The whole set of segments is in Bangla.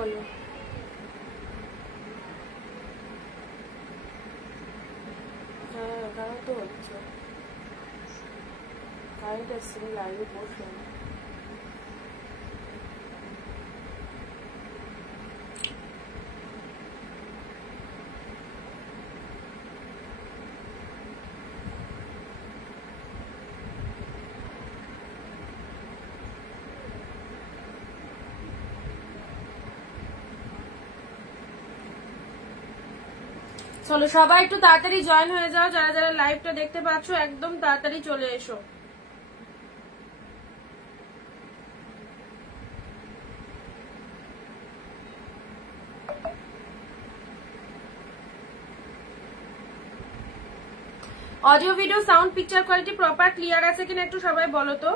বলো। হ্যাঁ কারেন্ট তো হচ্ছে, কারেন্ট এসছে, লাইভে বসলাম। চলো সবাই একটু তাড়াতাড়ি জয়েন হয়ে যাও, যারা যারা লাইভটা দেখতে পাচ্ছ একদম তাড়াতাড়ি চলে এসো। Audio video sound picture quality proper clear আছে কিনা একটু সবাই বলো তো।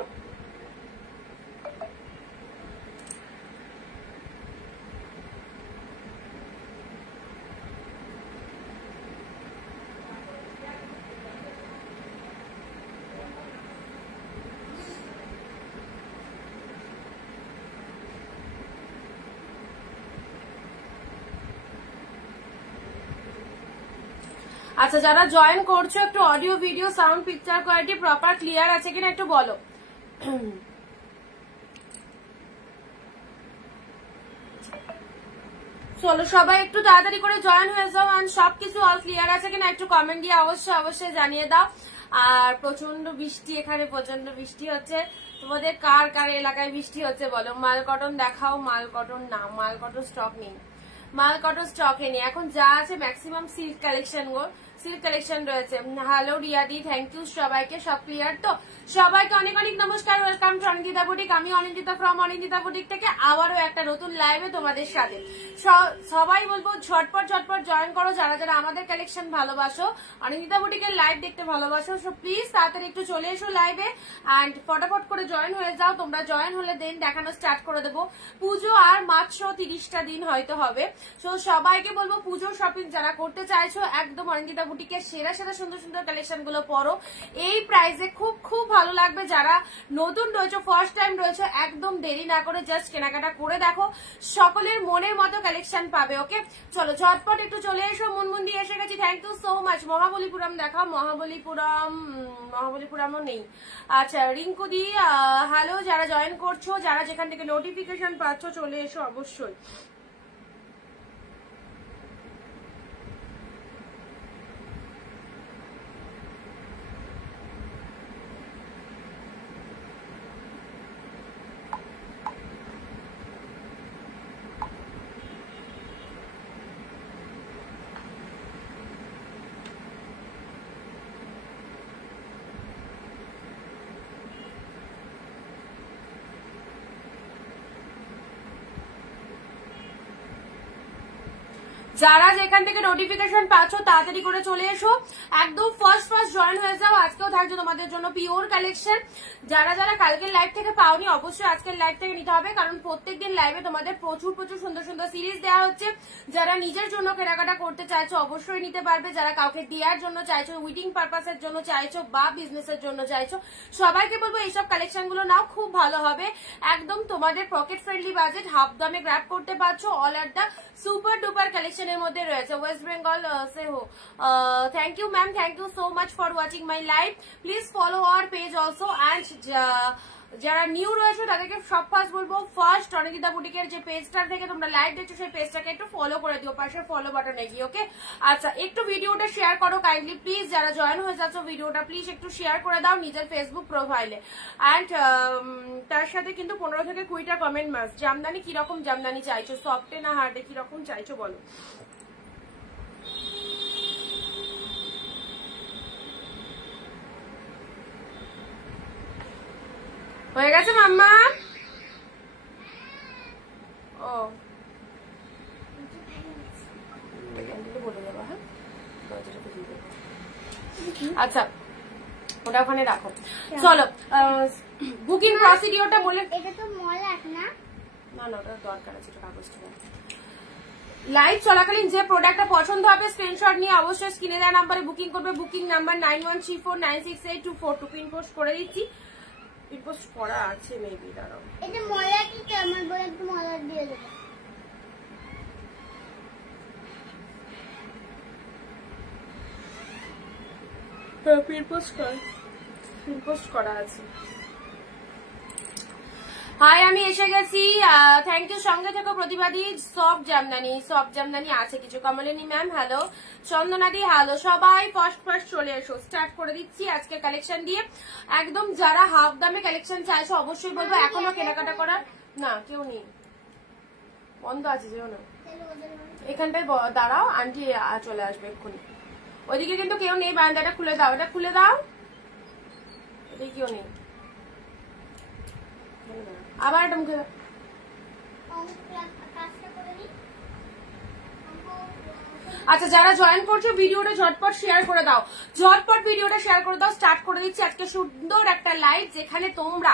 আচ্ছা যারা জয়েন করছো একটু audio video sound picture quality proper clear আছে কিনা একটু বলো। চলো সবাই একটু তাড়াতাড়ি করে জয়েন হয়ে যাও, আর সবকিছু অল ক্লিয়ার আছে কিনা একটু কমেন্ট দিয়ে অবশ্যই অবশ্যই জানিয়ে দাও। আর প্রচন্ড বৃষ্টি, এখানে প্রচন্ড বৃষ্টি হচ্ছে। তোমাদের কার কার এলাকায় বৃষ্টি হচ্ছে বলো। মাল কটন দেখাও। মাল কটন না, মাল কটন স্টক নেই, মাল কটন স্টকে নেই এখন। যা আছে ম্যাক্সিমাম সিল্ক কালেকশন গো, সিল্ক কালেকশন রয়েছে। হ্যালো রিয়াদি, থ্যাংক ইউ সবাইকে। সব ক্লিয়ার তো? সবাইকে অনেক অনেক নমস্কার, ওয়েলকাম টু অনিন্দিতা বুটিক। আমি অনিন্দিতা ফ্রম অনিন্দিতা বুটিক থেকে আবারও একটা নতুন লাইভে তোমাদের সাথে। সবাই বলবো ঝটপট ঝটপট জয়েন করো, যারা যারা আমাদের কালেকশন ভালোবাসো, অনিন্দিতা বুটিকের লাইভ দেখতে ভালোবাসো। সো প্লিজ তাড়াতাড়ি একটু চলে এসো লাইভে অ্যান্ড ফটাফট করে জয়েন হয়ে যাও। তোমরা জয়েন হলে দেন দেখানো স্টার্ট করে দেবো। পুজো আর মাত্র 30টা দিন হয়তো হবে। সো সবাইকে বলবো পুজোর শপিং যারা করতে চাইছো একদম অনিন্দিতা বুটিকের সেরা সেরা সুন্দর সুন্দর কালেকশন গুলো পরো। এই প্রাইসে খুব খুব ভালো লাগবে। যারা নতুন রয়েছে, ফার্স্ট টাইম রয়েছে, একদম দেরি না করে জাস্ট কেনাকাটা করে দেখো, সকলের মনের মতো কালেকশন পাবে। ওকে চলো ঝটপট একটু চলে এসো। মুনমুন দিয়ে এসে গেছি, thank you so much. Mahabalipuram দেখাও। মহাবলীপুরমও নেই। আচ্ছা রিঙ্কু দি হ্যালো, যারা জয়েন করছো, যারা যেখান থেকে নোটিফিকেশন পাচ্ছ চলে এসো অবশ্যই। যারা যেখান থেকে নোটিফিকেশন পাচ্ছ তাড়াতাড়ি করে চলে এসো, একদম ফার্স্ট জয়েন হয়ে যাও। আজকেও থাকছে তোমাদের জন্য পিওর কালেকশন। যারা যারা কালকের লাইভ থেকে পাওনি অবশ্যই আজকের লাইভ থেকে নিতে হবে, কারণ প্রত্যেকদিন লাইভে তোমাদের প্রচুর প্রচুর সুন্দর সুন্দর সিরিজ দেওয়া হচ্ছে। যারা নিজের জন্য কেনাকাটা করতে চাইছো অবশ্যই নিতে পারবে, যারা কাউকে দেওয়ার জন্য চাইছো, উইডিং পারপাসের জন্য চাইছো বা বিজনেসের জন্য চাইছো, সবাইকে বলবো এইসব কালেকশন গুলো নাও, খুব ভালো হবে। একদম তোমাদের পকেট ফ্রেন্ডলি বাজেট, হাফ দামে গ্র্যাব করতে পারছো। All are the super duper কালেকশনের মধ্যে রয়েছে। ওয়েস্ট বেঙ্গল সে হো, thank you ma'am, thank you so much for watching my live. Please follow our page also. And যারা নিউ রয়েছে তাদেরকে সব ফার্স্ট বলবো, ফার্স্ট অনিন্দিতা বুটিকের যে পেজটা থেকে তোমরা লাইভ দেখছো সেই পেজটাকে একটু ফলো করে দিও, পাশে ফলো বাটনে গিয়ে। ওকে আচ্ছা একটু ভিডিওটা শেয়ার করো কাইন্ডলি প্লিজ। যারা জয়েন হয়ে যাচ্ছ ভিডিওটা প্লিজ একটু শেয়ার করে দাও নিজের ফেসবুক প্রোফাইলে। অ্যান্ড তার সাথে কিন্তু 15 থেকে 20টা কমেন্ট মাস। জামদানি কিরকম জামদানি চাইছো, সফটে না হার্ডে, কিরকম চাইছো বলো। হয়ে গেছে মাম্মা? ও বলে দেবো। হ্যাঁ আচ্ছা ওটা ওখানে রাখো। চলো বুকিং প্রসিডিওরটা বলে। এটা তো মলাট না? না না ওটা দরকার আছে, কাগজটা। লাইভ চলাকালীন যে প্রোডাক্টটা পছন্দ হবে স্ক্রিনশট নিয়ে অবশ্যই স্ক্রিনে দেওয়া নাম্বারে বুকিং করবে। Booking number 9134968242। পিন পোস্ট করে দিচ্ছি, পিন পোস্ট করা আছে মেবি, দাঁড়াও। এটা মলাট কি? আমার বলে একটু মলাট দিয়ে দেবো। পোস্ট করা আছে। হাই, আমি এসে গেছি। Thank you. সঙ্গে থেকে প্রতিবাদী সব জামদানি আছে কিছু। Kamalini ma'am hello, Chandanadi hello, সবাই ফার্স্ট চলে এসো। স্টার্ট করে দিচ্ছি আজকে কালেকশন দিয়ে। একদম যারা হাফ দামে কালেকশন চাইছো অবশ্যই বলবো, এখনো কেনাকাটা করার না কেউ নেই, বন্ধ আছে, যেও না এখানটায় দাঁড়াও, আন্টি চলে আসবে এক্ষুনি। ওইদিকে কিন্তু কেউ নেই, বারান্দাটা খুলে দাও, এটা খুলে দাও, এদিকে কেউ নেই। আবার এটা মুখে আচ্ছা, যারা জয়েন করছো ভিডিওটা ঝটপট শেয়ার করে দাও, স্টার্ট করে দিচ্ছি আজকে সুন্দর একটা লাইভ, যেখানে তোমরা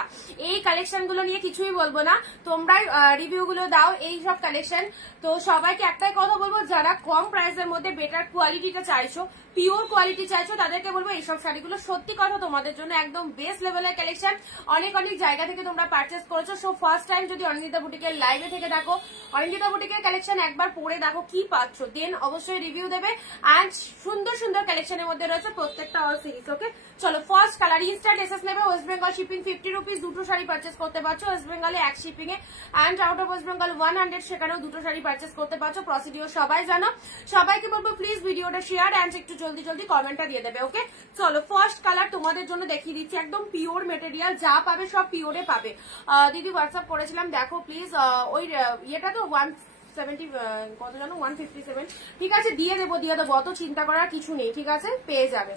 এই কালেকশন গুলো নিয়ে কিছুই বলবো না, তোমরা রিভিউ গুলো দাও এই সব কালেকশন। তো সবাইকে একটাই কথা বলবো, যারা কম প্রাইসের মধ্যে বেটার কোয়ালিটিটা চাইছো, পিওর কোয়ালিটি চাইছো, তাদেরকে বলবো এইসব শাড়িগুলো সত্যি কথা তোমাদের জন্য একদম বেস্ট লেভেলের কালেকশন। অনেক জায়গা থেকে তোমরা পারচেস করেছো। সো ফার্স্ট টাইম যদি অনিন্দিতা বুটিকের লাইভে থেকে দেখো, অনিন্দিতা বুটিকের কালেকশন একবার পরে দেখো কি পাচ্ছ, দেন অবশ্যই রিভিউ দেবে। অ্যান্ড সুন্দর কালেকশনের মধ্যে রয়েছে প্রত্যেকটা অল সিরিজ। ওকে, চলো ফার্স্ট কালার। ইনস্ট্যান্ট এসএস নেবে, ওয়েস্ট বেঙ্গল শিপিং 50 রুপিস, দুটো শাড়ি পারচেস করতে পারছো ওয়েস্ট বেঙ্গলে এক শিপিং এ। And out of West Bengal 100, সেখানেও দুটো শাড়ি পারচেস করতে পারছো। প্রসিডিওর সবাই জানো। সবাইকে বলবো প্লিজ ভিডিওটা শেয়ার অ্যান্ড একটু জলদি কমেন্টটা দিয়ে দেবে। ওকে, চলো ফার্স্ট কালার তোমাদের জন্য দেখিয়ে দিচ্ছি। একদম পিওর মেটেরিয়াল, যা পাবে সব পিওরে পাবে। দিদি হোয়াটসঅ্যাপ করেছিলাম, দেখো প্লিজ। ওই ইয়েটা তো 170 কত জানো 157, ঠিক আছে, দিয়ে দেবো অত চিন্তা করার কিছু নেই, ঠিক আছে, পেয়ে যাবে।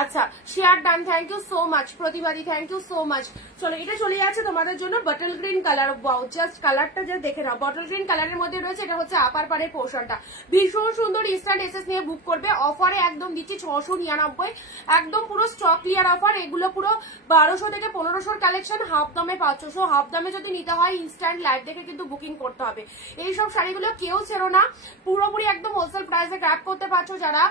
আচ্ছা, share done, thank you so much. প্রতিবাদী থ্যাংক ইউ সো মাচ। চলো, এটা চলে যাচ্ছে তোমাদের জন্য বটল গ্রিন কালার। জাস্ট কালারটা যা দেখে নাও, বটল গ্রিন কালারের মধ্যে রয়েছে। এটা হচ্ছে আপার পাড়ের পোর্শনটা, ভীষণ সুন্দর। ইনস্ট্যান্ট এসএস নিয়ে বুক করবে, অফারে একদম দিচ্ছি 699, একদম পুরো স্টক ক্লিয়ার অফার। এগুলো পুরো 1200 থেকে 1500 কালেকশন হাফ দামে পাচ্ছ। সো হাফ দামে যদি নিতে হয় ইনস্ট্যান্ট লাইভ দেখে কিন্তু বুকিং করতে হবে। এইসব শাড়িগুলো কেউ ছেড়ো না, পুরোপুরি একদম হোলসেল প্রাইসে গ্র্যাব করতে পারছো। যারা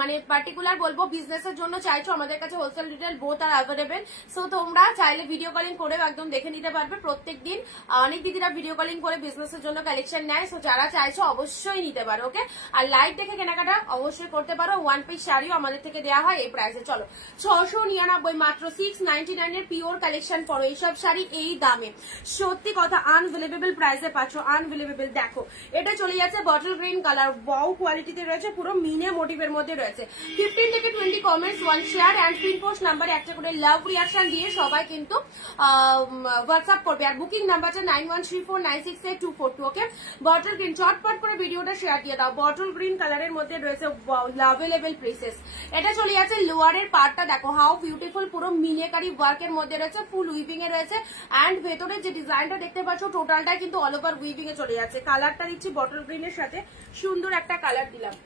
মানে পার্টিকুলার বলবো বিজনেসের জন্য চাইছো, আমাদের কাছে হোলসেল রিটেল বোথ আর অ্যাভেলেবেল। সো তোমরা চাইলে ভিডিও কলিং করে একদম দেখে নিতে পারবে। প্রত্যেকদিন অনেক দিদিরা ভিডিও কলিং করে বিজনেসের জন্য কালেকশন নেয়। সো যারা চাইছো অবশ্যই নিতে পারো। ওকে, আর লাইভ দেখে কেনাকাটা অবশ্যই করতে পারো। 1 পিস শাড়িও আমাদের থেকে দেওয়া হয় এই প্রাইসে। চলো, 699 মাত্র, 699 এর পিওর কালেকশন পড়ো। এইসব শাড়ি এই দামে সত্যি কথা আনবিলিভেবল প্রাইসে পাচ্ছ, আনবিলিভেবল। দেখো, এটা চলে যাচ্ছে বটল গ্রিন কালার, ওয়াও কোয়ালিটিতে রয়েছে, পুরো মিনে মোটিভের মধ্যে রয়েছে। 15 থেকে 20 comments, 1 share and pin post নাম্বারে একটা করে লাভ রিয়াকশন দিয়ে সবাই কিন্তু হোয়াটসঅ্যাপ করবে। আর বুকিং নাম্বারটা 9134968242। ওকে, বটল গ্রিন, চটপট করে ভিডিওটা শেয়ার দিয়ে দাও। বটল গ্রিন কালারের মধ্যে রয়েছে লাভেলেবল প্রিন্সেস। এটা চলে যাচ্ছে লোয়ারের পার্টটা, দেখো হাউ বিউটিফুল, পুরো মিনেকারি ওয়ার্কের মধ্যে রয়েছে, ফুল উইভিং এ রয়েছে। অ্যান্ড ভেতরে যে ডিজাইনটা দেখতে পাচ্ছ টোটালটাই কিন্তু অল ওভার উইভিং এ চলে যাচ্ছে। কালারটা দিচ্ছি বটল গ্রিনের সাথে, সুন্দর একটা কালার দিলাম,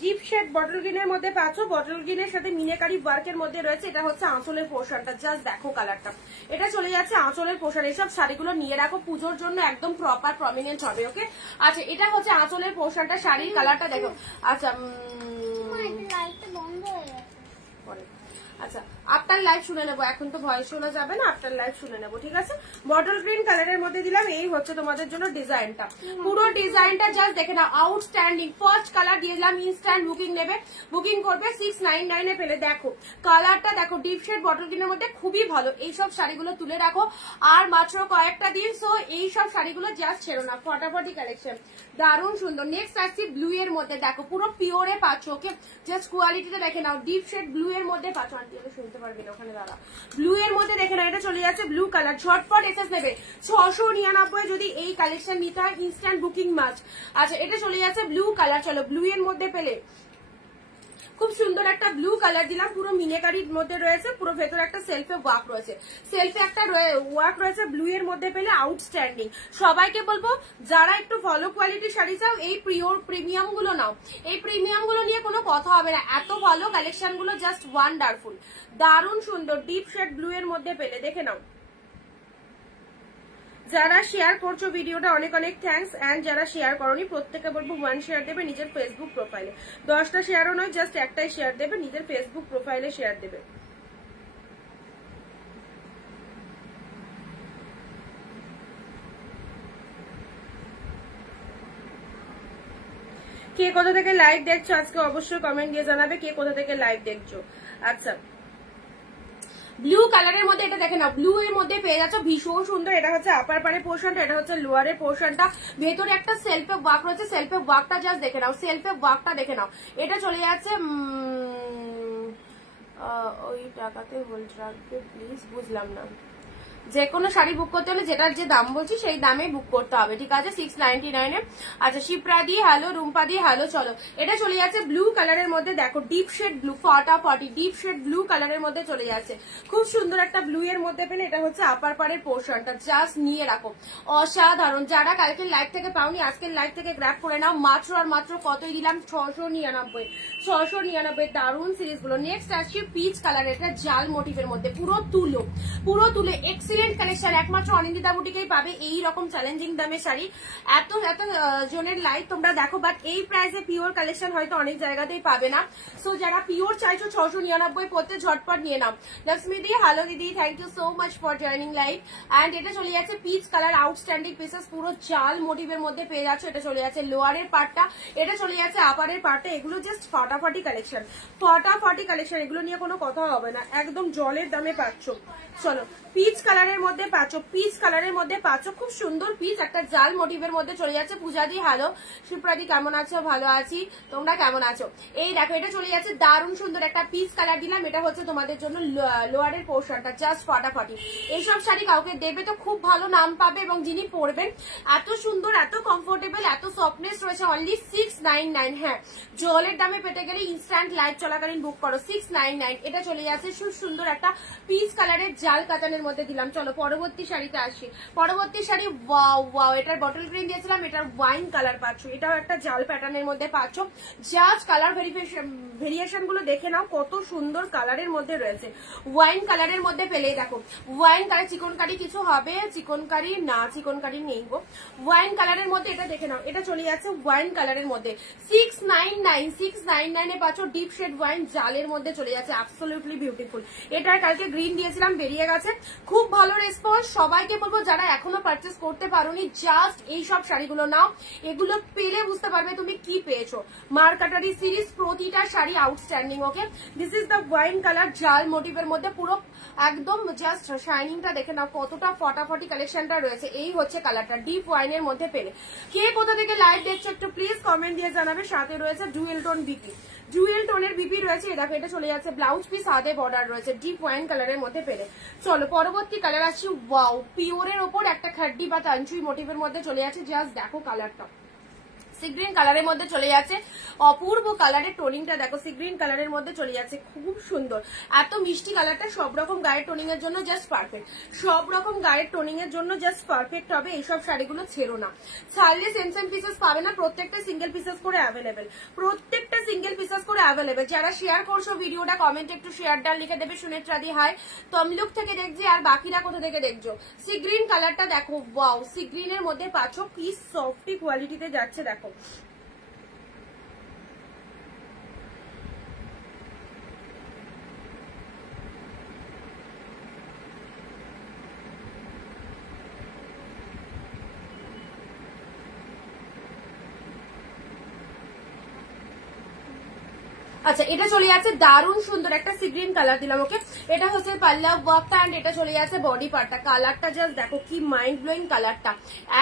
ডিপ শেড বটল গ্রিনের মধ্যে পাচ্ছ। বটল গ্রিনের সাথে মিনেকারি ওয়ার্কের মধ্যে রয়েছে। এটা হচ্ছে আঁচলের পোর্শনটা, জাস্ট দেখো কালারটা। এটা চলে যাচ্ছে আঁচলের পোর্শন। এইসব শাড়িগুলো নিয়ে রাখো, পুজোর জন্য একদম প্রপার প্রমিনেন্ট হবে। ওকে, আচ্ছা, এটা হচ্ছে আঁচলের পোর্শনটা, শাড়ির কালারটা দেখো। আচ্ছা, আচ্ছা, আপনার লাইভ শুনে নেবো, এখন তো ভয়েস শোনা যাবে না, আপনার লাইভ শুনে নেবো, ঠিক আছে। বটল গ্রিন কালারের মধ্যে দিলাম, এই হচ্ছে তোমাদের জন্য ডিজাইনটা। পুরো ডিজাইনটা জাস্ট দেখে নাও, আউটস্ট্যান্ডিং। ফার্স্ট কালার দিয়ে দিলাম, ইনস্ট্যান্ট বুকিং নেবে, বুকিং করবে 699 এ পেলে। দেখো কালারটা দেখো, ডিপ শেড বটল গ্রিনের মধ্যে খুবই ভালো। এইসব শাড়িগুলো তুলে রাখো, আর মাত্র কয়েকটা দিন। সো এইসব শাড়িগুলো জাস্ট ছেড়ো না, ফটাফটি কালেকশন, দারুণ সুন্দর। নেক্সট আসছি ব্লু এর মধ্যে, দেখো পুরো পিওরে পাচ্ছ। ওকে, জাস্ট কোয়ালিটিটা দেখে নাও, ডিপ শেড ব্লু এর মধ্যে পাচ্ছ। আন্টি শুনতে পারবে না ওখানে দাঁড়া। ব্লু এর মধ্যে দেখে নাও, এটা চলে যাচ্ছে ব্লু কালার। ঝটপট এসএস নেবে, 699 যদি এই কালেকশন নিতে হয়, ইনস্ট্যান্ট বুকিং মাস্ট। আচ্ছা, এটা চলে যাচ্ছে ব্লু কালার। চলো, ব্লু এর মধ্যে পেলে খুব সুন্দর একটা ব্লু কালার দিলাম, পুরো মিনেকারির মধ্যে রয়েছে, পুরো ভেতরে একটা সেলফে ওয়ার্ক রয়েছে, সেলফে একটা ওয়ার্ক রয়েছে। ব্লু এর মধ্যে পেলে আউটস্ট্যান্ডিং। সবাইকে বলবো যারা একটু ভালো কোয়ালিটির শাড়ি চাও, এই প্রিমিয়াম গুলো নাও। এই প্রিমিয়াম গুলো নিয়ে কোনো কথা হবে না, এত ভালো কালেকশন গুলো, জাস্ট ওয়ান্ডারফুল, দারুণ সুন্দর। ডিপ শেড ব্লু এর মধ্যে পেলে দেখে নাও। যারা শেয়ার করছো ভিডিওটা অনেক অনেক থ্যাঙ্কস। অ্যান্ড যারা শেয়ার করোনি প্রত্যেকে বলবো 1 শেয়ার দেবে নিজের ফেসবুক প্রোফাইলে। 10টা শেয়ারও নয়, জাস্ট একটাই শেয়ার দেবে, নিজের ফেসবুক প্রোফাইলে শেয়ার দেবে। কে কোথা থেকে লাইভ দেখছো আজকে অবশ্যই কমেন্ট দিয়ে জানাবে কে কোথা থেকে লাইভ দেখছো। আচ্ছা, ব্লু কালারের মধ্যে এটা দেখে নাও, ব্লু এর মধ্যে পেয়ে যাচ্ছ, ভীষণ সুন্দর। এটা হচ্ছে আপার পাড়ের পোর্শনটা, এটা হচ্ছে লোয়ারের পোর্শনটা। ভেতরে একটা সেলফে ওয়ার্ক রয়েছে, সেলফে ওয়ার্কটা জাস্ট দেখে নাও, সেলফে ওয়ার্কটা দেখে নাও। এটা চলে যাচ্ছে ওই টাকাতে হোল্ড রাখবে প্লিজ, বুঝলাম না। যে কোনো শাড়ি বুক করতে হলে যেটার যে দাম বলছি সেই দামে বুক করতে হবে, ঠিক আছে? 699 এ। আচ্ছা, শিপ্রা দি হ্যালো, রুম্পা দি হ্যালো। চলো, এটা চলে যাচ্ছে ব্লু কালারের মধ্যে, দেখো ডিপ শেড ব্লু, ফটাফটি ডিপ শেড ব্লু কালারের মধ্যে চলে যাচ্ছে। খুব সুন্দর একটা ব্লু এর মধ্যে পেলে। এটা হচ্ছে আপার পাড়ের পোর্শনটা, জাস্ট নিয়ে রাখো, অসাধারণ। যারা কালকে লাইভ থেকে পাওনি আজকের লাইভ থেকে গ্র্যাব করে নাও। মাত্র আর মাত্র কতই দিলাম? 699। 699 দারুন সিরিজ গুলো। নেক্সট আসছি পিচ কালার, এটা জাল মোটিভের মধ্যে, পুরো তুলো, পুরো তুলে এক্সিলেন্ট কালেকশন। একমাত্র অনিন্দিতা বুটিকেই পাবে এই রকম চ্যালেঞ্জিং দামের শাড়ি। এত এত জনের লাইভ তোমরা দেখো, বাট এই প্রাইসে পিওর কালেকশন হয়তো অনেক জায়গাতেই পাবে না। সো যারা পিওর চাইছো 699 পড়তে ঝটপট নিয়ে নাও। লক্ষ্মী দি হ্যালো দিদি, thank you so much for joining live. And এটা চলে যাচ্ছে পিচ কালার, আউটস্ট্যান্ডিং পিসেস, পুরো জাল মোটিভের মধ্যে পেয়ে যাচ্ছে। এটা চলে যাচ্ছে লোয়ারের পার্টটা, এটা চলে যাচ্ছে আপারের পার্টটা। এগুলো জাস্ট ফাটাফাটি কালেকশন, ফাটাফাটি কালেকশন, এগুলো নিয়ে কোনো কথা হবে না, একদম জলের দামে পাচ্ছ। চলো, পিচ কালারের মধ্যে পাচ্ছ, পিচ কালারের মধ্যে পাচ্ছ, খুব সুন্দর পিচ, একটা জাল মোটিভের মধ্যে চলে যাচ্ছে। পূজাদি হ্যালো, শিপ্রাদি কেমন আছো? ভালো আছি, তোমরা কেমন আছো? এই দেখো, এটা চলে যাচ্ছে দারুণ সুন্দর একটা পিচ কালার দিলাম। এটা হচ্ছে তোমাদের জন্য লোয়ারের পোর্শনটা, জাস্ট ফাটাফাটি। এইসব শাড়ি কাউকে দেবে তো খুব ভালো নাম পাবে, এবং যিনি পরবেন এত সুন্দর, এত কমফোর্টেবল, এত সফটনেস রয়েছে। অনলি 699। হ্যাঁ, জলের দামে পেতে গেলে ইনস্ট্যান্ট লাইভ চলাকালীন বুক করো, 699। এটা চলে যাচ্ছে খুব সুন্দর একটা পিচ কালারের জাল কাতানের মধ্যে দিলাম। চলো পরবর্তী শাড়িতে আসি। পরবর্তী শাড়ি, ওয়াও ওয়াও, এটার বটল গ্রিন দিয়েছিলাম, এটার ওয়াইন কালার পাচ্ছ। এটাও একটা জাল প্যাটার্নের মধ্যে পাচ্ছ। জাস্ট কালার ভেরিয়েশন গুলো দেখে নাও, কত সুন্দর কালারের মধ্যে রয়েছে। ওয়াইন কালারের মধ্যে পেলেই দেখো, ওয়াইন কালার, চিকনকারি কিছু হবে, চিকনকারি না, চিকনকারি নেই গো। ওয়াইন কালারের মধ্যে এটা দেখে নাও, এটা চলে যাচ্ছে ওয়াইন কালারের মধ্যে। 699 এ পাচ্ছ ডিপ শেড ওয়াইন জালের মধ্যে চলে যাচ্ছে, অ্যাবসলিউটলি বিউটিফুল। এটার কালকে গ্রিন দিয়েছিলাম, বেরিয়ে গেছে, খুব ভালো রেসপন্স। সবাইকে বলবো যারা এখনো পারচেস করতে পারোনি, জাস্ট এই সব শাড়িগুলো নাও, এগুলো পেলে বুঝতে পারবে তুমি কি পেয়েছো। মার্কাটারি সিরিজ প্রতিটা sari outstanding. Okay, this is the wine colour জাল মোটিভের মধ্যে, পুরো একদম জাস্ট শাইনিংটা দেখে নাও, কতটা ফটাফটি কালেকশনটা রয়েছে। এই হচ্ছে কালারটা, ডিপ ওয়াইনের মধ্যে পেলে। কে কোথা থেকে লাইভ দেখছো একটু প্লিজ কমেন্ট দিয়ে জানাবে। সাথে রয়েছে ডুয়েল টোন বিপি, ডুয়েল টোনের বিপি রয়েছে। দেখো, এটা চলে যাচ্ছে ব্লাউজ পিস, হাতে বর্ডার রয়েছে, ডিপ ওয়াইন কালারের মধ্যে পেলে। চলো পরবর্তী কালার আসছি, ওয়াও, পিওরের ওপর একটা খাড্ডি বা তানচুই মোটিভের মধ্যে চলে যাচ্ছে। জাস্ট দেখো কালারটা, সি গ্রিন কালারের মধ্যে চলে যাচ্ছে, অপূর্ব কালারের টোনিংটা দেখো, সি গ্রিন কালারের মধ্যে চলে যাচ্ছে, খুব সুন্দর। এত মিষ্টি কালারটা সব রকম গায়ের টোনিং এর জন্য জাস্ট পারফেক্ট, সব রকম গায়ের টোনিং এর জন্য জাস্ট পারফেক্ট হবে। এইসব শাড়িগুলো ছেড়ো না, ছাড়লে সেম সেম পিসেস পাবে না, প্রত্যেকটা সিঙ্গেল পিসেস করে অ্যাভেলেবেল, প্রত্যেকটা সিঙ্গেল পিসেস করে অ্যাভেলেবেল। যারা শেয়ার করছো ভিডিওটা কমেন্টে একটু শেয়ার ডাল লিখে দেবে। সুনেত্রাদি হাই, তমলুক থেকে দেখছি, আর বাকিরা কোথা থেকে দেখছো। সি গ্রিন কালারটা দেখো, ওয়াও, সি গ্রিনের মধ্যে পাচ্ছ, কি সফটি কোয়ালিটিতে যাচ্ছে দেখো। আচ্ছা, এটা চলে যাচ্ছে দারুণ সুন্দর একটা সি গ্রিন কালার দিলাম। ওকে, এটা হচ্ছে পাল্লা ওয়ার্কটা, এন্ড এটা চলে যাচ্ছে বডি পার্টটা। কালারটা জাস্ট দেখো, কি মাইন্ড ব্লোয়িং কালারটা,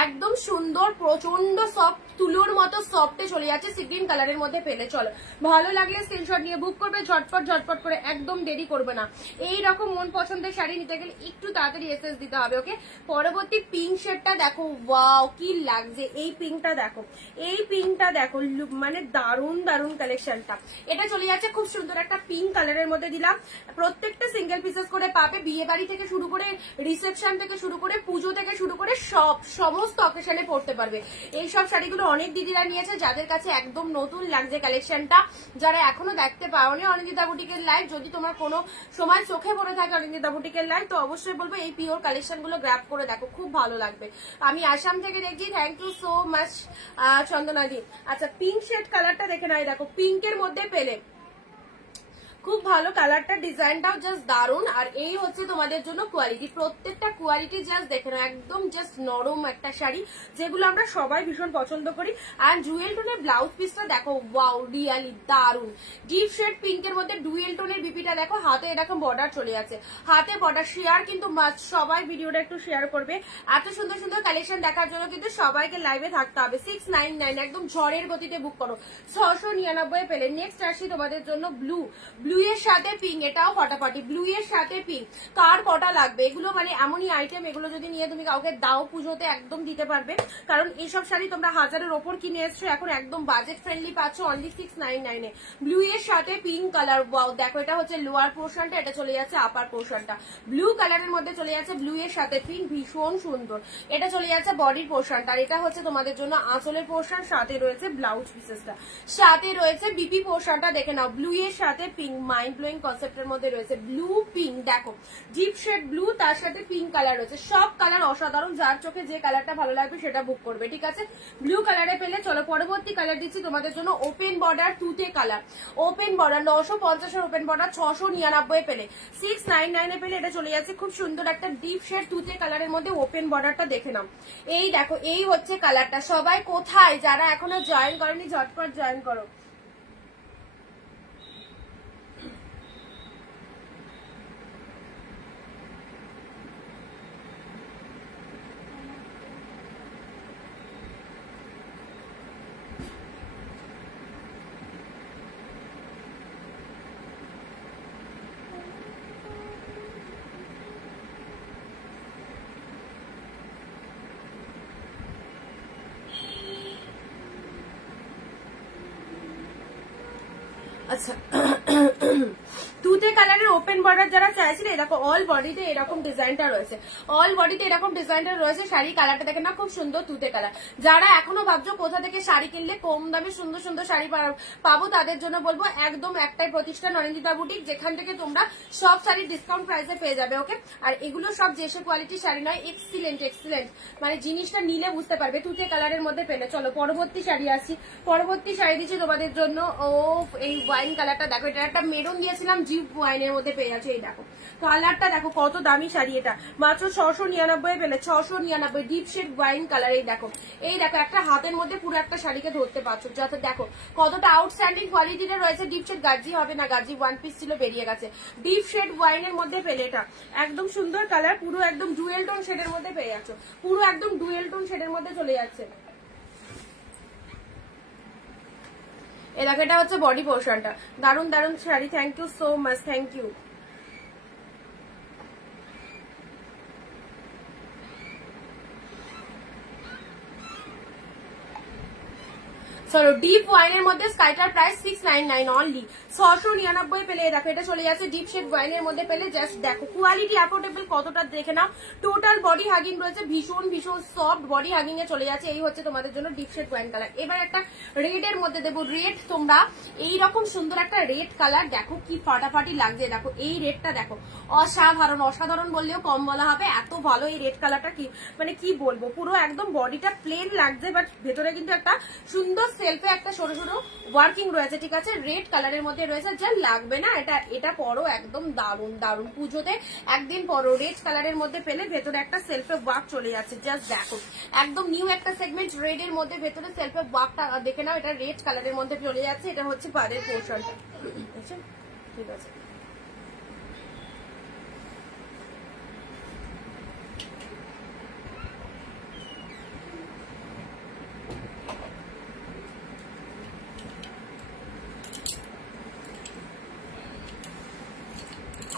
একদম সুন্দর, প্রচন্ড সফট, তুলোর মতো সফটে চলে যাচ্ছে সি গ্রিন কালারের মধ্যে পেলে। চলো, ভালো লাগলে স্ক্রিনশট নিয়ে বুক করবে, ঝটপট ঝটপট করে, একদম দেরি করবে না। এই রকম মন পছন্দের শাড়ি নিতে গেলে একটু তাড়াতাড়ি এসএস দিতে হবে। ওকে, পরবর্তী পিঙ্ক শেডটা দেখো, ওয়াও কি লাগছে। এই পিঙ্কটা দেখো, এই পিঙ্কটা দেখো, মানে দারুণ দারুণ কালেকশনটা। এটা চলে যাচ্ছে খুব সুন্দর একটা পিঙ্ক কালারের মধ্যে দিলাম। প্রত্যেকটা সিঙ্গেল পিসেস করে পাবে, বিয়ে বাড়ি থেকে শুরু করে, রিসেপশন থেকে শুরু করে, পুজো থেকে শুরু করে, সমস্ত অকেশনে পড়তে পারবে। এইসব শাড়িগুলো অনেক দিদিরা নিয়েছে, যাদের কাছে একদম নতুন লাগছে কালেকশনটা। যারা এখনো দেখতে পাওনি অনিন্দিতা বুটিকের লাইভ, যদি তোমার কোনো সময় চোখে পড়ে থাকে অনিন্দিতা বুটিকের লাইভ, তো অবশ্যই বলবো এই পিওর কালেকশন গুলো গ্র্যাব করে দেখো, খুব ভালো লাগবে। আমি আসাম থেকে দেখছি, থ্যাংক ইউ সো মাচ চন্দনাদি। আচ্ছা, পিঙ্ক শেড কালারটা দেখে নাই, দেখো পিঙ্কের মধ্যে পেলে, খুব ভালো কালারটা, ডিজাইনটাও জাস্ট দারুন। আর এই হচ্ছে তোমাদের জন্য কোয়ালিটি, প্রত্যেকটা কোয়ালিটি জাস্ট দেখে নাও, একদম জাস্ট নরম একটা শাড়ি যেগুলো আমরা সবাই ভীষণ পছন্দ করি। আর ডুয়েল টোনের ব্লাউজ পিসটা দেখো, ওয়াও রিয়ালি দারুন। ডিপ শেড পিঙ্কের মধ্যে ডুয়েল টোনের বিপিটা দেখো, হাতে এরকম বর্ডার চলে যাচ্ছে, হাতে বর্ডার। শেয়ার কিন্তু মাস্ট, সবাই ভিডিওটা একটু শেয়ার করবে। এত সুন্দর সুন্দর কালেকশন দেখার জন্য কিন্তু সবাইকে লাইভে থাকতে হবে। 699 একদম ঝড়ের গতিতে বুক করো, 699 পেলে। নেক্সট আসি তোমাদের জন্য ব্লু, ব্লু এর সাথে পিঙ্ক, এটাও ফটাফটি, ব্লু এর সাথে পিঙ্ক। কার কটা লাগবে এগুলো, মানে এমনই আইটেম, এগুলো যদি নিয়ে তুমি কাউকে দাও পুজোতে একদম দিতে পারবে। কারণ এইসব শাড়ি তোমরা 1000-এর ওপর কিনে এসছো, এখন একদম বাজেট ফ্রেন্ডলি পাচ্ছ অনলি 699 এ। ব্লু এর সাথে পিঙ্ক কালার, ওয়াও দেখো, এটা হচ্ছে লোয়ার পোর্শনটা, এটা চলে যাচ্ছে আপার পোর্শনটা। ব্লু কালারের মধ্যে চলে যাচ্ছে ব্লু এর সাথে পিঙ্ক, ভীষণ সুন্দর। এটা চলে যাচ্ছে বডির পোর্শনটা, আর এটা হচ্ছে তোমাদের জন্য আঁচলের পোর্শন, সাথে রয়েছে ব্লাউজ পিসেসটা, সাথে রয়েছে বিপি পোর্শনটা। দেখে নাও, ব্লু এর সাথে পিঙ্ক, মাইন্ড ব্লোয়িং কনসেপ্টের মধ্যে রয়েছে ব্লু পিঙ্ক। দেখো ডিপ শেড ব্লু, তার সাথে পিঙ্ক কালার রয়েছে, সব কালার অসাধারণ। যার চোখে যে কালারটা ভালো লাগবে সেটা বুক করবে, ঠিক আছে। ব্লু কালারে পেলে। চলো পরবর্তী কালার দিচ্ছি তোমাদের জন্য, ওপেন বর্ডার তুতে কালার, ওপেন বর্ডার 950-এর ওপেন বর্ডার 699 পেলে, 699 এ পেলে। এটা চলে যাচ্ছে খুব সুন্দর একটা ডিপ শেড তুতে কালারের মধ্যে, ওপেন বর্ডারটা দেখে নাও। এই দেখো, এই হচ্ছে কালারটা। সবাই কোথায়, যারা এখনো জয়েন করেনি ঝটপট জয়েন করো। আচ্ছা, তুতে কালারের ওপেন বর্ডার যারা চাইছিলে, দেখো অল বডিতে এরকম ডিজাইনটা রয়েছে, অল বডিতে এরকম ডিজাইনটা রয়েছে। শাড়ি কালারটা দেখে না, খুব সুন্দর তুতে কালার। যারা এখনো ভাবছো কোথা থেকে শাড়ি কিনলে কম দামে সুন্দর সুন্দর শাড়ি পাবো, তাদের জন্য বলবো একদম একটাই প্রতিষ্ঠান, অনিন্দিতা বুটিক, যেখান থেকে তোমরা সব শাড়ি ডিসকাউন্ট প্রাইসে পেয়ে যাবে। ওকে, আর এগুলো সব যে সে কোয়ালিটির শাড়ি নয়, এক্সিলেন্ট এক্সিলেন্ট, মানে জিনিসটা নিলে বুঝতে পারবে। তুতে কালারের মধ্যে পেলে। চলো পরবর্তী শাড়ি আসি, পরবর্তী শাড়ি দিচ্ছি তোমাদের জন্য। ও এই ওয়াইন কালারটা দেখো, এটা একটা মেরুন দিয়েছিলাম, জিপ ওয়াইনের মধ্যে পেয়ে যাচ্ছে। এই দেখো কালারটা দেখো, কত দামি শাড়ি, এটা মাত্র 699 পেলে, 699 ডিপ শেড ওয়াইন কালার। এই দেখো, এই দেখো একটা হাতের মধ্যে পুরো একটা শাড়িকে ধরতে পারছো, যাতে দেখো কতটা আউটস্ট্যান্ডিং কোয়ালিটিটা রয়েছে। ডিপ শেড গার্জি হবে না, গার্জি ওয়ান পিস ছিল, বেরিয়ে গেছে। ডিপ শেড ওয়াইনের মধ্যে পেলে, এটা একদম সুন্দর কালার, পুরো একদম ডুয়েল টোন শেডের মধ্যে পেয়ে যাচ্ছ, পুরো একদম ডুয়েল টোন শেডের মধ্যে চলে যাচ্ছে। এই দেখো, এটা হচ্ছে বডি পোর্শনটা, দারুন দারুন sari. Thank you so much, thank you. চলো ডিপ ওয়াইনের মধ্যে স্কাইটার প্রাইস 699 অনলি, 699 পেলে। দেখো এটা চলে যাচ্ছে ডিপ শেড ওয়াইনের মধ্যে পেলে। জাস্ট দেখো কোয়ালিটি অ্যাফোর্ডেবল কতটা দেখে নাও। টোটাল বডি হাগিং রয়েছে, ভীষণ ভীষণ সফট বডি হাগিং এ চলে যাচ্ছে। এই হচ্ছে তোমাদের জন্য ডিপ শেড ওয়াইন কালার। এবার একটা রেড এর মধ্যে দেবো, রেড। তোমরা এইরকম সুন্দর একটা রেড কালার দেখো, কি ফাটাফাটি লাগছে। দেখো এই রেডটা দেখো, অসাধারণ, অসাধারণ বললেও কম বলা হবে, এত ভালো এই রেড কালারটা। কি মানে কি বলবো, পুরো একদম বডিটা প্লেন লাগছে, বাট ভেতরে কিন্তু একটা সুন্দর সেলফে একটা সরু সরু ওয়ার্কিং রয়েছে, ঠিক আছে। রেড কালারের মধ্যে রয়েছে, যা লাগবে না এটা পরো, একদম দারুন দারুন। পুজোতে একদিন পরো, রেড কালারের মধ্যে পেলে, ভেতরে একটা সেলফে ওয়ার্ক চলে যাচ্ছে। জাস্ট দেখো একদম নিউ একটা সেগমেন্ট, রেড এর মধ্যে ভেতরে সেলফে ওয়ার্কটা দেখে নাও। এটা রেড কালারের মধ্যে চলে যাচ্ছে। এটা হচ্ছে পাড়ের পোর্শনটা, ঠিক আছে।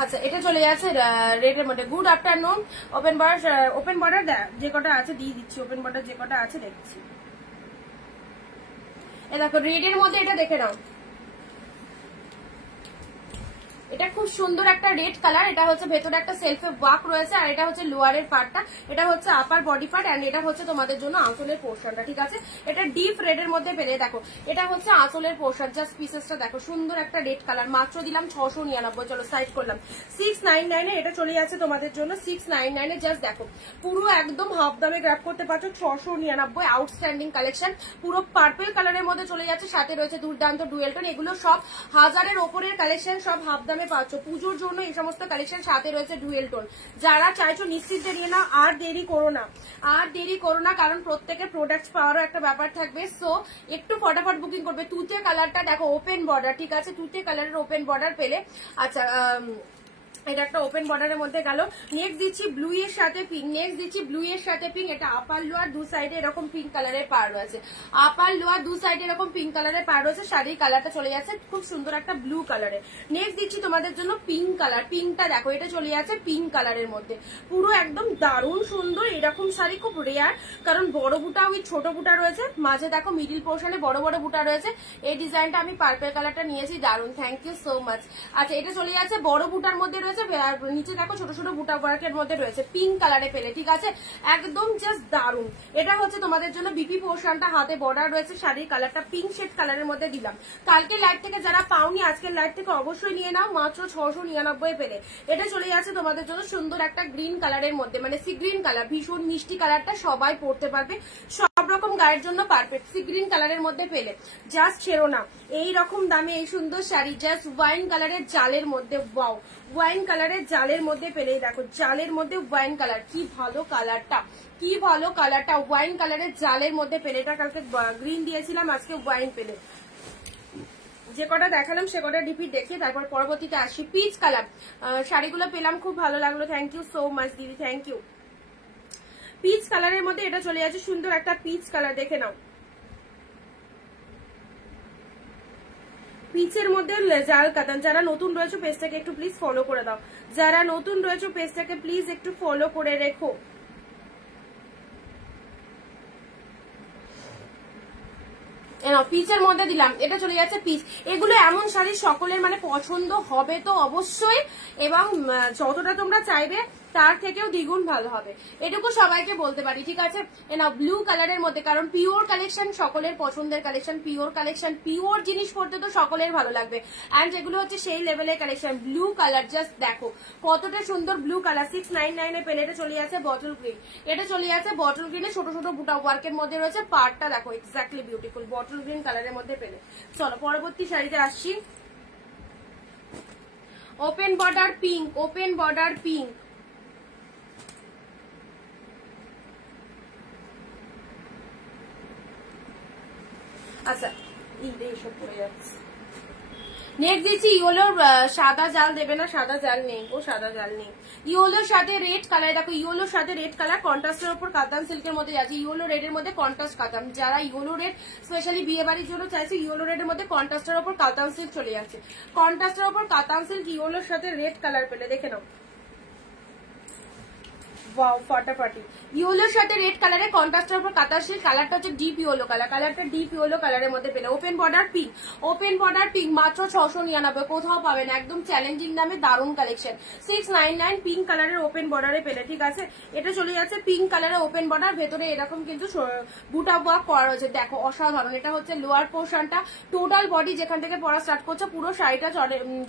আচ্ছা, এটা চলে যাচ্ছে রেডের মধ্যে। Good afternoon. ওপেন বর্ডার যে কটা আছে দিয়ে দিচ্ছি, ওপেন বর্ডার যে কটা আছে দেখছি। এ দেখো রেডের মধ্যে, এটা দেখে নাও, এটা খুব সুন্দর একটা রেড কালার, এটা হচ্ছে ভেতরে একটা সেলফে ওয়ার্ক রয়েছে, আর এটা হচ্ছে লোয়ারের পার্টটা, এটা হচ্ছে আপার বডি পার্ট, এন্ড এটা হচ্ছে তোমাদের জন্য আঁচলের পোর্শনটা। ঠিক আছে, এটা ডিপ রেড এর মধ্যে পেলে। দেখো এটা হচ্ছে আঁচলের পোর্শন, জাস্ট পিসেসটা দেখো, সুন্দর একটা রেড কালার, মাত্র দিলাম 699। চলো সাইড করলাম 699 এ, এটা চলে যাচ্ছে তোমাদের জন্য 699 এ। জাস্ট দেখো পুরো একদম হাফ দামে গ্র্যাব করতে পারছো, 699। আউটস্ট্যান্ডিং কালেকশন, পুরো পার্পল কালারের মধ্যে চলে যাচ্ছে, সাথে রয়েছে দুর্দান্ত ডুয়েল টোন। এগুলো সব 1000-এর ওপরের কালেকশন, সব হাফ দামে পাচ্ছ। পুজোর জন্য এই সমস্ত কালেকশন, সাথে রয়েছে ডুয়েল টোন। যারা চাইছো নিশ্চিন্তে নিয়ে নাও, আর দেরি করো না, আর দেরি করো না, কারণ প্রত্যেকের প্রোডাক্ট পাওয়ারও একটা ব্যাপার থাকবে। সো একটু ফটাফট বুকিং করবে। তুতে কালারটা দেখো ওপেন বর্ডার, ঠিক আছে, তুতে কালারের ওপেন বর্ডার পেলে। আচ্ছা এটা একটা ওপেন বর্ডারের মধ্যে গেল। নেক্সট দিচ্ছি ব্লু এর সাথে পিঙ্ক, নেক্সট দিচ্ছি ব্লু এর সাথে পিঙ্ক। এটা আপার লোয়ার দু সাইডে এরকম পিঙ্ক কালারের পার রয়েছে, আপার লোয়ার দু সাইডে এরকম পিঙ্ক কালারের পার রয়েছে। শাড়ির কালারটা চলে যাচ্ছে খুব সুন্দর একটা ব্লু কালারে। নেক্সট দিচ্ছি তোমাদের জন্য পিঙ্ক কালার, পিঙ্কটা দেখো, এটা চলে যাচ্ছে পিঙ্ক কালারের মধ্যে, পুরো একদম দারুণ সুন্দর। এরকম শাড়ি খুব রেয়ার, কারণ বড় বুটা ওই ছোট বুটা রয়েছে, মাঝে দেখো মিডিল পোর্শনে বড় বড় বুটা রয়েছে। এই ডিজাইনটা আমি পার্পল কালারটা নিয়েছি, দারুণ, থ্যাংক ইউ সো মাচ। আচ্ছা এটা চলে যাচ্ছে বড় বুটার মধ্যে রয়েছে, নিচে দেখো ছোট ছোট বুটা ওয়ার্কের মধ্যে রয়েছে, পিঙ্ক কালারে পেলে। ঠিক আছে, একদম জাস্ট দারুন। এটা হচ্ছে তোমাদের জন্য বিপি পোর্শনটা, হাতে বর্ডার রয়েছে, শাড়ির কালারটা পিঙ্ক শেড কালারের মধ্যে দিলাম। কালকে লাইভ থেকে যারা পাওনি, আজকের লাইভ থেকে অবশ্যই নিয়ে নাও, মাত্র 699 পেলে। এটা চলে যাচ্ছে তোমাদের জন্য সুন্দর একটা গ্রিন কালারের মধ্যে, মানে সি গ্রিন কালার, ভীষণ মিষ্টি কালারটা, সবাই পরতে পারবে, সব রকম গায়ের জন্য পারফেক্ট। সি গ্রিন কালারের মধ্যে পেলে, জাস্ট ছেড়ো না। এই রকম দামে এই সুন্দর শাড়ি, জাস্ট ওয়াইন কালারের জালের মধ্যে, ওয়াও, ওয়াইন কালারের জালের মধ্যে পেলেই। দেখো জালের মধ্যে ওয়াইন কালার, কি ভালো কালারটা, কি ভালো কালারটা, ওয়াইন কালারের জালের মধ্যে পেলে। এটা কালকে গ্রিন দিয়েছিলাম, আজকে ওয়াইন পেলে। যে কটা দেখালাম সে কটা রিপিট দেখি, তারপর পরবর্তীতে আসি। পিচ কালার শাড়িগুলো পেলাম, খুব ভালো লাগলো, থ্যাংক ইউ সো মাচ দিদি, থ্যাংক ইউ। পিচ কালারের মধ্যে এটা চলে যাচ্ছে সুন্দর একটা পিচ কালার, দেখে নাও। পিচের মধ্যে জাল কাতান। যারা নতুন রয়েছে পেজটাকে একটু প্লিজ ফলো করে দাও, যারা নতুন রয়েছে পেজটাকে প্লিজ একটু ফলো করে রেখো। পিচের মধ্যে দিলাম, এটা চলে যাচ্ছে পিচ। এগুলো এমন শাড়ি সকলের মানে পছন্দ হবে তো অবশ্যই, এবং যতটা তোমরা চাইবে তার থেকেও দ্বিগুণ ভালো হবে, এটুকু সবাইকে বলতে পারি। ঠিক আছে, না ব্লু কালারের মধ্যে, কারণ পিওর কালেকশন সকলের পছন্দের কালেকশন, পিওর কালেকশন, পিওর জিনিস পড়তে তো সকলের ভালো লাগবে। অ্যান্ড এগুলো হচ্ছে সেই লেভেলের কালেকশন। ব্লু কালার, জাস্ট দেখো কতটা সুন্দর ব্লু কালার। 699 এ পেলে। এটা চলে যাচ্ছে বটল গ্রিন, এটা চলে যাচ্ছে বটল গ্রিনে, ছোট ছোট বুটা ওয়ার্কের মধ্যে রয়েছে। পার্টটা দেখো এক্স্যাক্টলি বিউটিফুল, বটল গ্রিন কালারের মধ্যে পেলে। চলো পরবর্তী শাড়িতে আসছি। Open border pink, open border pink. আচ্ছা এইসব পড়ে যাচ্ছে। নেক্সট দিচ্ছি ইয়েলোর সাদা জাল, দেবে না? সাদা জাল নেই, ও সাদা জাল নেই। ইয়েলোর সাথে রেড কালার, দেখো ইয়েলোর সাথে রেড কালার, কন্ট্রাস্টের উপর কাতান সিল্কের মধ্যে যাচ্ছে। ইয়েলো রেড এর মধ্যে কন্ট্রাস্ট কাতান, যারা ইয়েলো রেড স্পেশালি বিয়ে বাড়ির জন্য চাইছে, ইয়েলো রেড এর মধ্যে কন্ট্রাস্টের উপর কাতান সিল্ক চলে যাচ্ছে। কন্ট্রাস্টের উপর কাতান সিল্ক ইয়েলোর সাথে রেড কালার পেলে, দেখে নাও, ওয়াও ফাটাফাটি। ইয়েলোর সাথে রেড কালারের কন্ট্রাস্টের উপর কাতার সিল্ক, কালারটা হচ্ছে ডিপ ইয়েলো কালার, কালারটা ডিপ ইয়েলো কালারের মধ্যে পেলে। Open border pink, open border pink, মাত্র 699, কোথাও পাবেন, একদম চ্যালেঞ্জিং দামে দারুণ কালেকশন। 699 পিঙ্ক কালারের ওপেন বর্ডারে পেলে। ঠিক আছে, এটা চলে যাচ্ছে পিঙ্ক কালারের ওপেন বর্ডার, ভেতরে এরকম কিন্তু বুটা ওয়ার্ক করা রয়েছে, দেখো অসাধারণ। এটা হচ্ছে লোয়ার পোর্শনটা, টোটাল বডি যেখান থেকে পরা স্টার্ট করছে পুরো শাড়িটা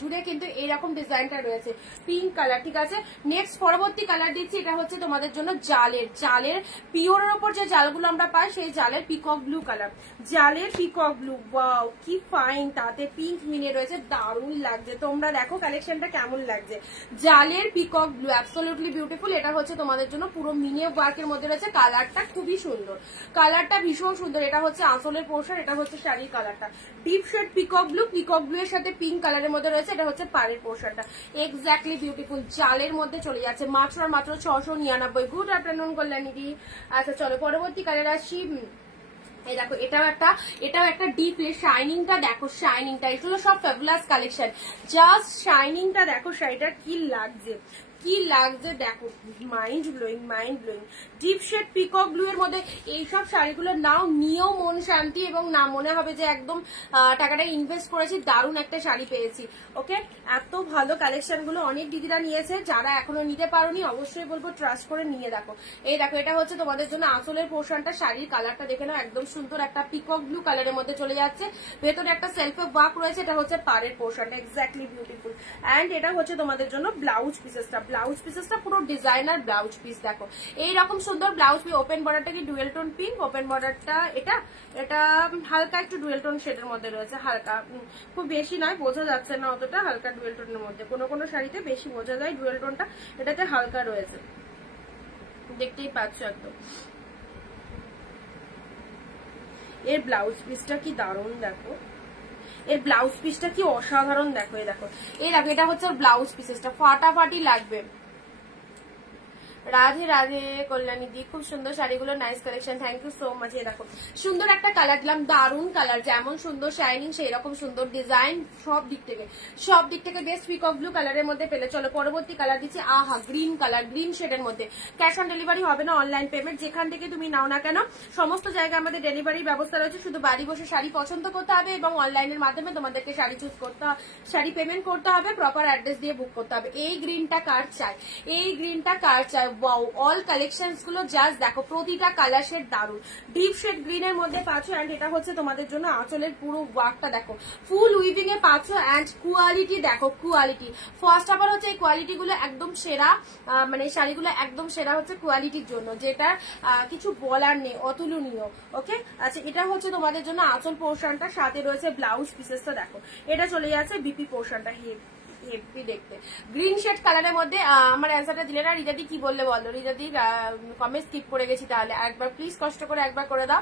জুড়ে কিন্তু এইরকম ডিজাইনটা রয়েছে, পিঙ্ক কালার। ঠিক আছে, নেক্সট পরবর্তী কালার দিচ্ছি, এটা হচ্ছে তোমাদের জন্য জালের, জালের পিওরের ওপর যে জালগুলো আমরা পাই সেই জালের পিকক ব্লু কালার, জালের পিকক ব্লু, ওয়াও কি ফাইন, তাতে পিঙ্ক মিনে রয়েছে, দারুণ লাগছে। তোমরা দেখো কালেকশনটা কেমন লাগছে, জালের পিকক ব্লু, অ্যাবসলিউটলি বিউটিফুল। এটা হচ্ছে তোমাদের জন্য পুরো মিনে ওয়ার্কের মধ্যে রয়েছে, কালারটা খুবই সুন্দর, কালারটা ভীষণ সুন্দর। এটা হচ্ছে আঁচলের পোর্শন, এটা হচ্ছে শাড়ির কালারটা, deep shade peacock blue, peacock blue এর সাথে পিঙ্ক কালারের মধ্যে রয়েছে। এটা হচ্ছে পাড়ের পোর্শনটা, এক্স্যাক্টলি বিউটিফুল, জালের মধ্যে চলে যাচ্ছে, মাত্র আর মাত্র 699। গুড আফটারনুন কল্যাণী দি। আচ্ছা চলো পরবর্তী কালার আসি। এই দেখো এটাও একটা ডিপ শাইনিংটা দেখো, শাইনিংটা, এগুলো সব ফ্যাবুলাস কালেকশন, জাস্ট শাইনিংটা দেখো, শাড়িটা কি লাগছে, কি লাগছে দেখো, mind blowing, mind blowing. Deep shade peacock blue এর মধ্যে এইসব শাড়িগুলো নাও, নিয়েও মন শান্তি এবং না মনে হবে যে একদম টাকাটা ইনভেস্ট করেছি, দারুণ একটা শাড়ি পেয়েছি। ওকে, এত ভালো কালেকশন গুলো অনেক দিদিরা নিয়েছে, যারা এখনো নিতে পারোনি অবশ্যই বলবো ট্রাস্ট করে নিয়ে দেখো। এই দেখো, এটা হচ্ছে তোমাদের জন্য আঁচলের পোর্শনটা, শাড়ির কালারটা দেখে নাও, একদম সুন্দর একটা পিকক ব্লু কালারের মধ্যে চলে যাচ্ছে। ভেতরে একটা সেলফে ওয়ার্ক রয়েছে, এটা হচ্ছে পাড়ের পোর্শনটা, এক্স্যাক্টলি বিউটিফুল। এন্ড এটা হচ্ছে তোমাদের জন্য ব্লাউজ পিসেসটা, ব্লাউজ পিসেসটা পুরো ডিজাইনার ব্লাউজ পিস। দেখো এইরকম সুন্দর ব্লাউজ পিস। ওপেন বর্ডারটা কি ডুয়েল টোন পিঙ্ক, ওপেন বর্ডারটা এটা এটা হালকা একটু ডুয়েল টোন শেডের মধ্যে রয়েছে, হালকা, খুব বেশি নয়, বোঝা যাচ্ছে না অতটা, হালকা ডুয়েল টোনের মধ্যে। কোনো কোনো শাড়িতে বেশি বোঝা যায় ডুয়েল টোনটা, এটাতে হালকা রয়েছে, দেখতেই পাচ্ছ একদম। এর ব্লাউজ পিসটা কি দারুণ, দেখো এর ব্লাউজ পিসটা কি অসাধারণ, দেখো এই দেখো, এই দেখো এটা হচ্ছে ওর ব্লাউজ পিসেসটা, ফাটাফাটি লাগবে। রাধে রাধে কল্যাণী দি, খুব সুন্দর শাড়িগুলো, nice collection, thank you so much. এই দেখো সুন্দর একটা কালার দিলাম, দারুণ কালার, যেমন সুন্দর শাইনিং সেই রকম সুন্দর ডিজাইন, সব দিক থেকে বেস্ট পিকক ব্লু কালারের মধ্যে পেলে। চলো পরবর্তী কালার দিচ্ছি, আহা গ্রিন কালার, গ্রিন শেডের মধ্যে। ক্যাশ অন ডেলিভারি হবে না, অনলাইন পেমেন্ট, যেখান থেকে তুমি নাও না কেন সমস্ত জায়গায় আমাদের ডেলিভারির ব্যবস্থা রয়েছে। শুধু বাড়ি বসে শাড়ি পছন্দ করতে হবে এবং অনলাইনের মাধ্যমে তোমাদেরকে শাড়ি চুজ করতে হবে, শাড়ি পেমেন্ট করতে হবে, প্রপার অ্যাড্রেস দিয়ে বুক করতে হবে। এই গ্রিনটা কার চাই, এই গ্রিনটা কার চাই, ওয়াও, অল কালেকশনস গুলো জাস্ট দেখো, প্রতিটা কালার শেড দারুন। ডিপ শেড গ্রিন এর মধ্যে পাচ্ছ, এন্ড এটা হচ্ছে তোমাদের জন্য আঁচলের পুরো ওয়ার্কটা দেখো, ফুল উইভিং এ পাচ্ছ। এন্ড কোয়ালিটি দেখো, কোয়ালিটি ফার্স্ট অফ অল হচ্ছে এই কোয়ালিটি গুলো একদম সেরা, মানে শাড়িগুলো একদম সেরা হচ্ছে কোয়ালিটির জন্য, যেটা কিছু বলার নেই, অতুলনীয়। ওকে, আচ্ছা এটা হচ্ছে তোমাদের জন্য আঁচল পোর্শনটা, সাথে রয়েছে ব্লাউজ পিসেসটা, দেখো এটা চলে যাচ্ছে বিপি পোর্শনটা, হেভি দেখতে। গ্রিন শেড কালারের মধ্যে আমার অ্যান্সারটা দিলে না রিজাদি, কি বললে বলো রিজাদি, কমেন্ট স্কিপ করে গেছি, তাহলে একবার প্লিজ কষ্ট করে একবার করে দাও,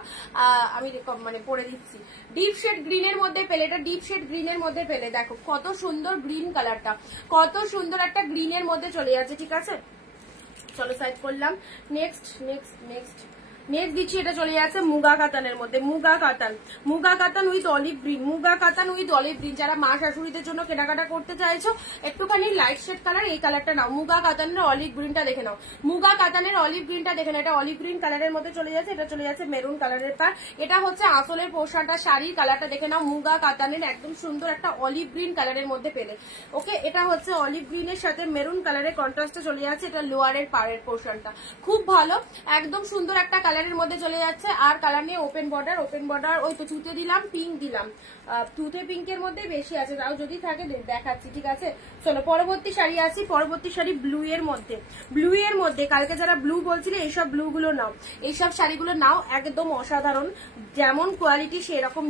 আমি মানে পড়ে দিচ্ছি। ডিপ শেড গ্রিনের মধ্যে পেলে, এটা ডিপ শেড গ্রিনের মধ্যে পেলে, দেখো কত সুন্দর গ্রিন কালারটা, কত সুন্দর একটা গ্রিনের মধ্যে চলে যাচ্ছে। ঠিক আছে, চলো সাইড করলাম। নেক্সট দিচ্ছি, এটা চলে যাচ্ছে মুগা কাতানের মধ্যে, মুগা কাতান উইথ অলিভ গ্রিন, মুগা কাতান উইথ অলিভ গ্রিন। যারা মা শাশুড়িদের জন্য কেনাকাটা করতে চাইছো একটুখানি লাইট শেড কালার, এই কালারটা নাও। মুগা কাতানের অলিভ গ্রিনটা দেখে নাও, মুগা কাতানের অলিভ গ্রিনটা দেখে নাও, এটা অলিভ গ্রিন কালারের মধ্যে চলে যাচ্ছে, এটা চলে যাচ্ছে মেরুন কালারের পার। এটা হচ্ছে আঁচলের পোর্শনটা, শাড়ির কালারটা দেখে নাও, মুগা কাতানের একদম সুন্দর একটা অলিভ গ্রিন কালারের মধ্যে পেলে। ওকে, এটা হচ্ছে অলিভ গ্রিনের সাথে মেরুন কালারের কন্ট্রাস্টে চলে যাচ্ছে, এটা লোয়ারের পাড়ের পোর্শনটা, খুব ভালো, একদম সুন্দর একটা কালারের মধ্যে চলে যাচ্ছে। আর কালার নিয়ে ওপেন বর্ডার ওই তো চুতে দিলাম, পিঙ্ক দিলাম, টুথে পিঙ্কের মধ্যে বেশি আছে, তাও যদি থাকে দেখাচ্ছি। ঠিক আছে, চলো পরবর্তী শাড়ি আসি। পরবর্তী শাড়ি ব্লু এর মধ্যে, কালকে যারা ব্লু বলছিলে এইসব ব্লু গুলো নাও, এইসব শাড়িগুলো নাও, একদম অসাধারণ, যেমন কোয়ালিটি সেরকম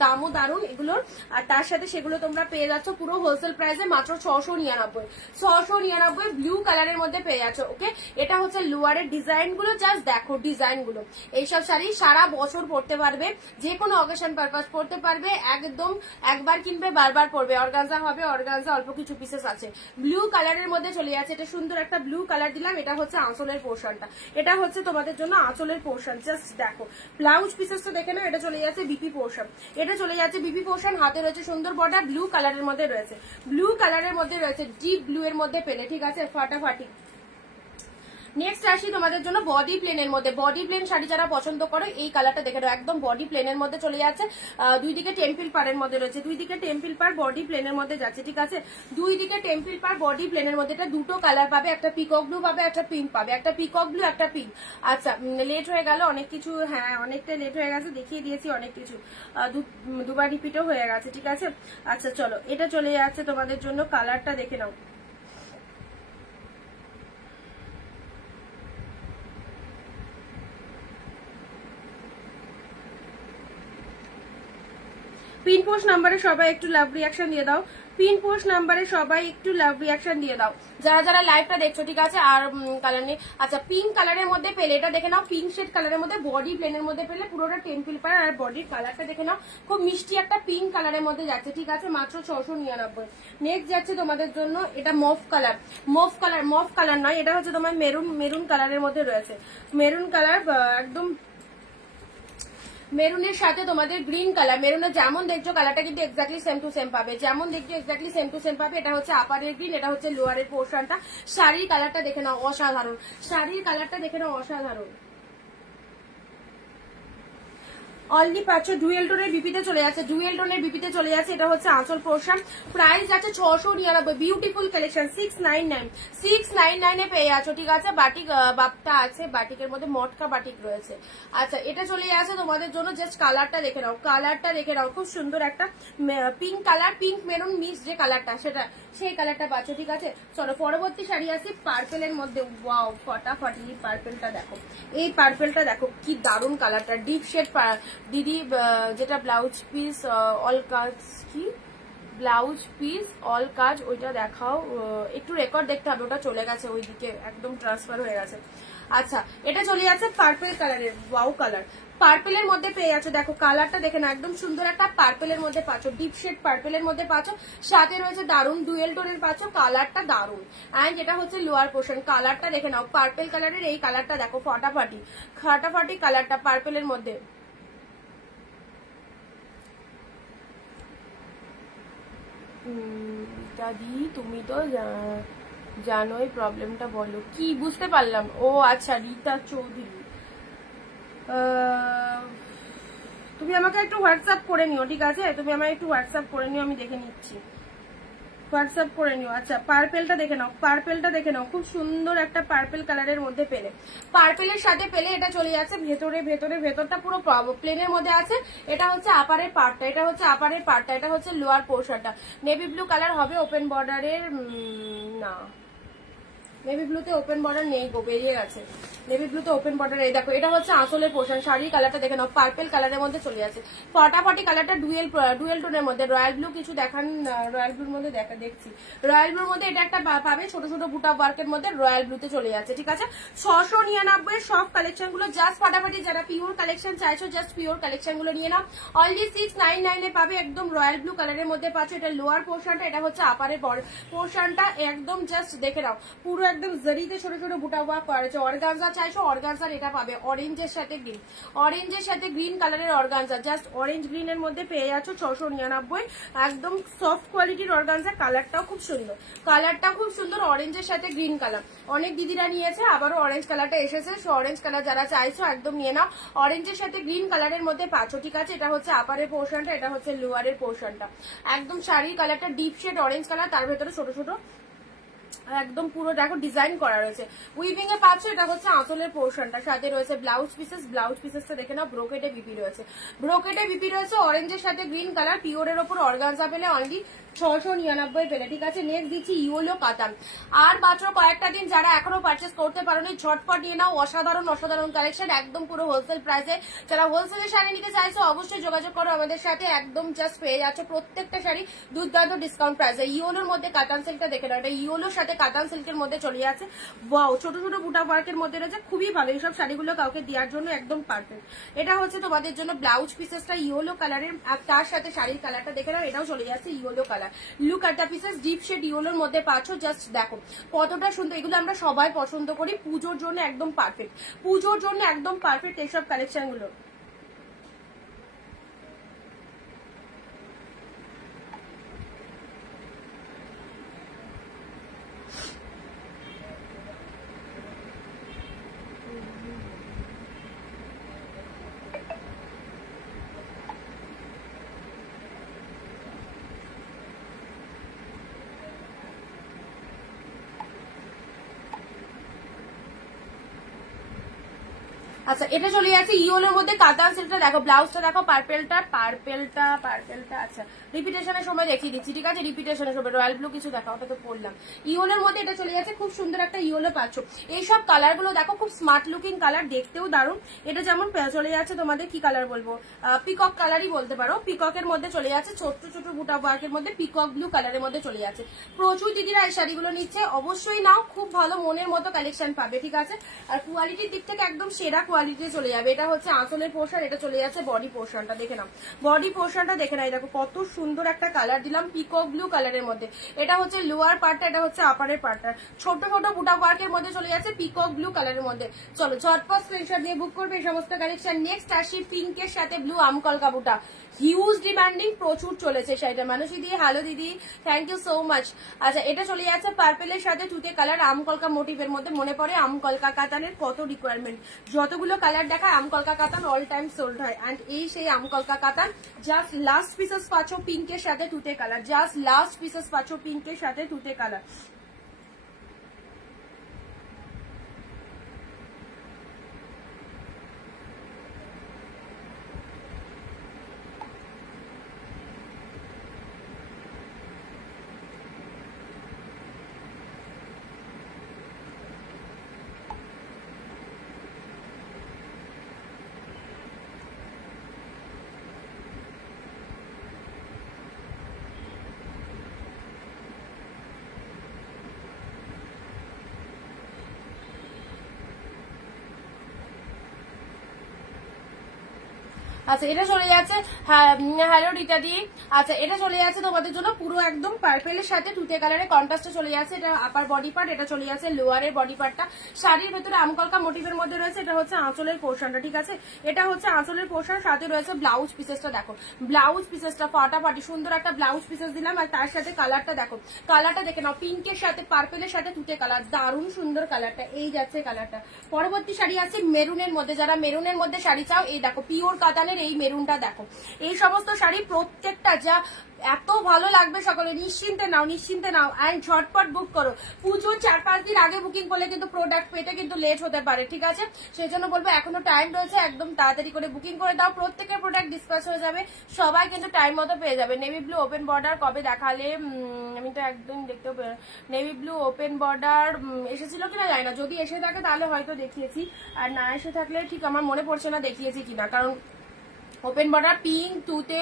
দামও দারুন এগুলোর। আর তার সাথে সেগুলো তোমরা পেয়ে যাচ্ছ পুরো হোলসেল প্রাইসে মাত্র 699 ব্লু কালারের মধ্যে পেয়ে যাচ্ছ। ওকে, এটা হচ্ছে লোয়ারের ডিজাইন গুলো, জাস্ট দেখো ডিজাইন গুলো। এইসব শাড়ি সারা বছর পরতে পারবে, যে কোনো অকেশন পারপাস পরতে পারবে, একদম একবার কিনবে বারবার পরবে। অর্গানজা হবে, অর্গানজা অল্প কিছু পিসেস আছে। ব্লু কালারের মধ্যে চলে যাচ্ছে, এটা সুন্দর একটা ব্লু কালার দিলাম। এটা হচ্ছে আঁচলের পোর্শনটা, এটা হচ্ছে তোমাদের জন্য আঁচলের পোর্শন, জাস্ট দেখো ব্লাউজ পিসেসটা দেখে নাও। এটা চলে যাচ্ছে বিপি পোর্শন, হাতে রয়েছে সুন্দর বর্ডার, ব্লু কালারের মধ্যে রয়েছে, ডিপ ব্লু এর মধ্যে পেলে। ঠিক আছে, ফাটাফাটি। নেক্সট আসি তোমাদের জন্য বডি প্লেনের মধ্যে, বডি প্লেন শাড়ি যারা পছন্দ করো এই কালারটা দেখে নাও, একদম বডি প্লেনের মধ্যে চলে যাচ্ছে। দুই দিকে টেম্পল পাড়ের মধ্যে রয়েছে, দুই দিকে টেম্পল পাড় বডি প্লেনের মধ্যে যাচ্ছে। ঠিক আছে, দুই দিকে টেম্পল পাড় বডি প্লেনের মধ্যে, এটা দুটো কালার পাবে, একটা পিকক ব্লু পাবে, একটা পিঙ্ক পাবে, একটা পিকক ব্লু একটা পিঙ্ক। আচ্ছা, লেট হয়ে গেল অনেক কিছু, হ্যাঁ অনেকটা লেট হয়ে গেছে, দেখিয়ে দিয়েছি অনেক কিছু, দুবার রিপিটও হয়ে গেছে। ঠিক আছে, আচ্ছা চলো এটা চলে যাচ্ছে তোমাদের জন্য, কালারটা দেখে নাও। পিন পোস্ট নাম্বারে সবাই একটু লাভ রিয়াকশন দিয়ে দাও, পিন পোস্ট নাম্বারে সবাই একটু লাভ রিয়াকশন দিয়ে দাও যারা যারা লাইভটা দেখছো। ঠিক আছে, আর কালার নেই। আচ্ছা, পিঙ্ক কালারের মধ্যে পেলে, এটা দেখে নাও, পিঙ্ক শেড কালারের মধ্যে বডি প্লেনের মধ্যে পেলে, পুরোটা টেম্পল পার, আর বডির কালারটা দেখে নাও, খুব মিষ্টি একটা পিঙ্ক কালারের মধ্যে যাচ্ছে। ঠিক আছে, মাত্র 699। নেক্সট যাচ্ছে তোমাদের জন্য, এটা মফ কালার নয়, এটা হচ্ছে তোমার মেরুন কালারের মধ্যে রয়েছে, মেরুন কালার, একদম মেরুনের সাথে তোমাদের গ্রিন কালার, মেরুনের যেমন দেখছো কালারটা কিন্তু এক্স্যাক্টলি সেম টু সেম পাবে, যেমন দেখছো এক্স্যাক্টলি সেম টু সেম পাবে। এটা হচ্ছে আপারের গ্রিন, এটা হচ্ছে লোয়ারের পোর্শনটা। শাড়ির কালারটা দেখে নাও অসাধারণ, শাড়ির কালারটা দেখে নাও অসাধারণ। অলরেডি পাচ্ছ ডুয়েল টোনের বিপিতে চলে যাচ্ছে, ডুয়েল টোনের বিপিতে চলে যাচ্ছে। এটা হচ্ছে আঁচল পোর্শন, প্রাইস আছে 699, বিউটিফুল কালেকশন 699 এ পেয়ে যাচ্ছ, ঠিক আছে। বাটিক বাপটা আছে, বাটিকের মধ্যে মটকা বাটিক রয়েছে। আচ্ছা এটা চলে যাচ্ছে তোমাদের জন্য, জাস্ট কালারটা দেখে নাও, কালারটা দেখে নাও, খুব সুন্দর একটা pink colour, pink maroon mix যে কালারটা সেটা, সেই কালারটা পাচ্ছ, ঠিক আছে। চলো পরবর্তী শাড়ি আসি পার্পেলের মধ্যে। ওয়াও ফটাফটি পার্পেলটা দেখো, এই পার্পেলটা দেখো কি দারুণ কালারটা, ডিপ শেড দিদি। যেটা ব্লাউজ পিস অল কাজ, কি ব্লাউজ পিস অল কাজ ওইটা দেখাও, একটু রেকর্ড দেখতে হবে, ওটা চলে গেছে ওইদিকে, একদম ট্রান্সফার হয়ে গেছে। আচ্ছা এটা চলে যাচ্ছে পার্পেল কালারের, ওয়াও কালার পার্পেলের মধ্যে পেয়ে যাচ্ছ। দেখো কালারটা দেখে না, একদম সুন্দর একটা পার্পেলের মধ্যে পাচ্ছ, ডিপ শেড পার্পেলের মধ্যে পাচ্ছ, সাথে রয়েছে দারুন ডুয়েল টোনের পাচ্ছ, কালারটা দারুন। এন্ড এটা হচ্ছে লোয়ার পোর্শন, কালারটা দেখে নাও, পার্পেল কালারের এই কালারটা দেখো, ফটাফটি ফাটাফাটি কালারটা পার্পেলের মধ্যে। দাদি তুমি তো জানোই প্রবলেমটা, বলো কি, বুঝতে পারলাম। ও আচ্ছা রীতা চৌধুরী, তুমি আমাকে একটু হোয়াটসঅ্যাপ করে নিও, ঠিক আছে, তুমি আমাকে একটু হোয়াটসঅ্যাপ করে নিও, আমি দেখে নিচ্ছি, হোয়াটসঅ্যাপ করে নিও। আচ্ছা পার্পেলটা দেখে নাও, পার্পেলটা দেখে নাও, খুব সুন্দর একটা পার্পেল কালারের মধ্যে পেলে, পার্পেলের সাথে পেলে এটা চলে যাচ্ছে ভেতরে, ভেতরটা পুরো প্লেনের মধ্যে আছে। এটা হচ্ছে আপারের পার্টটা, এটা হচ্ছে আপারের পার্টটা, এটা হচ্ছে লোয়ার পোর্শনটা। নেভি ব্লু কালার হবে, ওপেন বর্ডারের না, নেভি ব্লুতে ওপেন বর্ডার নেই গো, বেরিয়ে গেছে। নেভি ব্লুতে ওপেন বর্ডার, এই দেখো এটা হচ্ছে আঁচলের পোর্শন। শাড়ির কালারটা দেখে নাও, পার্পেল কালারের মধ্যে চলে যাচ্ছে, ফটাফটি কালারটা ডুয়েল টোনের মধ্যে। রয়্যাল ব্লু কিছু দেখান, রয়্যাল ব্লুর মধ্যে দেখছি, রয়্যাল ব্লুর মধ্যে এটা একটা পাবে, ছোট ছোট বুটা ওয়ার্কের মধ্যে রয়্যাল ব্লুতে চলে যাচ্ছে, ঠিক আছে। 699 সব কালেকশন গুলো জাস্ট ফটাফটি, যারা পিওর কালেকশন চাইছো জাস্ট পিওর কালেকশন গুলো নিয়ে নাও। অলরেডি 699 এ পাবে, একদম রয়্যাল ব্লু কালারের মধ্যে পাচ্ছ। এটা লোয়ার পোর্শনটা, এটা হচ্ছে আপারের পোর্শনটা, একদম জাস্ট দেখে নাও, পুরো একদম জরিতে ছোট ছোট বুটা ওয়ার্ক করা আছে। অর্গানজা চাইছো, অর্গানজার এটা পাবে, অরেঞ্জের সাথে গ্রিন, অরেঞ্জের সাথে গ্রিন কালারের অর্গানজা, জাস্ট অরেঞ্জ গ্রিনের মধ্যে পেয়ে যাচ্ছ 699, একদম সফট কোয়ালিটির অর্গানজা। কালারটাও খুব সুন্দর, কালারটাও খুব সুন্দর, অরেঞ্জের সাথে গ্রিন কালার। অনেক দিদিরা নিয়েছে, আবারও অরেঞ্জ কালারটা এসেছে, অরেঞ্জ কালার যারা চাইছো একদম নিয়ে নাও। অরেঞ্জের সাথে গ্রিন কালারের মধ্যে পাচ্ছ, ঠিক আছে। এটা হচ্ছে আপারের পোর্শনটা, এটা হচ্ছে লোয়ারের পোর্শনটা। একদম শাড়ির কালারটা ডিপ শেড অরেঞ্জ কালার, তার ভেতরে ছোট ছোট একদম পুরো দেখো ডিজাইন করা রয়েছে, উইভিং এ পাচ্ছ। এটা হচ্ছে আঁচলের পোর্শনটা, সাথে রয়েছে ব্লাউজ পিসেস, ব্লাউজ পিসেসটা দেখে নাও, ব্রোকেটে বিপি রয়েছে, ব্রোকেটে বিপি রয়েছে, অরেঞ্জের সাথে গ্রিন কালার, পিওরের ওপর অর্গানজা পেলে অনলি 699 পেলে, ঠিক আছে। নেক্সট দিচ্ছি ইয়েলো কাতান। আর মাত্র কয়েকটা দিন, যারা এখনো পারচেস করতে পারোনি ঝটপট নিয়ে নাও, অসাধারণ অসাধারণ কালেকশন, একদম পুরো হোলসেল প্রাইসে। যারা হোলসেলে শাড়ি নিতে চাইছো অবশ্যই যোগাযোগ করো আমাদের সাথে, একদম জাস্ট পেয়ে যাচ্ছ প্রত্যেকটা শাড়ি দুর্দান্ত ডিসকাউন্ট প্রাইসে। ইয়েলোর মধ্যে কাতান সিল্কটা দেখে নাও, এটা ইয়েলোর সাথে কাতান সিল্কের মধ্যে চলে যাচ্ছে, ওয়াও ছোট ছোট বুটা ওয়ার্কের মধ্যে রয়েছে, খুবই ভালো। এইসব শাড়িগুলো কাউকে দেওয়ার জন্য একদম পারফেক্ট। এটা হচ্ছে তোমাদের জন্য ব্লাউজ পিসেসটা ইয়েলো কালারের, আর তার সাথে শাড়ির কালারটা দেখে নাও, এটাও চলে যাচ্ছে ইয়েলো কালার। লুক আট দ্য পিসেস, ডিপ শেড ইয়েলোর মধ্যে পাচ্ছ, জাস্ট দেখো কতটা সুন্দর। এগুলো আমরা সবাই পছন্দ করি, পুজোর জন্য একদম পারফেক্ট, পুজোর জন্য একদম পারফেক্ট এইসব কালেকশন গুলো। আচ্ছা এটা চলে যাচ্ছে ইয়েলোর মধ্যে কাতান সিল্কটা, দেখো ব্লাউজটা দেখো, পার্পেলটা পার্পেলটা পার্পেলটা আচ্ছা রিপিটেশনের সময় দেখিয়ে দিচ্ছি, ঠিক আছে। রিপিটেশনের সময় রয়্যাল ব্লু কিছু দেখো, ওটা তো পড়লাম। ইয়েলোর মধ্যে এটা চলে যাচ্ছে, খুব সুন্দর একটা ইয়েলো পাচ্ছ। এইসব কালার গুলো দেখো খুব স্মার্ট লুকিং কালার, দেখতেও দারুণ। এটা যেমন চলে যাচ্ছে তোমাদের কি কালার বলবো, পিকক কালারই বলতে পারো, পিককের মধ্যে চলে যাচ্ছে, ছোট্ট ছোট বুটা ওয়ার্কের মধ্যে পিকক ব্লু কালারের মধ্যে চলে যাচ্ছে। প্রচুর দিদিরা এই শাড়িগুলো নিচ্ছে, অবশ্যই নাও, খুব ভালো মনের মতো কালেকশন পাবে, ঠিক আছে। আর কোয়ালিটির দিক থেকে একদম সেরা কোয়ালিটি। কোয়ালিটি চলে যাবে। এটা হচ্ছে আঁচলের পোর্শন, এটা চলে যাচ্ছে বডি পোর্শনটা। দেখে নাও বডি পোর্শনটা, দেখে নাও দেখো কত সুন্দর একটা কালার দিলাম পিকক ব্লু কালারের মধ্যে। এটা হচ্ছে লোয়ার পার্টটা, এটা হচ্ছে আপারের পার্টটা। ছোট ছোট বুটা ওয়ার্কের মধ্যে চলে যাচ্ছে পিকক ব্লু কালারের মধ্যে। চলো ঝটপট স্ক্রিনশট দিয়ে বুক করবে এই সমস্ত কালেকশন। নেক্সট আসি পিঙ্কের সাথে ব্লু আমকলকা বুটা, হিউজ ডিমান্ডিং, প্রচুর চলেছে শাড়িটা। মানুষী দি হ্যালো দিদি, থ্যাংক ইউ সো মাচ। আচ্ছা এটা চলে যাচ্ছে পার্পেলের সাথে তুতে কালার আমকলকা মোটিভের মধ্যে। মনে পড়ে আমকলকা কাতানের কত রিকোয়ারমেন্ট, যতগুলো কালার দেখায় আমকলকা কাতান অল টাইম সোল্ড হয়। অ্যান্ড এই সেই আমকলকা কাতান, জাস্ট লাস্ট পিসেস পাচ্ছ পিঙ্কের সাথে তুতে কালার, জাস্ট লাস্ট পিসেস পাচ্ছ পিঙ্কের সাথে তুতে কালার। আচ্ছা এটা চলে যাচ্ছে হ্যালো রিতা দি। আচ্ছা এটা চলে যাচ্ছে তোমাদের জন্য পুরো একদম পার্পেলের সাথে তুতে কালারের কন্ট্রাস্টে চলে যাচ্ছে। এটা আপার বডি পার্ট, এটা চলে যাচ্ছে লোয়ারের বডি পার্টটা। শাড়ির ভেতরে আমকলকা মোটিভের মধ্যে রয়েছে। এটা হচ্ছে আঁচলের পোর্শনটা, ঠিক আছে? এটা হচ্ছে আঁচলের পোর্শন, সাথে রয়েছে ব্লাউজ পিসেসটা। দেখো ব্লাউজ পিসেসটা ফাটাফাটি সুন্দর একটা ব্লাউজ পিসেস দিলাম। আর তার সাথে কালারটা দেখো, কালারটা দেখে নাও পিঙ্কের সাথে পার্পেলের সাথে তুতে কালার, দারুণ সুন্দর কালারটা। এই যাচ্ছে কালারটা। পরবর্তী শাড়ি আছে মেরুনের মধ্যে। যারা মেরুনের মধ্যে শাড়ি চাও, এই দেখো পিওর কাতানের এই মেরুনটা দেখো। এই সমস্ত শাড়ি প্রত্যেকটা যা এত ভালো লাগবে সকলে, নিশ্চিন্তে নাও নিশ্চিন্তে নাও। অ্যান্ড ঝটপট বুক করো। পুজোর 4-5 দিন আগে বুকিং করলে কিন্তু প্রোডাক্ট পেতে কিন্তু লেট হতে পারে, ঠিক আছে? সেই জন্য বলবো এখনো টাইম রয়েছে, একদম তাড়াতাড়ি করে বুকিং করে দাও। প্রত্যেকের প্রোডাক্ট ডিসপ্যাচ হয়ে যাবে, সবাই কিন্তু টাইম মতো পেয়ে যাবে। নেভি ব্লু ওপেন বর্ডার কবে দেখালে? আমি তো একদম দেখতেও নেভি ব্লু ওপেন বর্ডার এসেছিল কিনা জানি না, যদি এসে থাকে তাহলে হয়তো দেখিয়েছি, আর না এসে থাকলে ঠিক আমার মনে পড়ছে না দেখিয়েছি কিনা। কারণ ওপেন বর্ডার পিঙ্ক তুতে,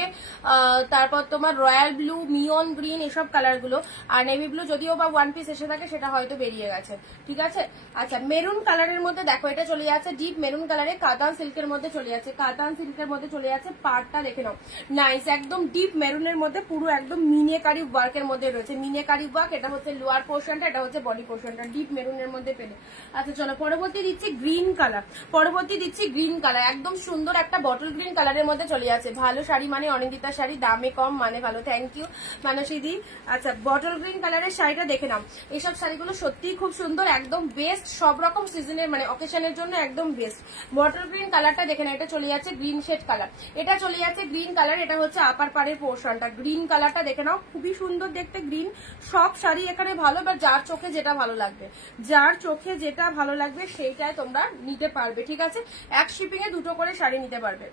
তারপর তোমার রয়্যাল ব্লু, মিয়ন গ্রিন, এসব কালার গুলো। আর নেভি ব্লু যদিও বা ওয়ান পিস এসে থাকে সেটা হয়তো বেরিয়ে গেছে, ঠিক আছে? আচ্ছা মেরুন কালারের মধ্যে দেখো, এটা চলে যাচ্ছে ডিপ মেরুন কালারে, কাতান সিল্কের মধ্যে চলে যাচ্ছে, কাতান সিল্কের মধ্যে চলে যাচ্ছে। পার্টটা দেখে নাও, নাইস, একদম ডিপ মেরুনের মধ্যে পুরো একদম মিনেকারি ওয়ার্কের মধ্যে রয়েছে, মিনেকারি ওয়ার্ক। এটা হচ্ছে লোয়ার পোর্শনটা, এটা হচ্ছে বডি পোর্শনটা, ডিপ মেরুনের মধ্যে পেলে। আচ্ছা চলো পরবর্তী দিচ্ছি গ্রিন কালার, পরবর্তী দিচ্ছি গ্রিন কালার, একদম সুন্দর একটা বটল গ্রিন কালারের মধ্যে চলে যাচ্ছে। ভালো শাড়ি মানে অনিন্দিতা শাড়ি, দামে কম মানে ভালো, থ্যাংক ইউ মানসী দি। আচ্ছা বটল গ্রিন কালারের শাড়িটা দেখে নাও। এইসব শাড়িগুলো সত্যিই খুব সুন্দর, একদম বেস্ট, সব রকম সিজনের মানে অকেশনের জন্য একদম বেস্ট। বটল গ্রিন কালারটা দেখে নাও, এটা চলে যাচ্ছে গ্রিন শেড কালার, এটা চলে যাচ্ছে গ্রিন কালার, এটা হচ্ছে আপার পাড়ের পোর্শনটা। গ্রিন কালারটা দেখে নাও, খুবই সুন্দর দেখতে গ্রিন। সব শাড়ি এখানে ভালো, বা যার চোখে যেটা ভালো লাগবে, যার চোখে যেটা ভালো লাগবে সেইটাই তোমরা নিতে পারবে, ঠিক আছে? এক শিপিং এ দুটো করে শাড়ি নিতে পারবে।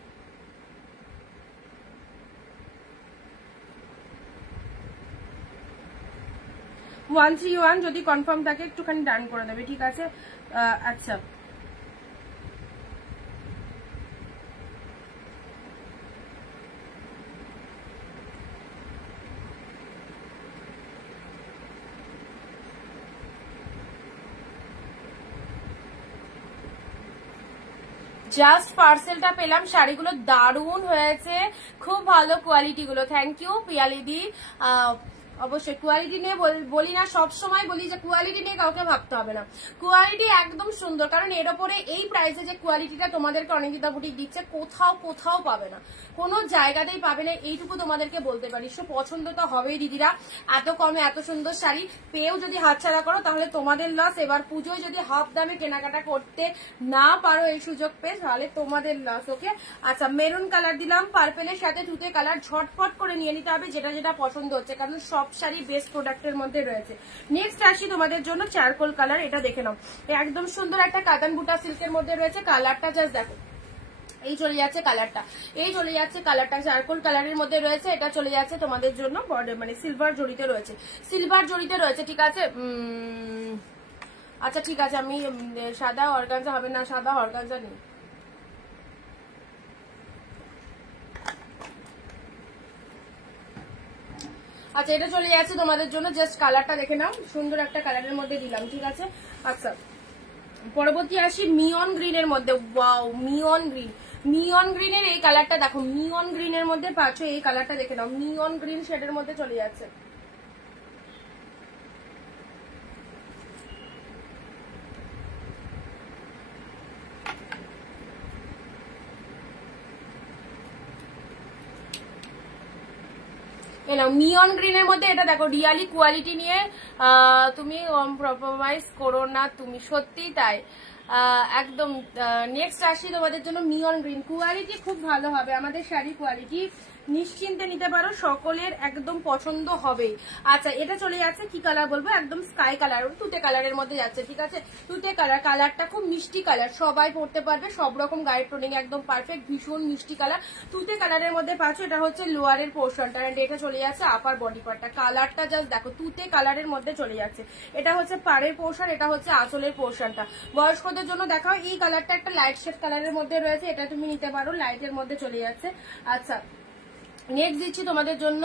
131 যদি কনফার্ম থাকে একটুখানি ডান করে দেবে, ঠিক আছে? আচ্ছা জাস্ট পার্সেলটা পেলাম, শাড়িগুলো দারুণ হয়েছে, খুব ভালো কোয়ালিটি গুলো, থ্যাংক ইউ পিয়ালিদি। অবশ্যই কোয়ালিটি নিয়ে বলি না, সবসময় বলি যে কোয়ালিটি নিয়ে কাউকে ভাবতে হবে না, কোয়ালিটি একদম সুন্দর। কারণ এর ওপরে এই প্রাইসে যে কোয়ালিটিটা তোমাদেরকে অনিন্দিতা বুটিক দিচ্ছে, কোথাও কোথাও পাবে না, কোনো জায়গাতেই পাবে না, এইটুকু তোমাদেরকে বলতে পারি। সো পছন্দ তো হবেই দিদিরা, এত কমে এত সুন্দর শাড়ি পেয়েও যদি হাতছাড়া করো তাহলে তোমাদের লস। এবার পুজোয় যদি হাফ দামে কেনাকাটা করতে না পারো এই সুযোগ পেয়ে, তাহলে তোমাদের লস, ওকে? আচ্ছা মেরুন কালার দিলাম, পার্পেলের সাথে তুতে কালার, ঝটপট করে নিয়ে নিতে হবে যেটা যেটা পছন্দ হচ্ছে, কারণ সব শাড়ি বেস্ট প্রোডাক্টের মধ্যে রয়েছে। নেক্সট আসি তোমাদের জন্য চারকোল কালার, এটা দেখে নাও, একদম সুন্দর একটা কাতান বুটা সিল্কের মধ্যে রয়েছে। কালারটা জাস্ট দেখো, এই চলে যাচ্ছে কালারটা, এই চলে যাচ্ছে কালারটা, চারকোল কালারের মধ্যে রয়েছে। এটা চলে যাচ্ছে তোমাদের জন্য বর্ডার মানে সিলভার জড়িতে রয়েছে, সিলভার জড়িতে রয়েছে, ঠিক আছে? আচ্ছা ঠিক আছে, আমি সাদা অর্গানজা হবে না, সাদা অর্গানজা নেই। আচ্ছা এটা চলে যাচ্ছে তোমাদের জন্য, জাস্ট কালারটা দেখে নাও, সুন্দর একটা কালারের মধ্যে দিলাম, ঠিক আছে? আচ্ছা পরবর্তী আসি মিয়ন গ্রিনের মধ্যে। ওয়াও, মিয়ন গ্রিন, মিয়ন গ্রিনের এই কালারটা দেখো, মিয়ন গ্রিনের মধ্যে পাচ্ছ, এই কালারটা দেখে নাও, মিয়ন গ্রিন শেডের মধ্যে চলে যাচ্ছে। মিয়ন গ্রিনের মধ্যে এটা দেখো, রিয়ালি কোয়ালিটি নিয়ে তুমি কম্প্রোমাইজ করো না তুমি, সত্যি তাই, একদম। নেক্সট আসি তোমাদের জন্য মিয়ন গ্রিন, কোয়ালিটি খুব ভালো হবে, আমাদের শাড়ি কোয়ালিটি নিশ্চিন্তে নিতে পারো, সকলের একদম পছন্দ হবে। আচ্ছা, এটা চলে যাচ্ছে কি কালার বলবো, একদম স্কাই কালার, তুতে কালারের মধ্যে যাচ্ছে, ঠিক আছে। তুতে কালার, কালারটা খুব মিষ্টি কালার, সবাই পরতে পারবে, সব রকম গায়ের টোনিং একদম পারফেক্ট, ভীষণ মিষ্টি কালার, তুতে কালারের মধ্যে পাচ্ছ। এটা হচ্ছে লোয়ারের পোর্শনটা, এন্ড এটা চলে যাচ্ছে আপার বডি পার্টটা। কালারটা জাস্ট দেখো, তুতে কালারের মধ্যে চলে যাচ্ছে। এটা হচ্ছে পাড়ের পোর্শন, এটা হচ্ছে আঁচলের পোর্শনটা। বয়স্কদের জন্য দেখাও, এই কালারটা একটা লাইট শেড কালারের মধ্যে রয়েছে, এটা তুমি নিতে পারো, লাইটের মধ্যে চলে যাচ্ছে। আচ্ছা, নেক্সট দিচ্ছি তোমাদের জন্য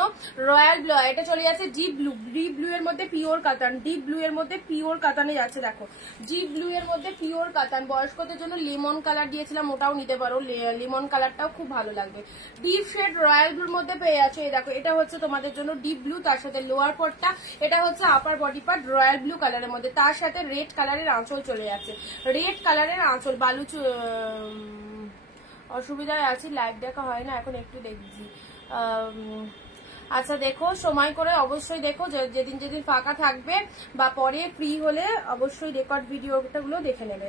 রয়্যাল ব্লু, এটা চলে যাচ্ছে ডিপ ব্লু, ডিপ ব্লু এর মধ্যে পিওর কাতান, ডিপ ব্লু এর মধ্যে পিওর কাতানে যাচ্ছে দেখো, ডিপ ব্লু এর মধ্যে পিওর কাতান। বয়স্কদের জন্য লেমন কালার দিয়েছিলাম, ওটাও নিতে পারো, লেমন কালারটাও খুব ভালো লাগবে। ডিপ শেড রয়্যাল ব্লুর মধ্যে পেয়ে যাচ্ছে, এই দেখো, এটা হচ্ছে তোমাদের জন্য ডিপ ব্লু, তার সাথে লোয়ার পার্টটা, এটা হচ্ছে আপার বডি পার্ট রয়্যাল ব্লু কালারের মধ্যে, তার সাথে রেড কালারের আঁচল চলে যাচ্ছে, রেড কালারের আঁচল। বালুচ অসুবিধায় আছি, লাইভ দেখা হয় না এখন, একটু দেখছি। আচ্ছা, দেখো সময় করে অবশ্যই দেখো, যেদিন যেদিন ফাঁকা থাকবে বা পরে ফ্রি হলে অবশ্যই রেকর্ড ভিডিওগুলো দেখে নেবে।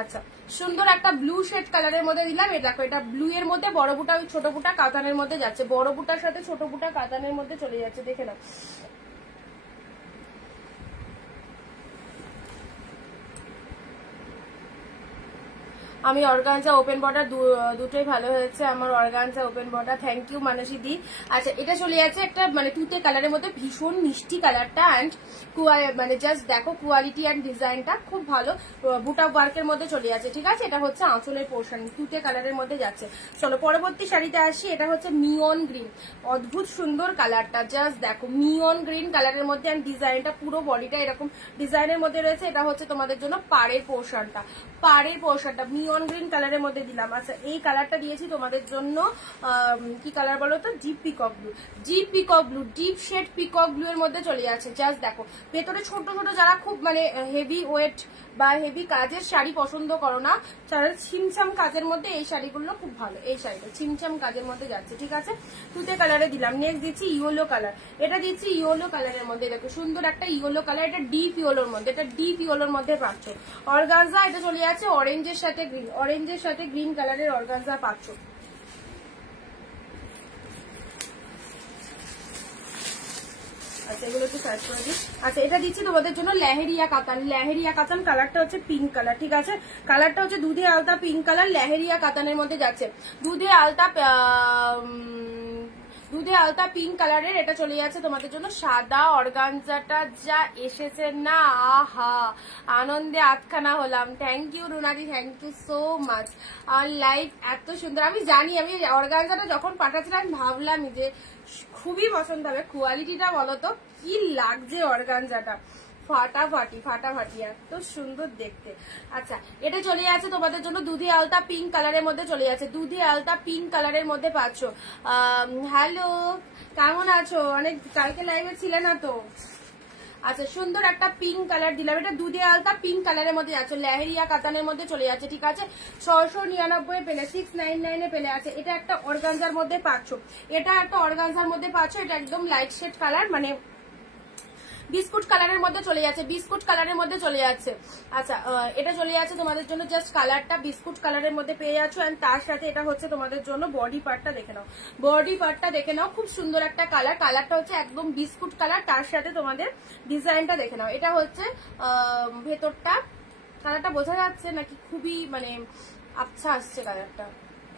আচ্ছা, সুন্দর একটা ব্লু শেড কালারের মধ্যে দিলাম, এই দেখো, এটা ব্লু এর মধ্যে বড় বুটা ছোট বুটা কাতানের মধ্যে যাচ্ছে, বড় বুটার সাথে ছোট বুটা কাতানের মধ্যে চলে যাচ্ছে, দেখে নাও। আমি অর্গানজা ওপেন বর্ডার দুটোই ভালো হয়েছে আমার, organza open border, thank you Mansi di. আচ্ছা, এটা চলে যাচ্ছে একটা মানে তুতে কালারের মধ্যে, ভীষণ মিষ্টি কালারটা, অ্যান্ড মানে জাস্ট দেখো কোয়ালিটি অ্যান্ড ডিজাইনটা খুব ভালো, বুটা ওয়ার্কের মধ্যে চলে যাচ্ছে, ঠিক আছে। এটা হচ্ছে আঁচলের পোর্শন, তুতে কালারের মধ্যে যাচ্ছে। চলো পরবর্তী শাড়িতে আসি, এটা হচ্ছে মিয়ন গ্রিন, অদ্ভুত সুন্দর কালারটা, জাস্ট দেখো, মিয়ন গ্রিন কালারের মধ্যে, অ্যান্ড ডিজাইনটা পুরো বডিটা এরকম ডিজাইনের মধ্যে রয়েছে। এটা হচ্ছে তোমাদের জন্য পাড়ের পোর্শনটা, পাড়ের পোর্শনটা মিয়ন গ্রিন কালারের মধ্যে দিলাম। আচ্ছা, এই কালারটা দিয়েছি তোমাদের জন্য কি কালার বলো তো, deep peacock blue, deep peacock blue, deep shade peacock blue এর মধ্যে চলে যাচ্ছে। জাস্ট দেখো, ভেতরে ছোট ছোট যারা খুব মানে হেভি ওয়েট বা হেভি কাজের শাড়ি পছন্দ করো না, তারা ছিমছাম কাজের মধ্যে এই শাড়িগুলো খুব ভালো, এই শাড়িটা ছিমছাম কাজের মধ্যে যাচ্ছে, ঠিক আছে। তুতে কালারে দিলাম। নেক্সট দিচ্ছি ইয়েলো কালার, এটা দিচ্ছি ইয়েলো কালারের মধ্যে, দেখো সুন্দর একটা ইয়েলো কালার, এটা ডিপ ইয়েলোর মধ্যে, এটা ডিপ ইয়েলোর মধ্যে পাচ্ছ। অর্গানজা, এটা চলে যাচ্ছে অরেঞ্জের সাথে গ্রিন, অরেঞ্জের সাথে গ্রিন কালারের অর্গানজা পাচ্ছ। আচ্ছা, এগুলো একটু সার্চ করে দিই। আচ্ছা, এটা দিচ্ছি তোমাদের জন্য লেহেরিয়া কাতান, লেহেরিয়া কাতান, কালারটা হচ্ছে পিঙ্ক কালার, ঠিক আছে। কালারটা হচ্ছে দুধে আলতা পিঙ্ক কালার, লেহেরিয়া কাতানের মধ্যে যাচ্ছে, দুধে আলতা পিঙ্ক কালারের, এটা চলে যাচ্ছে তোমাদের জন্য সাদা। অর্গানজাটা যা এসেছে না, আহা, আনন্দে আটখানা হলাম। থ্যাংক ইউ রুনাদি, থ্যাংক ইউ সো মাচ। আর লাইভ এত সুন্দর, আমি জানি, আমি অর্গানজাটা যখন পাঠাচ্ছিলাম ভাবলাম যে খুবই পছন্দ হবে। কোয়ালিটিটা বলো তো কি লাগছে অর্গানজাটা, ফাটাফাটি ফাটাফাটি, এত সুন্দর দেখতে। আচ্ছা, এটা চলে যাচ্ছে তোমাদের জন্য দুধে আলতা পিঙ্ক কালারের মধ্যে চলে যাচ্ছে, দুধে আলতা পিঙ্ক কালারের মধ্যে পাচ্ছ। হ্যালো, কেমন আছো? অনেক কালকে লাইভে ছিলে না তো। আচ্ছা, সুন্দর একটা পিঙ্ক কালার দিলাম, এটা দুধে আলতা পিঙ্ক কালারের মধ্যে যাচ্ছে, লেহেরিয়া কাতানের মধ্যে চলে যাচ্ছে, ঠিক আছে। 699 পেলে, 699 পেলে আছে। এটা একটা অর্গানজার মধ্যে পাচ্ছ, এটা একটা অর্গানজার মধ্যে পাচ্ছ, এটা একদম লাইট শেড কালার, মানে বিস্কুট কালারের মধ্যে চলে যাচ্ছে, বিস্কুট কালারের মধ্যে চলে যাচ্ছে। আচ্ছা, এটা চলে যাচ্ছে তোমাদের জন্য, জাস্ট কালারটা বিস্কুট কালারের মধ্যে পেয়ে যাচ্ছ, এন্ড তার সাথে এটা হচ্ছে তোমাদের জন্য বডি পার্টটা দেখে নাও, বডি পার্টটা দেখে নাও, খুব সুন্দর একটা কালার, কালারটা হচ্ছে একদম বিস্কুট কালার, তার সাথে তোমাদের ডিজাইনটা দেখে নাও। এটা হচ্ছে ভেতরটা, কালারটা বোঝা যাচ্ছে নাকি? খুবই মানে আচ্ছা আসছে কালারটা,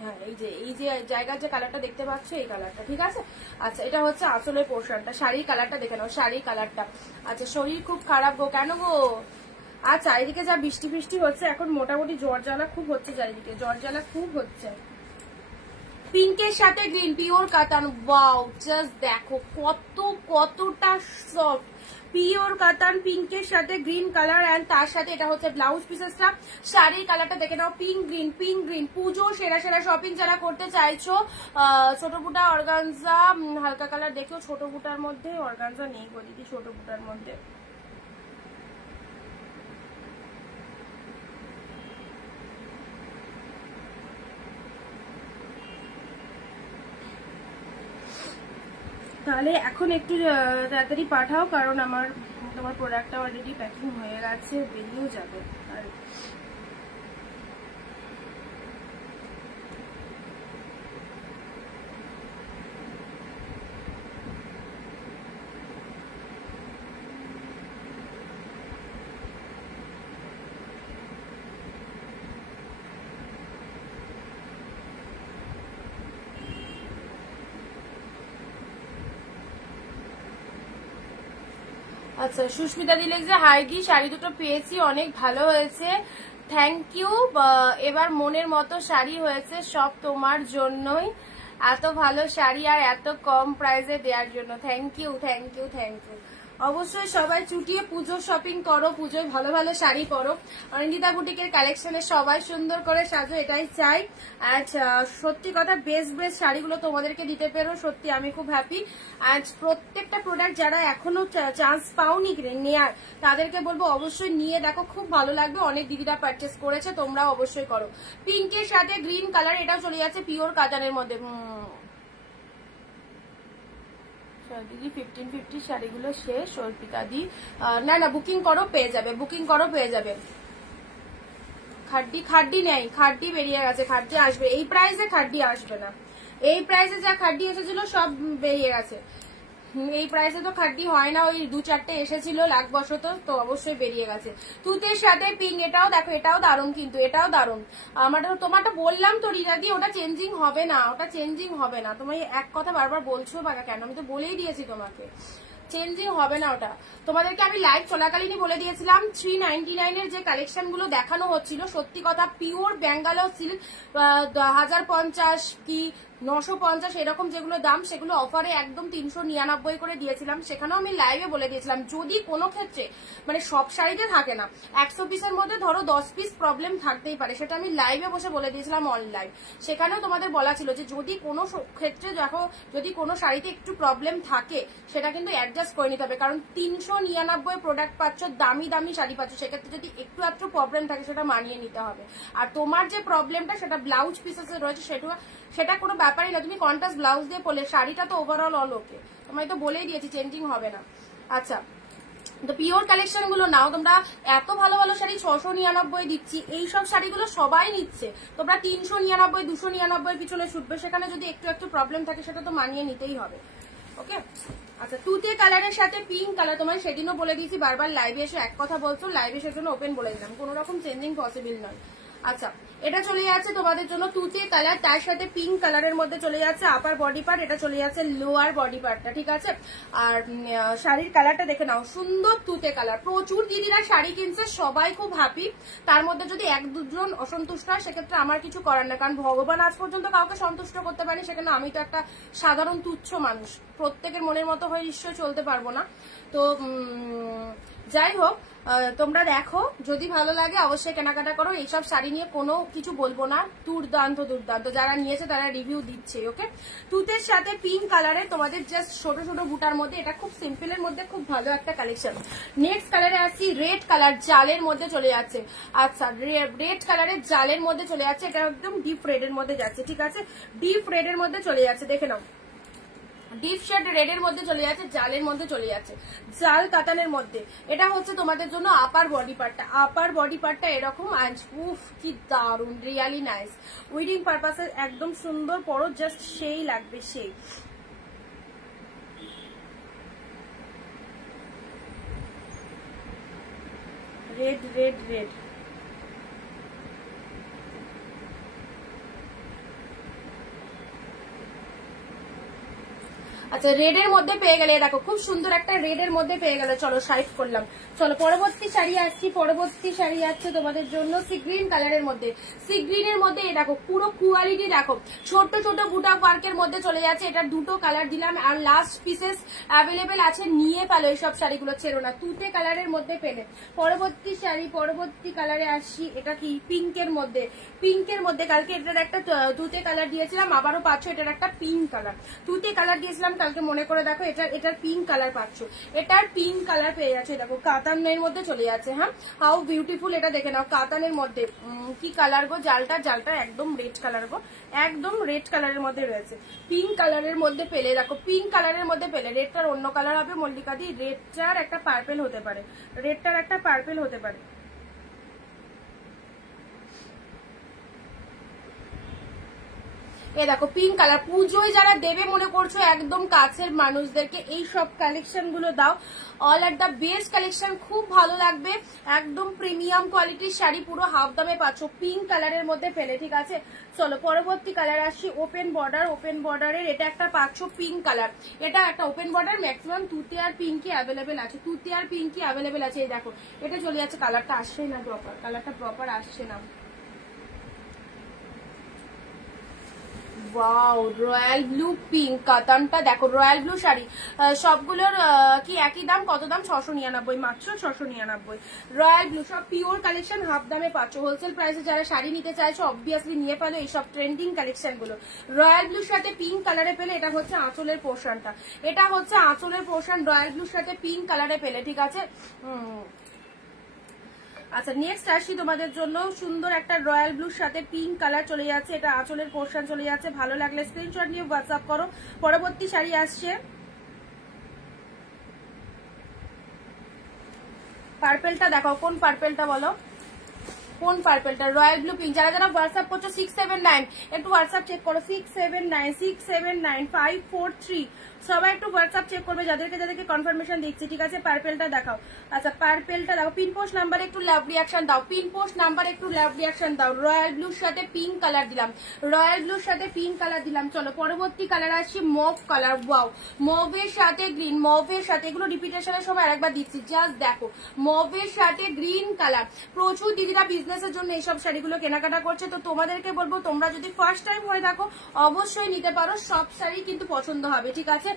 হ্যাঁ, এই যে জায়গার যে কালারটা দেখতে পাচ্ছ, এই কালারটা, ঠিক আছে। আচ্ছা, এটা হচ্ছে আঁচলের পোর্শনটা, শাড়ির কালারটা দেখে নাও, শাড়ির কালারটা। আচ্ছা, শরীর খুব খারাপ গো, কেন গো? আচ্ছা, চারিদিকে যা বৃষ্টি ফৃষ্টি হচ্ছে এখন, মোটামুটি জ্বর জ্বালা খুব হচ্ছে, চারিদিকে জ্বর জ্বালা খুব হচ্ছে। পিঙ্কের সাথে গ্রিন, পিওর কাতান। ওয়াও, জাস্ট দেখো কতটা সফট, পিওর কাতান, পিঙ্কের সাথে গ্রিন কালার, এন্ড তার সাথে এটা হচ্ছে ব্লাউজ পিসেসটা। শাড়ির কালারটা দেখে নাও, পিঙ্ক গ্রিন। পুজো সেরা শপিং যারা করতে চাইছো, ছোট বুটা অর্গানজা হালকা কালার দেখো, ছোট বুটার মধ্যে অর্গানজা নেই গো দিদি, ছোট বুটার মধ্যে তাহলে এখন একটু তাড়াতাড়ি পাঠাও, কারণ তোমার প্রোডাক্টটা অলরেডি প্যাকিং হয়ে গেছে, বেরিয়েও যাবে। আর আচ্ছা, সুস্মিতা দিলে যে হাই দি, শাড়ি দুটো পেয়েছি, অনেক ভালো হয়েছে, থ্যাংক ইউ। এবার মনের মতো শাড়ি হয়েছে, সব তোমার জন্যই, এত ভালো শাড়ি আর এত কম প্রাইসে দেওয়ার জন্য থ্যাংক ইউ। অবশ্যই সবাই চুটিয়ে পুজো শপিং করো, পুজোয় ভালো ভালো শাড়ি পরো, অনিন্দিতা বুটিকের কালেকশনে সবাই সুন্দর করে সাজো, এটাই চাই। আর সত্যি কথা, বেস্ট শাড়িগুলো তোমাদেরকে দিতে পেরো, সত্যি আমি খুব হ্যাপি। আর প্রত্যেকটা প্রোডাক্ট যারা এখনো চান্স পাওনি নেয়ার, তাদেরকে বলবো অবশ্যই নিয়ে দেখো, খুব ভালো লাগবে। অনেক দিদিরা পারচেস করেছে, তোমরাও অবশ্যই করো। পিঙ্কের সাথে গ্রিন কালার, এটাও চলে যাচ্ছে পিওর কাতানের মধ্যে। দিদি 1550 শাড়িগুলো শেষ, অর্পিতা দি না বুকিং করো পেয়ে যাবে। খাড্ডি নেই, খাড্ডি বেরিয়ে গেছে, খাড্ডি আসবে, এই প্রাইসে খাড্ডি আসবে না, এই প্রাইসে যা খাড্ডি এসেছিল সব বেরিয়ে গেছে। এই প্রাইসে তো খাড্ডি হয় না, ওই 2-4টে এসেছিল লাখবশত, তো অবশ্যই বেরিয়ে গেছে। তুতের সাথে পিঙ্ক, এটাও দেখো, এটাও দারুণ, কিন্তু এটাও দারুণ। তোমারটা বললাম তো রিজাদি, ওটা চেঞ্জিং হবে না, তুমি এক কথা বারবার বলছো বাবা কেন, আমি তো বলেই দিয়েছি তোমাকে, চেঞ্জিং হবে না ওটা। তোমাদেরকে আমি লাইভ চলাকালীনই বলে দিয়েছিলাম, 399 এর যে কালেকশন গুলো দেখানো হচ্ছিল, সত্যি কথা পিওর ব্যাঙ্গালোর সিল্ক 1050 কি 950 এরকম যেগুলো দাম, সেগুলো অফারে একদম 399 করে দিয়েছিলাম। সেখানেও আমি লাইভে বলে দিয়েছিলাম, যদি কোনো ক্ষেত্রে মানে সব শাড়িতে থাকে না, 100 পিসের মধ্যে ধরো 10 পিস প্রবলেম থাকতেই পারে, সেটা আমি লাইভে বসে বলে দিয়েছিলাম অনলাইন। সেখানেও তোমাদের বলা ছিল যে যদি কোনো ক্ষেত্রে দেখো, যদি কোনো শাড়িতে একটু প্রবলেম থাকে, সেটা কিন্তু অ্যাডজাস্ট করে নিতে হবে, কারণ 399 প্রোডাক্ট পাচ্ছ, দামি শাড়ি পাচ্ছ, সেক্ষেত্রে যদি একটু প্রবলেম থাকে সেটা মানিয়ে নিতে হবে। আর তোমার যে প্রবলেমটা সেটা ব্লাউজ পিসেসে রয়েছে, সেটা কোনো ব্যাপারই না, তুমি কন্ট্রাস্ট ব্লাউজ দিয়ে পরলে, শাড়িটা তো ওভারঅল অল ওকে, তোমায় তো বলেই দিয়েছি চেঞ্জিং হবে না। আচ্ছা, তো পিওর কালেকশন গুলো নাও তোমরা, এত ভালো ভালো শাড়ি 699 দিচ্ছি, এইসব শাড়িগুলো সবাই নিচ্ছে, তোমরা 399 299 পিছনে ছুটবে, সেখানে যদি একটু প্রবলেম থাকে সেটা তো মানিয়ে নিতেই হবে। ওকে, আচ্ছা, তুতে কালারের সাথে পিঙ্ক কালার, তোমায় সেদিনও বলে দিয়েছি, বারবার লাইভে এসে এক কথা বলছো, লাইভে এসে জন্য ওপেন বলে দিলাম, কোনো রকম চেঞ্জিং পসিবল নয়। আচ্ছা, এটা চলে যাচ্ছে তোমাদের জন্য তুতে কালার, তার সাথে পিঙ্ক কালারের মধ্যে চলে যাচ্ছে আপার বডি পার্ট, এটা চলে যাচ্ছে লোয়ার বডি পার্টটা, ঠিক আছে। আর শাড়ির কালারটা দেখে নাও, সুন্দর তুতে কালার, প্রচুর দিদিরা শাড়ি কিনছে, সবাই খুব হ্যাপি। তার মধ্যে যদি 1-2 জন অসন্তুষ্ট হয়, সেক্ষেত্রে আমার কিছু করার না, কারণ ভগবান আজ পর্যন্ত কাউকে সন্তুষ্ট করতে পারেনি, সেখানে আমি তো একটা সাধারণ তুচ্ছ মানুষ, প্রত্যেকের মনের মতো হয়ে নিশ্চয়ই চলতে পারবো না। তো যাই হোক, তোমরা দেখো, যদি ভালো লাগে অবশ্যই কেনাকাটা করো, এইসব শাড়ি নিয়ে কোনো কিছু বলবো না, দুর্দান্ত, যারা নিয়েছে তারা রিভিউ দিচ্ছে। ওকে, তুতের সাথে পিঙ্ক কালারের তোমাদের জাস্ট ছোট বুটার মধ্যে, এটা খুব সিম্পলের মধ্যে খুব ভালো একটা কালেকশন। নেক্সট কালারে আসছি, রেড কালার জালের মধ্যে চলে যাচ্ছে। আচ্ছা, রেড কালারের জালের মধ্যে চলে যাচ্ছে, এটা একদম ডিপ রেডের মধ্যে যাচ্ছে, ঠিক আছে, ডিপ রেডের মধ্যে চলে যাচ্ছে, দেখে নাও, ডিপ শেড রেডের মধ্যে চলে যাচ্ছে, জালের মধ্যে চলে যাচ্ছে, জাল কাতানের মধ্যে। এটা হচ্ছে তোমাদের জন্য আপার বডি পার্টটা এরকম, উফ কি দারুন, রিয়ালি নাইস, উইডিং পারপাসে একদম সুন্দর, পরো জাস্ট সেই লাগবে, সেই। রেড আচ্ছা রেড এর মধ্যে পেয়ে গেলে, দেখো খুব সুন্দর একটা রেড এর মধ্যে পেয়ে গেল। চলো সাইড করলাম। চলো পরবর্তী শাড়ি আসছি। পরবর্তী শাড়ি আছে তোমাদের জন্য সি গ্রিন কালারের মধ্যে। সি গ্রিন এর মধ্যে দেখো পুরো কোয়ালিটি দেখো, ছোট ছোট বুটা ওয়ার্কের মধ্যে চলে যাচ্ছে। এটা দুটো কালার দিলাম আর লাস্ট পিসেস অ্যাভেলেবেল আছে, নিয়ে ফেলো এইসব শাড়িগুলো, ছেড়ো না। তুতে কালারের মধ্যে পেলে। পরবর্তী শাড়ি, পরবর্তী কালারে আসছি। এটা কি পিঙ্কের মধ্যে, পিঙ্কের মধ্যে কালকে এটার একটা তুতে কালার দিয়েছিলাম, আবারও পাচ্ছ এটার একটা পিঙ্ক কালার। তুতে কালার দিয়েছিলাম কালকে, মনে করে দেখো এটার পিঙ্ক কালার পাচ্ছ, এটার পিঙ্ক কালার পেয়ে যাচ্ছে। দেখো কাতানের মধ্যে চলে যাচ্ছে। হ্যাঁ হাউ বিউটিফুল, এটা দেখে নাও কাতানের মধ্যে কি কালার গো, জালটা জালটা একদম রেড কালার গো, একদম রেড কালারের মধ্যে রয়েছে। পিঙ্ক কালারের মধ্যে পেলে, দেখো পিঙ্ক কালারের মধ্যে পেলে। রেডটার অন্য কালার হবে মল্লিকা দি, রেডটার একটা পার্পেল হতে পারে, রেডটার একটা পার্পেল হতে পারে। এ দেখো পিঙ্ক কালার। পুজোয় যারা দেবে মনে করছো একদম কাছের মানুষদেরকে এই সব কালেকশন গুলো দাও। All are the best collection, খুব ভালো লাগবে। একদম প্রিমিয়াম কোয়ালিটির শাড়ি, পুরো হাফ দামে পাচ্ছ পিঙ্ক কালারের মধ্যে পেলে। ঠিক আছে চলো পরবর্তী কালার আসি। ওপেন বর্ডার, ওপেন বর্ডারের এটা একটা পাচ্ছ পিঙ্ক কালার। এটা একটা ওপেন বর্ডার, ম্যাক্সিমাম তুতে আর পিঙ্কি অ্যাভেলেবেল আছে, তুতে আর পিঙ্কি অ্যাভেলেবেল আছে। এই দেখো এটা চলে যাচ্ছে, কালারটা আসছে না প্রপার, কালারটা প্রপার আসছে না। ওয়াও রয়্যাল ব্লু পিঙ্ক কাতানটা দেখো, রয়্যাল ব্লু শাড়ি সবগুলোর কি একই দাম? কত দাম? 699, মাত্র 699। রয়্যাল ব্লু সব পিওর কালেকশন, হাফ দামে পাচ্ছ। হোলসেল প্রাইসে যারা শাড়ি নিতে চাইছো অবভিয়াসলি নিয়ে ফেলো এইসব ট্রেন্ডিং কালেকশন গুলো। রয়্যাল ব্লুর সাথে পিঙ্ক কালারে পেলে, এটা হচ্ছে আঁচলের পোর্শনটা, এটা হচ্ছে আঁচলের পোর্শন রয়্যাল ব্লুর সাথে পিঙ্ক কালারে পেলে। ঠিক আছে আচ্ছা নেক্সট আসছি তোমাদের জন্য সুন্দর একটা রয়্যাল ব্লুর সাথে পিঙ্ক কালার চলে যাচ্ছে, এটা আঁচলের পোর্শন চলে যাচ্ছে। ভালো লাগলে স্ক্রিনশট নিয়ে হোয়াটসঅ্যাপ করো। পরবর্তী শাড়ি আসছে পার্পেলটা, দেখো কোন পার্পেলটা বলো, কোন পার্পেলটা? Royal blue pink. যারা যারা হোয়াটসঅ্যাপ করছো 679, একটু হোয়াটসঅ্যাপ চেক করো। 679 সবাই একটু হোয়াটসঅ্যাপ চেক করবে যাদেরকে যাদেরকে কনফার্মেশন দিচ্ছি। ঠিক আছে পার্পেলটা দেখাও। আচ্ছা পার্পেলটা দেখো, পিন পোস্ট নাম্বারে একটু লাভ রিয়াকশন দাও, পিন পোস্ট নাম্বারে একটু লাভ রিয়াকশন দাও। রয়্যাল ব্লুর সাথে পিঙ্ক কালার দিলাম, রয়্যাল ব্লুর সাথে পিঙ্ক কালার দিলাম। চলো পরবর্তী কালার আসছি মভ কালার। ওয়াও মভের সাথে গ্রিন, মভের সাথে, এগুলো রিপিটেশনের সময় আরেকবার দিচ্ছি, জাস্ট দেখো মভের সাথে গ্রিন কালার। প্রচুর দিদিরা বিজনেসের জন্য এইসব শাড়িগুলো কেনাকাটা করছে, তো তোমাদেরকে বলবো তোমরা যদি ফার্স্ট টাইম হয়ে থাকো অবশ্যই নিতে পারো, সব শাড়ি কিন্তু পছন্দ হবে। ঠিক আছে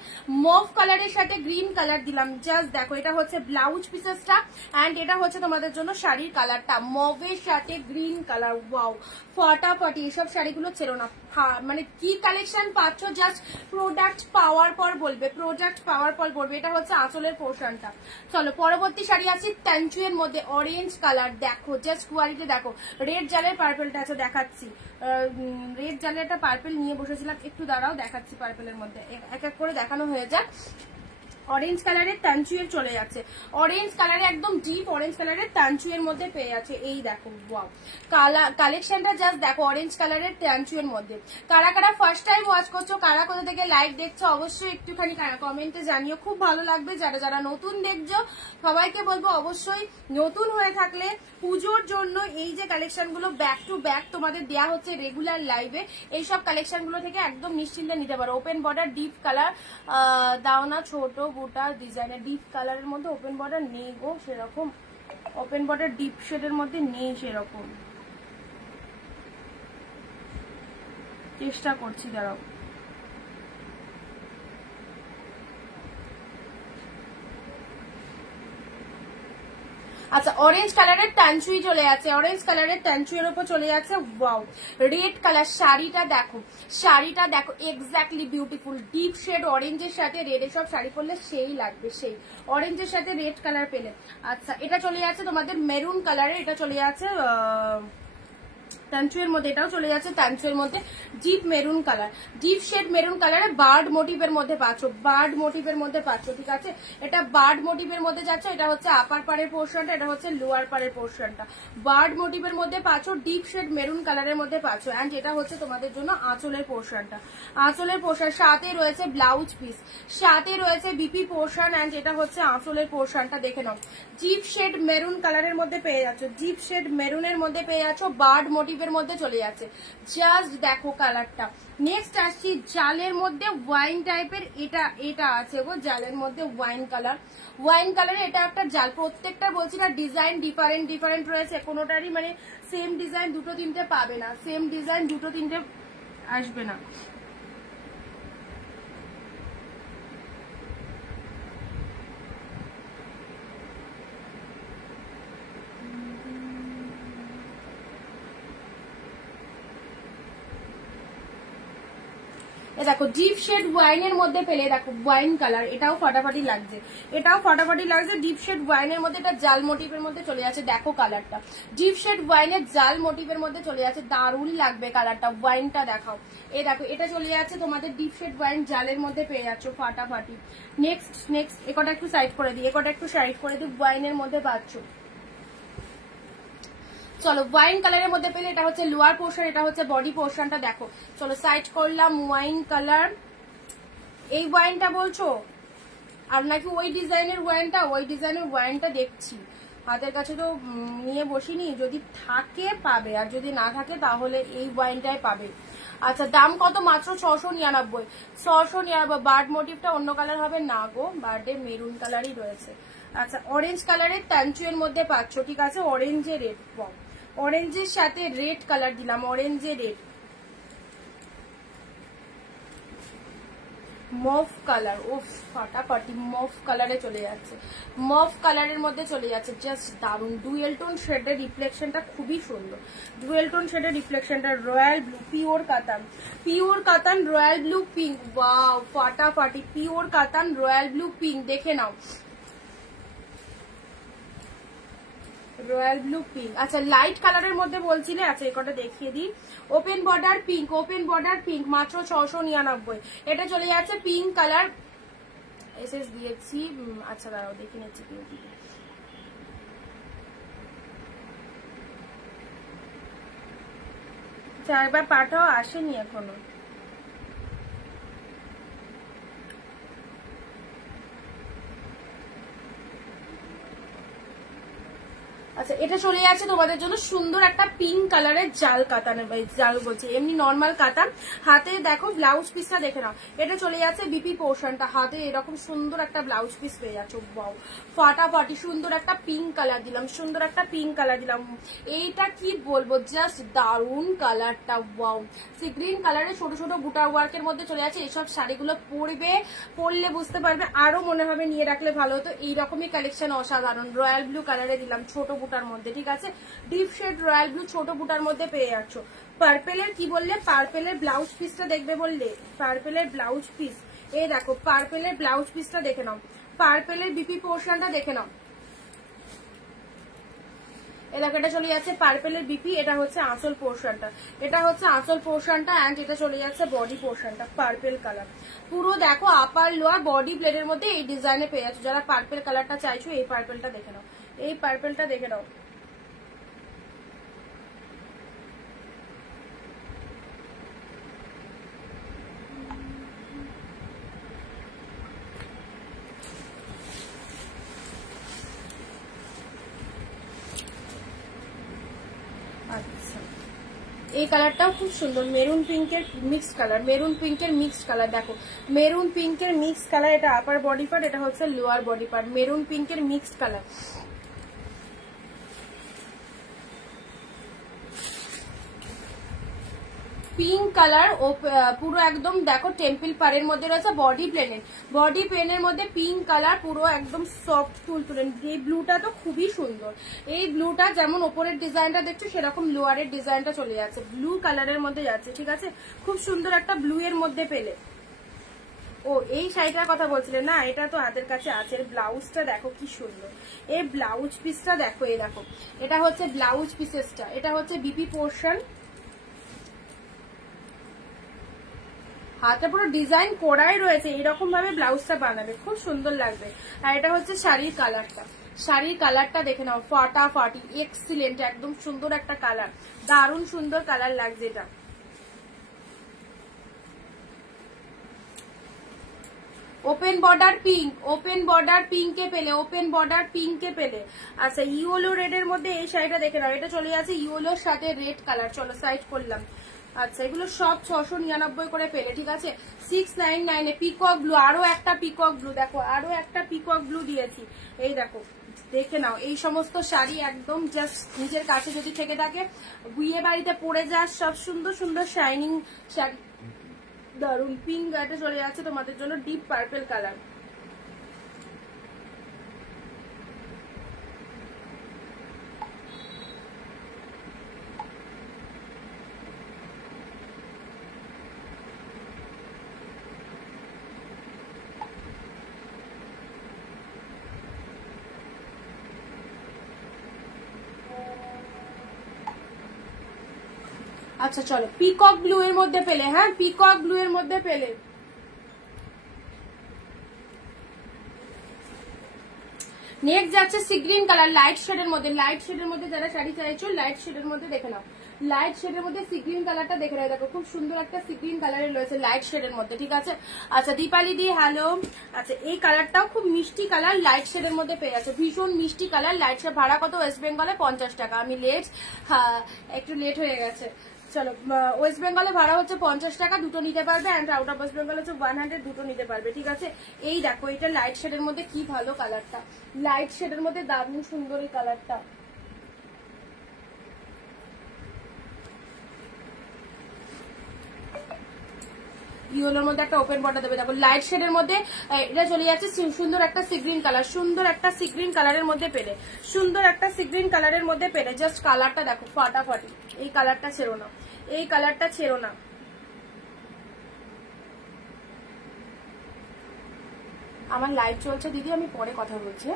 মভ কালারের সাথে গ্রিন কালার দিলাম, জাস্ট দেখো এটা হচ্ছে ব্লাউজ পিসেসটা এন্ড এটা হচ্ছে তোমাদের জন্য শাড়ির কালারটা, মভের সাথে গ্রিন কালার। ওয়াও ফাটাফাটি, এসব শাড়িগুলো ছেড়ো না। মানে কি কালেকশন পাচ্ছ, জাস্ট প্রোডাক্ট পাওয়ার পর বলবে, প্রোডাক্ট পাওয়ার পর বলবে। এটা হচ্ছে আঁচলের পোর্শনটা। চলো পরবর্তী শাড়ি আছে ট্যাঞ্চুয়ের মধ্যে অরেঞ্জ কালার। দেখো জাস্ট কোয়ালিটি দেখো, রেড জালের পার্পেলটা আছে দেখাচ্ছি। রেড জালের একটা পার্পেল নিয়ে বসেছিলাম, একটু দাঁড়াও দেখাচ্ছি পার্পেলের মধ্যে, এক এক করে দেখানো হয়ে যাক। অরেঞ্জ কালারের তানচুয়ের চলে যাচ্ছে, অরেঞ্জ কালারে একদম ডিপ অরেঞ্জ কালারের তানচুয়ের মধ্যে পেয়ে যাচ্ছে। এই দেখো ওয়াও কালেকশনটা জাস্ট দেখো, অরেঞ্জ কালারের তানচুয়ের মধ্যে। কারা কারা ফার্স্ট টাইম ওয়াচ করছো, কারা কোথা থেকে লাইভ দেখছো অবশ্যই একটুখানি কমেন্টে জানিও, খুব ভালো লাগবে। যারা যারা নতুন দেখছো সবাইকে বলবো অবশ্যই নতুন হয়ে থাকলে পুজোর জন্য এই যে কালেকশন গুলো ব্যাক টু ব্যাক তোমাদের দেয়া হচ্ছে রেগুলার লাইভে, এইসব কালেকশন গুলো থেকে একদম নিশ্চিন্তে নিতে পারো। ওপেন বর্ডার ডিপ কালার দাও না, ছোট বুটা ডিজাইনের ডিপ কালারের মধ্যে ওপেন বর্ডার নেই গো সেরকম, ওপেন বর্ডার ডিপ শেডের মধ্যে নেই সেরকম, চেষ্টা করছি দাঁড়াও। আচ্ছা অরেঞ্জ কালারের টানচুই চলে যাচ্ছে, অরেঞ্জ কালারের টানচুইয়ের উপর চলে যাচ্ছে। ওয়াও রেড কালার শাড়িটা দেখো, শাড়িটা দেখো এক্স্যাক্টলি বিউটিফুল। ডিপ শেড অরেঞ্জের সাথে রেড, এসব শাড়ি পরলে সেই লাগবে, সেই অরেঞ্জের সাথে রেড কালার পেলে। আচ্ছা এটা চলে যাচ্ছে তোমাদের মেরুন কালারের, এটা চলে যাচ্ছে তানচুয়ের মধ্যে, এটাও চলে যাচ্ছে তানচুয়ের মধ্যে deep maroon colour, deep shade maroon কালারে বার্ড মোটিভের মধ্যে পাচ্ছ, বার্ড মোটিভের মধ্যে পাচ্ছ। ঠিক আছে এটা বার্ড মোটিভের মধ্যে যাচ্ছে, এটা হচ্ছে আপার পাড়ের পোর্শনটা, এটা হচ্ছে লোয়ার পাড়ের পোর্শনটা। বার্ড মোটিভের মধ্যে পাচ্ছ, ডিপ শেড মেরুন কালারের মধ্যে পাচ্ছ এন্ড এটা হচ্ছে তোমাদের জন্য আঁচলের পোর্শনটা, আঁচলের পোর্শন। সাথে রয়েছে ব্লাউজ পিস, সাথে রয়েছে বিপি পোর্শন এন্ড এটা হচ্ছে আঁচলের পোর্শনটা। দেখে নাও ডিপ শেড মেরুন কালারের মধ্যে পেয়ে যাচ্ছ, ডিপ শেড মেরুনের মধ্যে পেয়ে যাচ্ছ, বার্ড মোটিভের মোটিভের মধ্যে চলে যাচ্ছে, জাস্ট দেখো কালারটা। নেক্সট আসছি জালের মধ্যে ওয়াইন টাইপের, এটা আছে গো জালের মধ্যে ওয়াইন কালার। ওয়াইন কালারে এটা একটা জাল, প্রত্যেকটা বলছি না ডিজাইন ডিফারেন্ট রয়েছে, কোনোটারই মানে সেম ডিজাইন দুটো তিনটে পাবে না, সেম ডিজাইন দুটো তিনটে আসবে না। দেখো ডিপ শেড ওয়াইনের মধ্যে পেলে, দেখো ওয়াইন কালার, এটাও ফাটাফাটি লাগছে, ডিপ শেড ওয়াইনের মধ্যে এটা জাল মোটিভের মধ্যে চলে যাচ্ছে, দেখো কালারটা ডিপ শেড ওয়াইনের জাল মোটিভের মধ্যে চলে যাচ্ছে, দারুণ লাগবে কালারটা। ওয়াইনটা দেখাও, দেখো এটা চলে যাচ্ছে তোমাদের ডিপ শেড ওয়াইন জালের মধ্যে পেয়ে যাচ্ছ ফাটাফাটি। নেক্সট একটা একটু সাইড করে দিই, ওয়াইনের মধ্যে পাচ্ছ। চলো ওয়াইন কালারের মধ্যে পেলে, এটা হচ্ছে লোয়ার পোর্শন, এটা হচ্ছে বডি পোর্শনটা। দেখো চলো সাইড করলাম ওয়াইন কালার। এই ওয়াইনটা বলছো আর নাকি ওই ডিজাইনের ওয়াইনটা দেখছি, হাতের কাছে তো নিয়ে বসিনি, যদি থাকে পাবে, আর যদি না থাকে তাহলে এই ওয়াইনটাই পাবে। আচ্ছা দাম কত? মাত্র 699। বার্ড মোটিভটা অন্য কালার হবে না গো, বার্ডে মেরুন কালারই রয়েছে। আচ্ছা অরেঞ্জ কালারের তাঞ্চুয়ের মধ্যে পাচ্ছ, ঠিক আছে, অরেঞ্জে রেড, অরেঞ্জের সাথে রেড কালার দিলাম, অরেঞ্জে রেড, মফ কালার, ও ফাটাফাটি মফ কালারে চলে যাচ্ছে, মফ কালারের মধ্যে চলে যাচ্ছে, জাস্ট দারুন। ডুয়েল টোন শেডের রিফ্লেকশনটা খুবই সুন্দর, রয়্যাল ব্লু, পিওর কাতান রয়্যাল ব্লু পিঙ্ক, ওয়াও ফাটাফাটি, পিওর কাতান রয়্যাল ব্লু পিঙ্ক, দেখে নাও রয়্যাল ব্লু পিঙ্ক। আচ্ছা লাইট কালারের মধ্যে বলছিলে, আচ্ছা এটা দেখিয়ে দিই, ওপেন বর্ডার পিঙ্ক, মাত্র 699। এটা চলে যাচ্ছে পিঙ্ক কালার, এসএস দিয়েছি। আচ্ছা দাঁড়াও দেখে নিচ্ছি পিঙ্ক, একবার পাঠাও, আসেনি এখনো। আচ্ছা এটা চলে যাচ্ছে তোমাদের জন্য সুন্দর একটা পিঙ্ক কালারের জাল কাতান, জাল বলছি এমনি নর্মাল কাতান। হাতে দেখো ব্লাউজ পিসটা দেখে নাও, এটা চলে যাচ্ছে বিপি পোর্শনটা, হাতে এরকম সুন্দর একটা ব্লাউজ পিস পেয়ে যাচ্ছ, ওয়াও ফাটাফাটি। সুন্দর একটা পিঙ্ক কালার দিলাম, এইটা কি বলবো, জাস্ট দারুন কালারটা, ওয়াও। সি গ্রিন কালারে ছোট ছোট বুটা ওয়ার্কের মধ্যে চলে যাচ্ছে। এইসব শাড়িগুলো পরলে বুঝতে পারবে, আরো মনে হবে নিয়ে রাখলে ভালো হতো। এইরকমই কালেকশন অসাধারণ। রয়্যাল ব্লু কালারে দিলাম ছোট বুটার মধ্যে, ঠিক আছে, ডিপ শেড রয়্যাল ব্লু ছোট বুটার মধ্যে পেয়ে যাচ্ছ। পার্পেলের কি বললে, পার্পেলের ব্লাউজ পিসটা দেখবে বললে, পার্পেলের ব্লাউজ পিস, এই দেখো পার্পেলের ব্লাউজ পিসটা দেখে নাও, পার্পেলের বিপি পোর্শনটা দেখে নাও। এই দেখো এটা চলে যাচ্ছে পার্পেলের বিপি, এটা হচ্ছে আঁচল পোর্শনটা, এন্ড এটা চলে যাচ্ছে বডি পোর্শনটা, পার্পেল কালার পুরো। দেখো আপার লোয়ার বডি প্লেটের মধ্যে এই ডিজাইনে পেয়ে যাচ্ছ। যারা পার্পেল কালারটা চাইছো এই পার্পেলটা দেখে নাও, আচ্ছা এই কালারটাও খুব সুন্দর, মেরুন পিঙ্কের মিক্সড কালার, দেখো মেরুন পিঙ্কের মিক্সড কালার। এটা আপার বডি পার্ট, এটা হচ্ছে লোয়ার বডি পার্ট, মেরুন পিঙ্কের মিক্সড কালার। পিঙ্ক কালার ও পুরো একদম দেখো টেম্পল পাড়ের মধ্যে রয়েছে বডি প্লেনের মধ্যে পিঙ্ক কালার, পুরো একদম সফট তুলতুলে। এই ব্লুটা তো খুবই সুন্দর, এই ব্লুটা যেমন ওপরের ডিজাইনটা দেখছো সেরকম লোয়ারের ডিজাইনটা চলে যাচ্ছে, ব্লু কালারের মধ্যে যাচ্ছে, ঠিক আছে, খুব সুন্দর একটা ব্লু এর মধ্যে পেলে। ও এই শাড়িটার কথা বলছিলে না, এটা তো হাতের কাছে আছে। ব্লাউজটা দেখো কি সুন্দর, এই ব্লাউজ পিসটা দেখো, এই দেখো এটা হচ্ছে ব্লাউজ পিসেসটা, এটা হচ্ছে বিপি পোর্শন, হাতে পুরো ডিজাইন করাই রয়েছে। এরকম ভাবে ব্লাউজটা বানাবে, খুব সুন্দর লাগবে। আর এটা হচ্ছে শাড়ির কালারটা দেখে নাও, ফাটাফাটি এক্সিলেন্ট, একদম সুন্দর একটা কালার, দারুণ সুন্দর কালার লাগছে এটা। Open border pink, open border পিঙ্কে পেলে, ওপেন বর্ডার পিঙ্কে পেলে। আচ্ছা ইয়েলো রেড এর মধ্যে এই শাড়িটা দেখে নাও, এটা চলে যাচ্ছে ইয়েলোর সাথে রেড কালার। চলো সাইড করলাম। আচ্ছা এগুলো সব 699 করে পেলে, ঠিক আছে। 699 এ পিকক ব্লু, আরো একটা পিকক ব্লু, দেখো আরো একটা পিকক ব্লু দিয়েছি। এই দেখো দেখে নাও, এই সমস্ত শাড়ি একদম জাস্ট নিজের কাছে যদি থেকে থাকে, বিয়ে বাড়িতে পরে যাস, সব সুন্দর সুন্দর শাইনিং শাড়ি। দারুন পিঙ্ক, এটা চলে যাচ্ছে তোমাদের জন্য ডিপ পার্পল কালার। আচ্ছা চলো পিকক ব্লু এর মধ্যে পেলে, হ্যাঁ পিকক ব্লু এর মধ্যে পেলে। নেক্সট যাচ্ছে সি গ্রিন কালার, লাইট শেডের মধ্যে। লাইট শেডের মধ্যে যারা শাড়ি চাইছো লাইট শেডের মধ্যে দেখে নাও, লাইট শেডের মধ্যে সি গ্রিন কালারটা দেখে নাও। দেখো খুব সুন্দর একটা সি গ্রিন কালারের রয়েছে লাইট শেডের মধ্যে, ঠিক আছে। আচ্ছা দীপালি দি হ্যালো। আচ্ছা এই কালারটাও খুব মিষ্টি কালার, লাইট শেডের মধ্যে পেয়ে যাচ্ছে, ভীষণ মিষ্টি কালার। লাইট শেড ভাড়া কত ওয়েস্ট বেঙ্গলে? 50 টাকা। আমি লেট, হ্যাঁ একটু লেট হয়ে গেছে। চলো ওয়েস্ট বেঙ্গলে ভাড়া হচ্ছে 50 টাকা, দুটো নিতে পারবে। And out of West Bengal হচ্ছে 100, দুটো নিতে পারবে, ঠিক আছে। এই দেখো এটা লাইট শেডের মধ্যে কি ভালো কালারটা, লাইট শেডের মধ্যে দারুণ সুন্দর এই কালারটা। ইয়েলোর মধ্যে একটা ওপেন বর্ডার দেবে, দেখো লাইট শেডের মধ্যে এটা চলে যাচ্ছে সুন্দর একটা সি গ্রিন কালার, সুন্দর একটা সি গ্রিন কালারের মধ্যে পেলে, সুন্দর একটা সি গ্রিন কালারের মধ্যে পেলে। জাস্ট কালারটা দেখো ফাটাফাটি, এই কালারটা ছেড়ো না, এই কালারটা ছেড়ো না। আমার লাইভ চলছে দিদি, আমি পরে কথা বলছি।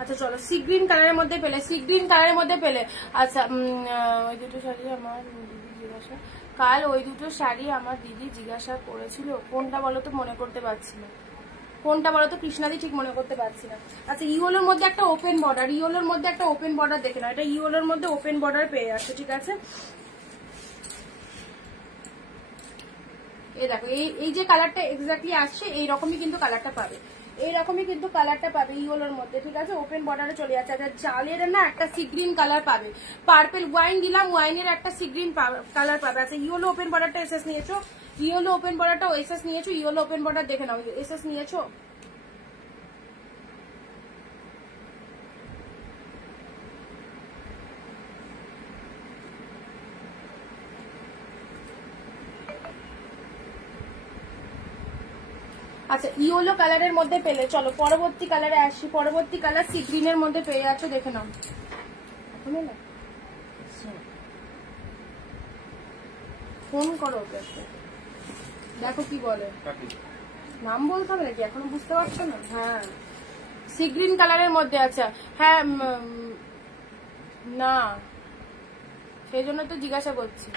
আচ্ছা চলো সি গ্রিন কালারের মধ্যে পেলে, সি গ্রিন কালারের মধ্যে পেলে। আচ্ছা ওই দুটো শাড়ি আমার দিদি জিজ্ঞাসা, কাল ওই দুটো শাড়ি আমার দিদি জিজ্ঞাসা করেছিল, কোনটা বলো তো, মনে করতে পারছি না কোনটা বলো তো কৃষ্ণাদি, ঠিক মনে করতে পারছি না। আচ্ছা ইয়েলোর মধ্যে একটা ওপেন বর্ডার, ইয়েলোর মধ্যে একটা ওপেন বর্ডার দেখে নাও, এটা ইয়েলোর মধ্যে ওপেন বর্ডার পেয়ে যাচ্ছে, ঠিক আছে। এই দেখো এই যে কালারটা এক্স্যাক্টলি আসছে এইরকমই কিন্তু কালারটা পাবে, এইরকমই কিন্তু কালারটা পাবে ইয়েলোর মধ্যে, ঠিক আছে। ওপেন বর্ডারে চলে যাচ্ছে। আচ্ছা জালের না একটা সি গ্রিন কালার পাবে, পার্পল ওয়াইন দিলাম, ওয়াইনের একটা সি গ্রিন কালার পাবে। আচ্ছা ইয়েলো ওপেন বর্ডারটা এসএস নিয়েছো, ইয়েলো ওপেন বর্ডারটা এসএস নিয়েছো, ইয়েলো ওপেন বর্ডার দেখে নাও, এসএস নিয়েছো। আচ্ছা ইয়েলো কালারের মধ্যে পেলে, চলো পরবর্তী কালারে আসি। পরবর্তী কালার সি গ্রিনের মধ্যে পেয়ে যাচ্ছ, দেখে নাও। ফোন করো ওকে, দেখো কি বলে, নাম বলতে হবে নাকি, এখনো বুঝতে পারছো না? হ্যাঁ সি গ্রিন কালারের মধ্যে। আচ্ছা হ্যাঁ না সেই জন্য তো জিজ্ঞাসা করছি।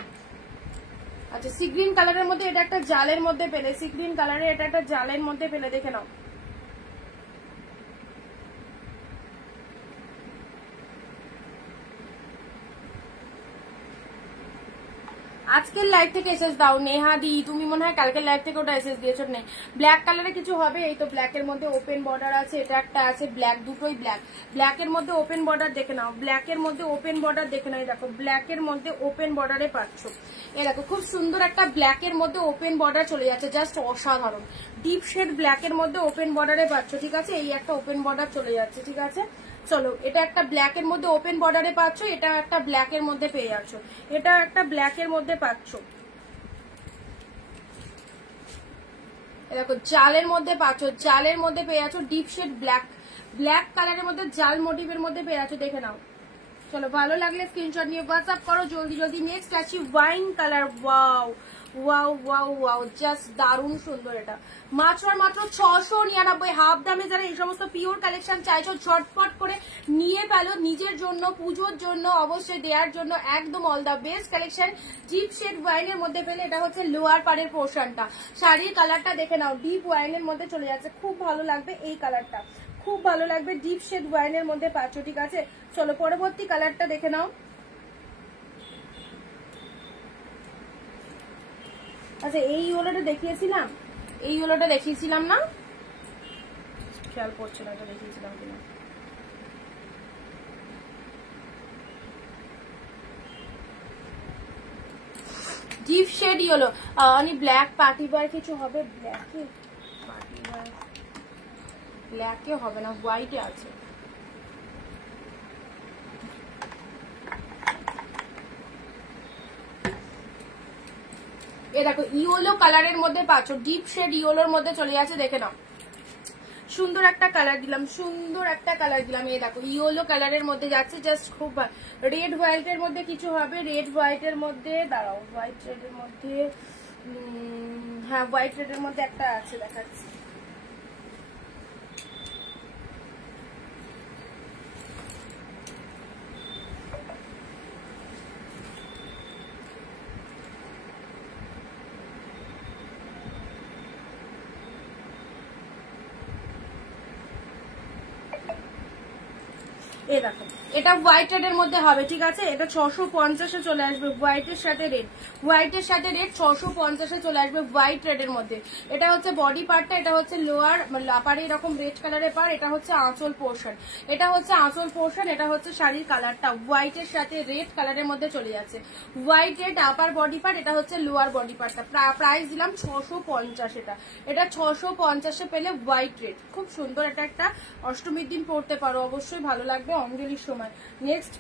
আচ্ছা সি গ্রিন কালারের মধ্যে এটা একটা জালের মধ্যে পেলে, সি গ্রিন কালারে এটা একটা জালের মধ্যে পেলে, দেখে নাও। আজকের লাইভ থেকে এসএস দাও নেহা দি, তুমি মনে হয় কালকের লাইভ থেকে ওটা এসএস দিয়েছো। নেই ব্ল্যাক কালারে কিছু হবে, এই তো ব্ল্যাকের মধ্যে ওপেন বর্ডার আছে, এটা একটা আছে ব্ল্যাক, দুটোই ব্ল্যাক। ব্ল্যাকের মধ্যে ওপেন বর্ডার দেখে নাও, ব্ল্যাকের মধ্যে ওপেন বর্ডার দেখে নাও, দেখো ব্ল্যাকের মধ্যে ওপেন বর্ডারে পাচ্ছ। এই দেখো খুব সুন্দর একটা ব্ল্যাকের মধ্যে ওপেন বর্ডার চলে যাচ্ছে, জাস্ট অসাধারণ। ডিপ শেড ব্ল্যাকের মধ্যে ওপেন বর্ডারে পাচ্ছ, ঠিক আছে। এই একটা ওপেন বর্ডার চলে যাচ্ছে, ঠিক আছে। চলো এটা একটা ব্ল্যাক এর মধ্যে ওপেন বর্ডারে পাচ্ছ, এটা একটা ব্ল্যাক এর মধ্যে পেয়ে যাচ্ছ, এটা একটা ব্ল্যাক এর মধ্যে পাচ্ছ, দেখো জালের মধ্যে পাচ্ছ, জালের মধ্যে পেয়ে যাচ্ছ ডিপ শেড ব্ল্যাক, ব্ল্যাক কালারের মধ্যে জাল মোটিভের মধ্যে পেয়ে যাচ্ছ, দেখে নাও। চলো ভালো লাগলে স্ক্রিনশট নিয়ে হোয়াটসঅ্যাপ করো জলদি জলদি। নেক্সট আছে wine colour, wow wow wow wow, just দারুণ সুন্দর। এটা মাত্র 699, হাফ দামে। যারা এই সমস্ত পিওর কালেকশন চাইছো ঝটপট করে নিয়ে ফেলো, নিজের জন্য, পুজোর জন্য, অবশ্যই দেওয়ার জন্য একদম all the best collection. Deep shade ওয়াইনের মধ্যে পেলে, এটা হচ্ছে লোয়ার পাড়ের পোর্শনটা, শাড়ির কালারটা দেখে নাও, ডিপ ওয়াইনের মধ্যে চলে যাচ্ছে, খুব ভালো লাগবে এই কালারটা, খুব ভালো লাগবে। ডিপ শেড ওয়াইনের মধ্যে পাচ্ছ, ঠিক আছে। চলো পরবর্তী কালারটা দেখে নাও। আচ্ছা এই ইয়েলোটা দেখিয়েছিলাম, এই ইয়েলোটা দেখিয়েছিলাম না, খেয়াল করছে না এটা দেখিয়েছিলাম কিনা। ডিপ শেড ইয়েলো, মানে ব্ল্যাক পার্টি ওয়্যার কিছু হবে, ব্ল্যাকে পার্টি ওয়্যার, ব্ল্যাকে হবে না, হোয়াইটে আছে। এ দেখো ইয়েলো কালারের মধ্যে পাচ্ছ, ডিপ শেড ইয়েলোর মধ্যে চলে যাচ্ছে, দেখে নাও। সুন্দর একটা কালার দিলাম, সুন্দর একটা কালার দিলাম। এই দেখো ইয়েলো কালারের মধ্যে যাচ্ছে, জাস্ট খুব রেড হোয়াইটের মধ্যে কিছু হবে, রেড হোয়াইটের মধ্যে, দাঁড়াও হোয়াইট রেডের মধ্যে, হ্যাঁ হোয়াইট রেডের মধ্যে একটা আছে, দেখাচ্ছি। এই দেখো এটা হোয়াইট রেড এর মধ্যে হবে, ঠিক আছে। এটা 650-এ চলে আসবে, হোয়াইটের সাথে রেড, হোয়াইটের সাথে রেড 650-এ চলে আসবে হোয়াইট রেড এর মধ্যে। এটা হচ্ছে বডি পার্টটা, এটা হচ্ছে লোয়ার পাড়ে এরকম রেড কালারের পার, এটা হচ্ছে আঁচল পোর্শন, এটা হচ্ছে আঁচল পোর্শন, এটা হচ্ছে শাড়ির কালারটা হোয়াইটের সাথে রেড কালারের মধ্যে চলে যাচ্ছে, হোয়াইট রেড আপার বডি পার্ট, এটা হচ্ছে লোয়ার বডি পার্টটা। প্রাইস দিলাম 650, এটা 650-এ পেলে হোয়াইট রেড, খুব সুন্দর। এটা একটা অষ্টমীর দিন পরতে পারো, অবশ্যই ভালো লাগবে অঞ্জলির সময়। নেক্সট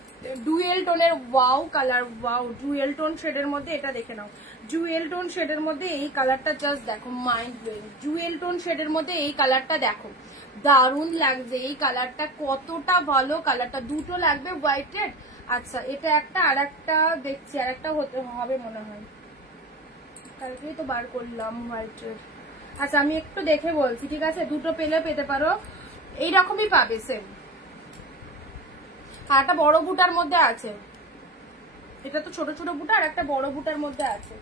ডুয়েল টোনের wow colour, wow dual tone শেডের মধ্যে, এটা দেখে নাও। ডুয়েল টোন শেডের মধ্যে এই কালারটা জাস্ট দেখো, মাইন্ড ব্লোয়িং। ডুয়েল টোন শেডের মধ্যে এই কালারটা দেখো, দারুণ লাগছে এই কালারটা, কতটা ভালো কালারটা। দুটো লাগবে হোয়াইট রেড। আচ্ছা এটা একটা, আর একটা দেখছি, আর একটা হতে হবে মনে হয়, কালকেই তো বার করলাম হোয়াইট রেড। আচ্ছা আমি একটু দেখে বলছি, ঠিক আছে। দুটো পেলে পেতে পারো, এইরকমই পাবে সেম। আর একটা বড় বুটার মধ্যে আছে, এটা তো ছোট ছোট বুটা, আর একটা বড় বুটার মধ্যে আছে।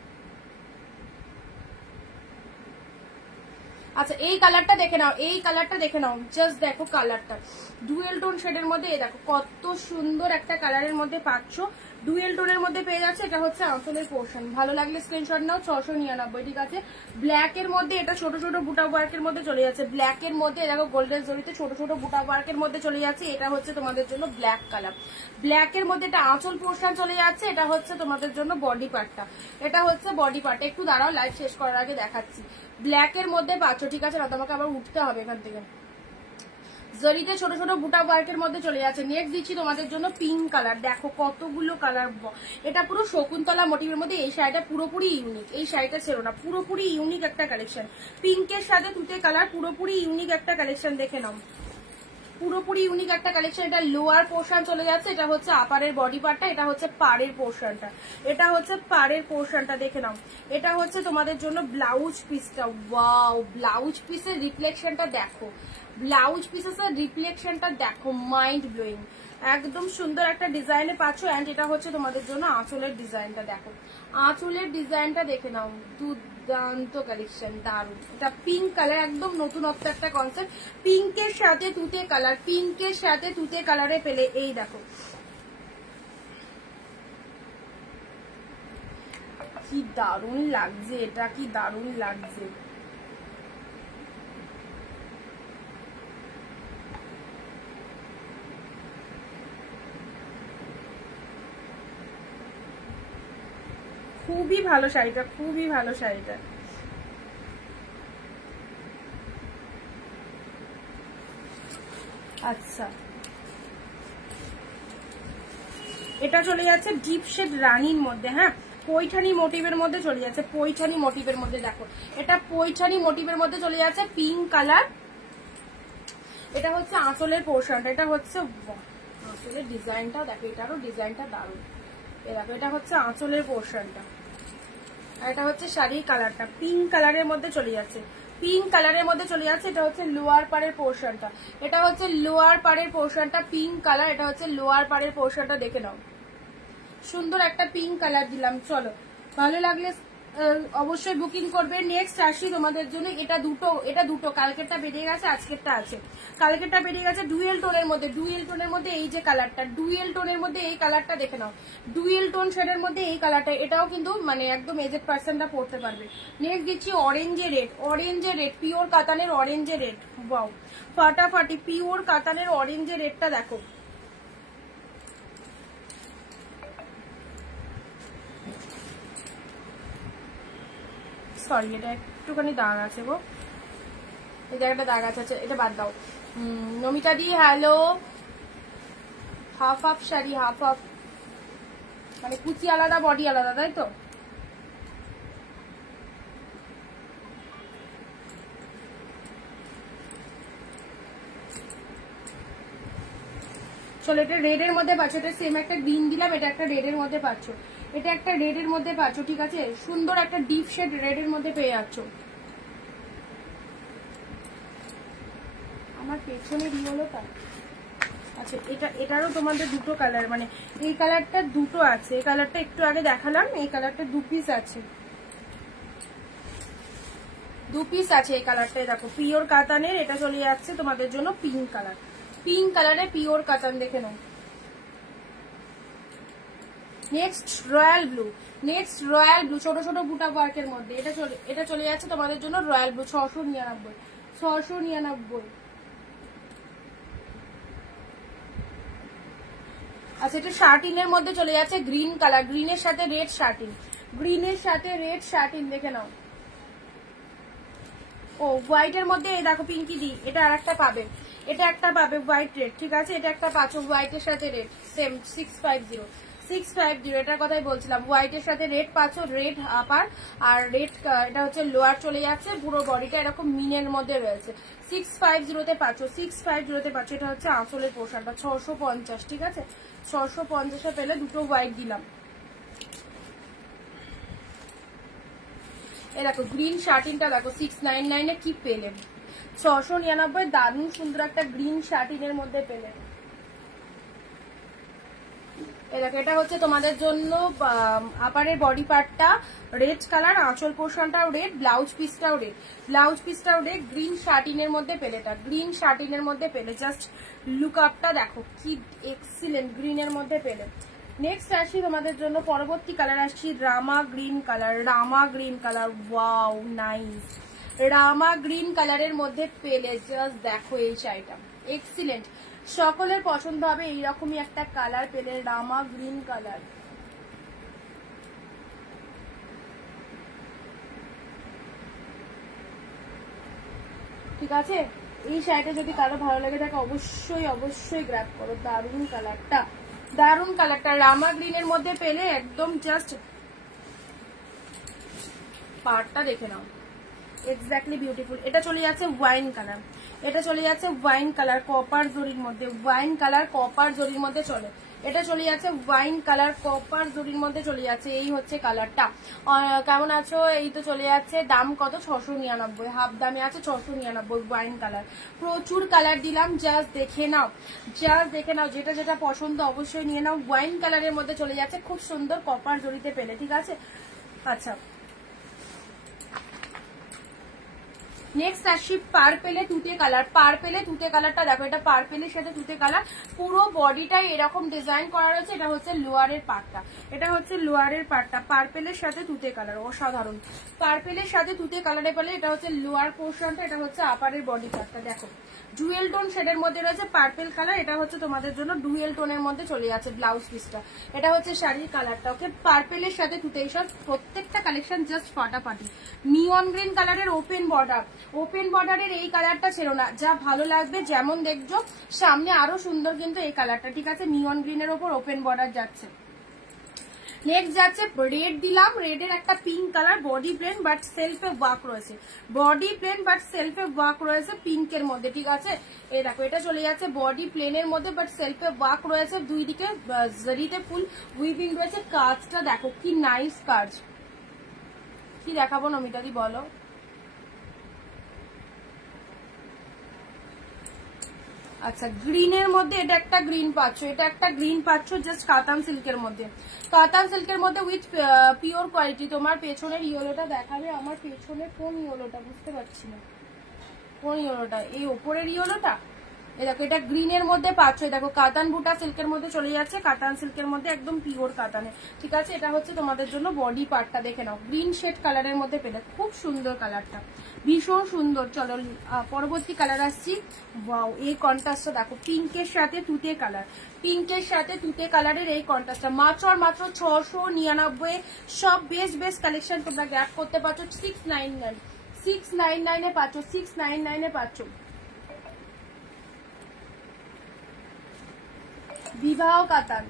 আচ্ছা এই কালারটা দেখে নাও, এই কালারটা দেখে নাও, জাস্ট দেখো কালারটা ডুয়েল টোন শেডের মধ্যে। এই দেখো কত সুন্দর একটা কালারের মধ্যে পাচ্ছ, ডুয়েল টোনের মধ্যে পেয়ে যাচ্ছে। এটা হচ্ছে আঁচলের পোর্শন, ভালো লাগলে স্ক্রিনশট নাও। 699, ঠিক আছে। ব্ল্যাক এর মধ্যে, এটা ছোট ছোট বুটা ওয়ার্কের মধ্যে চলে যাচ্ছে, ব্ল্যাক এর মধ্যে দেখো গোল্ডেন জরিতে ছোট ছোট বুটা ওয়ার্কের মধ্যে চলে যাচ্ছে। এটা হচ্ছে তোমাদের জন্য ব্ল্যাক কালার, ব্ল্যাক এর মধ্যে এটা আঁচল পোর্শন চলে যাচ্ছে। এটা হচ্ছে তোমাদের জন্য বডি পার্টটা, এটা হচ্ছে বডি পার্ট। একটু দাঁড়াও, লাইভ শেষ করার আগে দেখাচ্ছি। ব্ল্যাক এর মধ্যে পাচ্ছ, ঠিক আছে না, তোমাকে আবার উঠতে হবে এখান থেকে। জরিতে ছোট ছোট বুটা ওয়ার্কের মধ্যে চলে যাচ্ছে। নেক্সট দিচ্ছি তোমাদের জন্য পিঙ্ক কালার, দেখো কতগুলো কালার, এটা পুরো শকুন্তলা মোটিভের মধ্যে। এই শাড়িটা পুরোপুরি ইউনিক, এই শাড়িটা ছিল না, পুরোপুরি ইউনিক একটা কালেকশন। পিঙ্কের সাথে তুতে কালার, পুরোপুরি ইউনিক একটা কালেকশন, দেখে নাও, পুরোপুরি ইউনিক একটা কালেকশন। এটা লোয়ার পোর্শন চলে যাচ্ছে, এটা হচ্ছে আপারের বডি পার্টটা, এটা হচ্ছে পাড়ের পোর্শনটা, এটা হচ্ছে পাড়ের পোর্শনটা, দেখে নাও। এটা হচ্ছে তোমাদের জন্য ব্লাউজ পিসটা, ওয়াও ব্লাউজ পিসের রিফ্লেকশনটা দেখো, ব্লাউজ পিসের রিফ্লেকশনটা দেখো, মাইন্ড ব্লোয়িং, একদম সুন্দর একটা ডিজাইনে পাচ্ছ। এন্ড এটা হচ্ছে তোমাদের জন্য আঁচলের ডিজাইনটা দেখো, আঁচলের ডিজাইনটা দেখে নাও, দুর্দান্ত কালেকশন, দারুণ। এটা পিঙ্ক কালার, একদম নতুনত্ব একটা কনসেপ্ট, পিঙ্কের সাথে তুতে কালার, পিঙ্কের সাথে তুতে কালারে পেলে এই দেখো কি দারুণ লাগছে, এটা কি দারুণ লাগছে। খুবই ভালো শাড়িটা, খুবই ভালো শাড়িটা। আচ্ছা এটা চলে যাচ্ছে ডিপ শেড রানীর মধ্যে, হ্যাঁ পৈঠানি মোটিভের মধ্যে চলে যাচ্ছে, পৈঠানি মোটিভের মধ্যে। দেখো এটা পৈঠানি মোটিভের মধ্যে চলে যাচ্ছে, পিঙ্ক কালার। এটা হচ্ছে আঁচলের পোর্শনটা, এটা হচ্ছে আঁচলের ডিজাইনটা দেখো, এটারও ডিজাইনটা দারুণ। দেখো এটা হচ্ছে আঁচলের পোর্শনটা, আর এটা হচ্ছে শাড়ির কালারটা পিঙ্ক কালারের মধ্যে চলে যাচ্ছে, পিঙ্ক কালারের মধ্যে চলে যাচ্ছে। এটা হচ্ছে লোয়ার পাড়ের পোর্শনটা, এটা হচ্ছে লোয়ার পাড়ের পোর্শনটা পিঙ্ক কালার। এটা হচ্ছে লোয়ার পাড়ের পোর্শনটা, দেখে নাও সুন্দর একটা পিঙ্ক কালার দিলাম। চলো ভালো লাগলে অবশ্যই বুকিং করবে। নেক্সট আসি তোমাদের জন্য, এটা দুটো কালকেরটা বেরিয়ে গেছে, আজকেরটা আছে। কালকেরটা বেরিয়ে গেছে ডুয়েল টোনের মধ্যে, ডুয়েল টোনের মধ্যে এই যে কালারটা, ডুয়েল টোনের মধ্যে এই কালারটা দেখে নাও, ডুয়েল টোন শেডের মধ্যে এই কালারটা, এটাও কিন্তু মানে একদম এজেড পার্সনটা পড়তে পারবে। নেক্সট দিচ্ছি অরেঞ্জে রেড, অরেঞ্জে রেড পিওর কাতানের অরেঞ্জে রেড, ওয়াও ফাটাফাটি পিওর কাতানের অরেঞ্জে রেডটা দেখো। সরি এটা একটুখানি দাগ আছে গো, এই জায়গাটা দাগ আছে, এটা বাদ দাও। Namita di hello, half half sari, half half মানে কুচি আলাদা বডি আলাদা, তাই তো? চলো এটা রেড এর মধ্যে পাচ্ছ, এটা সেম একটা গ্রিন দিলাম, এটা একটা রেড এর মধ্যে পাচ্ছ, এটা একটা রেড এর মধ্যে পাচ্ছ, ঠিক আছে? সুন্দর একটা ডিপ শেড রেড এর মধ্যে পেয়ে যাচ্ছ। আমার পেছনে দিয়ে হলো তাই। আচ্ছা এটারও তোমাদের দুটো কালার, মানে এই কালারটা দুটো আছে, এই কালারটা একটু আগে দেখালাম, এই কালারটা 2 পিস আছে, 2 পিস আছে এই কালারটাই। দেখো পিওর কাতানের, এটা চলে যাচ্ছে তোমাদের জন্য পিঙ্ক কালার, পিঙ্ক কালারে পিওর কাতান, দেখে নাও। Next royal blue, next royal blue ছোট ছোট বুটা ওয়ার্কের মধ্যে, এটা চলে যাচ্ছে তোমাদের জন্য রয়্যাল ব্লু 699, 699। আচ্ছা এটা শার্টিনের মধ্যে চলে যাচ্ছে গ্রিন কালার, গ্রিনের সাথে রেড শার্টিন, গ্রিনের সাথে রেড শার্টিন, দেখে নাও। ও হোয়াইটের মধ্যে এই দেখো পিঙ্কি দি, এটা আর একটা পাবে, এটা একটা পাবে হোয়াইট রেড, ঠিক আছে? এটা একটা পাচ্ছ হোয়াইটের সাথে রেড, সেম 650, 650 এটার কথাই বলছিলাম। হোয়াইটের সাথে রেড পাচ্ছ, রেড আপার আর রেড, এটা হচ্ছে লোয়ার চলে যাচ্ছে, পুরো বডিটা এরকম মিনের মধ্যে রয়েছে। 650 পাচ্ছ, 650 পাচ্ছ। এটা হচ্ছে আঁচলের পোশাকটা 650, ঠিক আছে? 650 পেলে দুটো হোয়াইট দিলাম। এই দেখো গ্রিন শার্টিনটা দেখো 699 কি পেলেন, 699 দারুণ সুন্দর একটা গ্রিন শার্টিনের মধ্যে পেলেন। এই দেখো এটা হচ্ছে তোমাদের জন্য আপারের বডি পার্টটা রেড কালার, আঁচল পোর্শনটাও রেড, ব্লাউজ পিসটাও রেড, ব্লাউজ পিসটাও রেড, গ্রিন শার্টিনের মধ্যে পেলে, এটা গ্রিন শার্টিনের মধ্যে পেলে। জাস্ট লুক আপটা দেখো কি এক্সিলেন্ট গ্রিনের মধ্যে পেলে। নেক্সট আসি তোমাদের জন্য পরবর্তী কালার আসছি রামা গ্রিন কালার, রামা গ্রিন কালার, ওয়াও নাইস, রামা গ্রিন কালারের মধ্যে পেলে। জাস্ট দেখো এই শাড়িটা এক্সিলেন্ট, সকলের পছন্দ হবে এইরকমই একটা কালার পেলে, রামা গ্রিন কালার। ঠিক আছে, এই শাড়িটা যদি কারো ভালো লাগে থাকে অবশ্যই অবশ্যই গ্র্যাব করো, দারুণ কালারটা, দারুণ কালারটা রামা গ্রিনের মধ্যে পেলে একদম জাস্ট পার্টটা দেখে নাও, এক্স্যাক্টলি বিউটিফুল। এটা চলে যাচ্ছে ওয়াইন কালার, এটা চলে যাচ্ছে ওয়াইন কালার কপার জরির মধ্যে, ওয়াইন কালার কপার জরির মধ্যে চলে, এটা চলে যাচ্ছে ওয়াইন কালার কপার জরির মধ্যে চলে যাচ্ছে। এই হচ্ছে কালারটা। কেমন আছো? এই তো চলে যাচ্ছে। দাম কত? 699, হাফ দামে আছে 699 ওয়াইন কালার। প্রচুর কালার দিলাম, জাস্ট দেখে নাও, জাস্ট দেখে নাও, যেটা যেটা পছন্দ অবশ্যই নিয়ে নাও। ওয়াইন কালারের মধ্যে চলে যাচ্ছে, খুব সুন্দর কপার জরিতে পেলে, ঠিক আছে? আচ্ছা নেক্সট আসি পার্পেলে তুতে কালার, পার্পেলে তুতে কালারটা দেখো, এটা পার্পেলের সাথে তুতে কালার, পুরো বডিটাই এরকম ডিজাইন করা রয়েছে। এটা হচ্ছে লোয়ারের পার্টটা, এটা হচ্ছে লোয়ারের পার্টটা, পার্পেলের সাথে তুতে কালার, অসাধারণ। পার্পেলের সাথে তুতে কালারে পেলে, এটা হচ্ছে লোয়ার পোর্শনটা, এটা হচ্ছে আপারের বডি পার্টটা। দেখো ডুয়েল টোন শেডের মধ্যে রয়েছে পার্পেল কালার, এটা হচ্ছে তোমাদের জন্য ডুয়েল টোনের মধ্যে চলে যাচ্ছে ব্লাউজ পিসটা। এটা হচ্ছে শাড়ির কালারটা, ওকে? পার্পেলের সাথে তুতে, এইসব প্রত্যেকটা কালেকশন জাস্ট ফাটাফাটি। নিয়ন গ্রিন কালারের ওপেন বর্ডার, ওপেন বর্ডারের এই কালারটা ছিল না, যা ভালো লাগবে যেমন দেখছো সামনে আরো সুন্দর কিন্তু এই কালারটা, ঠিক আছে। নিয়ন গ্রিনের ওপর ওপেন বর্ডার যাচ্ছে। নেক্সট যাচ্ছে রেড দিলাম, রেডের একটা pink colour, body plain but সেলফে ওয়ার্ক রয়েছে, বডি প্লেন বাট সেলফে ওয়ার্ক রয়েছে পিঙ্কের মধ্যে, ঠিক আছে। এই দেখো এটা চলে যাচ্ছে বডি প্লেনের মধ্যে বাট সেলফে ওয়ার্ক রয়েছে, দুই দিকে জরিতে ফুল উইভিং রয়েছে। কাজটা দেখো কি নাইস কাজ। কি দেখাবো নমিতাদি বলো? আচ্ছা গ্রিনের মধ্যে এটা একটা গ্রিন পাচ্ছ, এটা একটা গ্রিন পাচ্ছ জাস্ট কাতান সিল্কের মধ্যে, কাতান সিল্কের মধ্যে উইথ পিওর কোয়ালিটি। তোমার পেছনের ইয়েলোটা দেখাবে, আমার পেছনে কোন ইয়েলোটা বুঝতে পারছি না, কোন ইয়েলোটা? এই ওপরের ইয়েলোটা। দেখো এটা গ্রিনের মধ্যে পাচ্ছ, দেখো কাতান বুটা সিল্কের মধ্যে চলে যাচ্ছে, কাতান সিল্কের মধ্যে একদম পিওর কাতানে, ঠিক আছে। এটা হচ্ছে তোমাদের জন্য বডি পার্টটা, দেখে নাও গ্রিন শেড কালারের মধ্যে পেলে, খুব সুন্দর কালারটা, ভীষণ সুন্দর। চলো পরবর্তী কালার আসছি। ওয়াও এই কন্ট্রাস্টটা দেখো, পিঙ্কের সাথে তুতে কালার, পিঙ্কের সাথে তুতে কালারের এই কন্ট্রাস্টটা মাত্র 699। সব বেস্ট কালেকশন তোমরা গ্র্যাব করতে পারছো 699 পাচ্ছ, 699 পাচ্ছ। বিবাহ কাতান,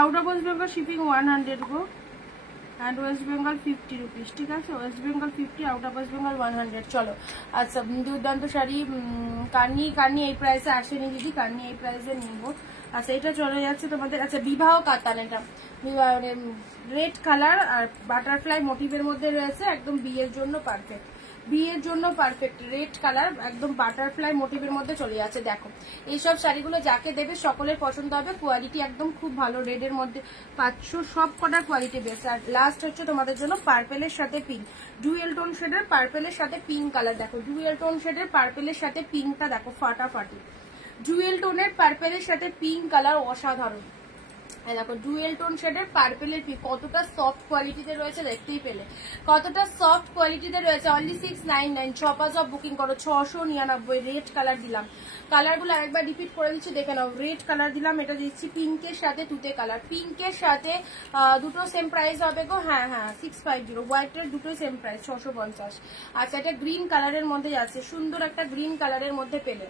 out of West Bengal shipping 100 go, and West Bengal 50 rupees, ঠিক আছে। West Bengal 50, out of West Bengal 100। চলো আচ্ছা দুর্দান্ত শাড়ি, কার্নি এই প্রাইসে আসেনি দিদি, কার্নি এই প্রাইসে নিবো। আচ্ছা এটা চলে যাচ্ছে তোমাদের, আচ্ছা বিবাহ কাতান, এটা রেড কালার আর বাটারফ্লাই মোটিভের মধ্যে রয়েছে, একদম বিয়ের জন্য পারফেক্ট, বিয়ের জন্য পারফেক্ট রেড কালার, একদম বাটারফ্লাই মোটিভের মধ্যে চলে যাচ্ছে। দেখো এইসব শাড়িগুলো যাকে দেবে সকলের পছন্দ হবে, কোয়ালিটি একদম খুব ভালো, রেডের মধ্যে পাচ্ছ সব কটা কোয়ালিটি বেস্ট। আর লাস্ট হচ্ছে তোমাদের জন্য পার্পেলের সাথে পিঙ্ক, ডুয়েল টোন শেডের পার্পেলের সাথে পিঙ্ক কালার। দেখো ডুয়েল টোন শেডের পার্পেলের সাথে পিঙ্কটা দেখো ফাটাফাটি, ডুয়েল টোনের পার্পেলের সাথে পিঙ্ক কালার অসাধারণ। দেখো ডুয়েল টোন শেডের পার্পেলের পিঙ্ক কতটা সফট কোয়ালিটিতে রয়েছে, দেখতেই পেলে কতটা সফট কোয়ালিটিতে রয়েছে। অনলি 699, 6 বুকিং করো 699। রেড কালার দিলাম, কালারগুলো একবার রিপিট করে দিচ্ছি দেখে নাও। রেড কালার দিলাম, এটা দিচ্ছি পিঙ্কের সাথে তুতে কালার, পিঙ্কের সাথে দুটো সেম প্রাইস হবে গো, হ্যাঁ 650, হোয়াইটের দুটোই সেম প্রাইস 650। আচ্ছা এটা গ্রিন কালারের মধ্যে যাচ্ছে, সুন্দর একটা গ্রিন কালারের মধ্যে পেলে,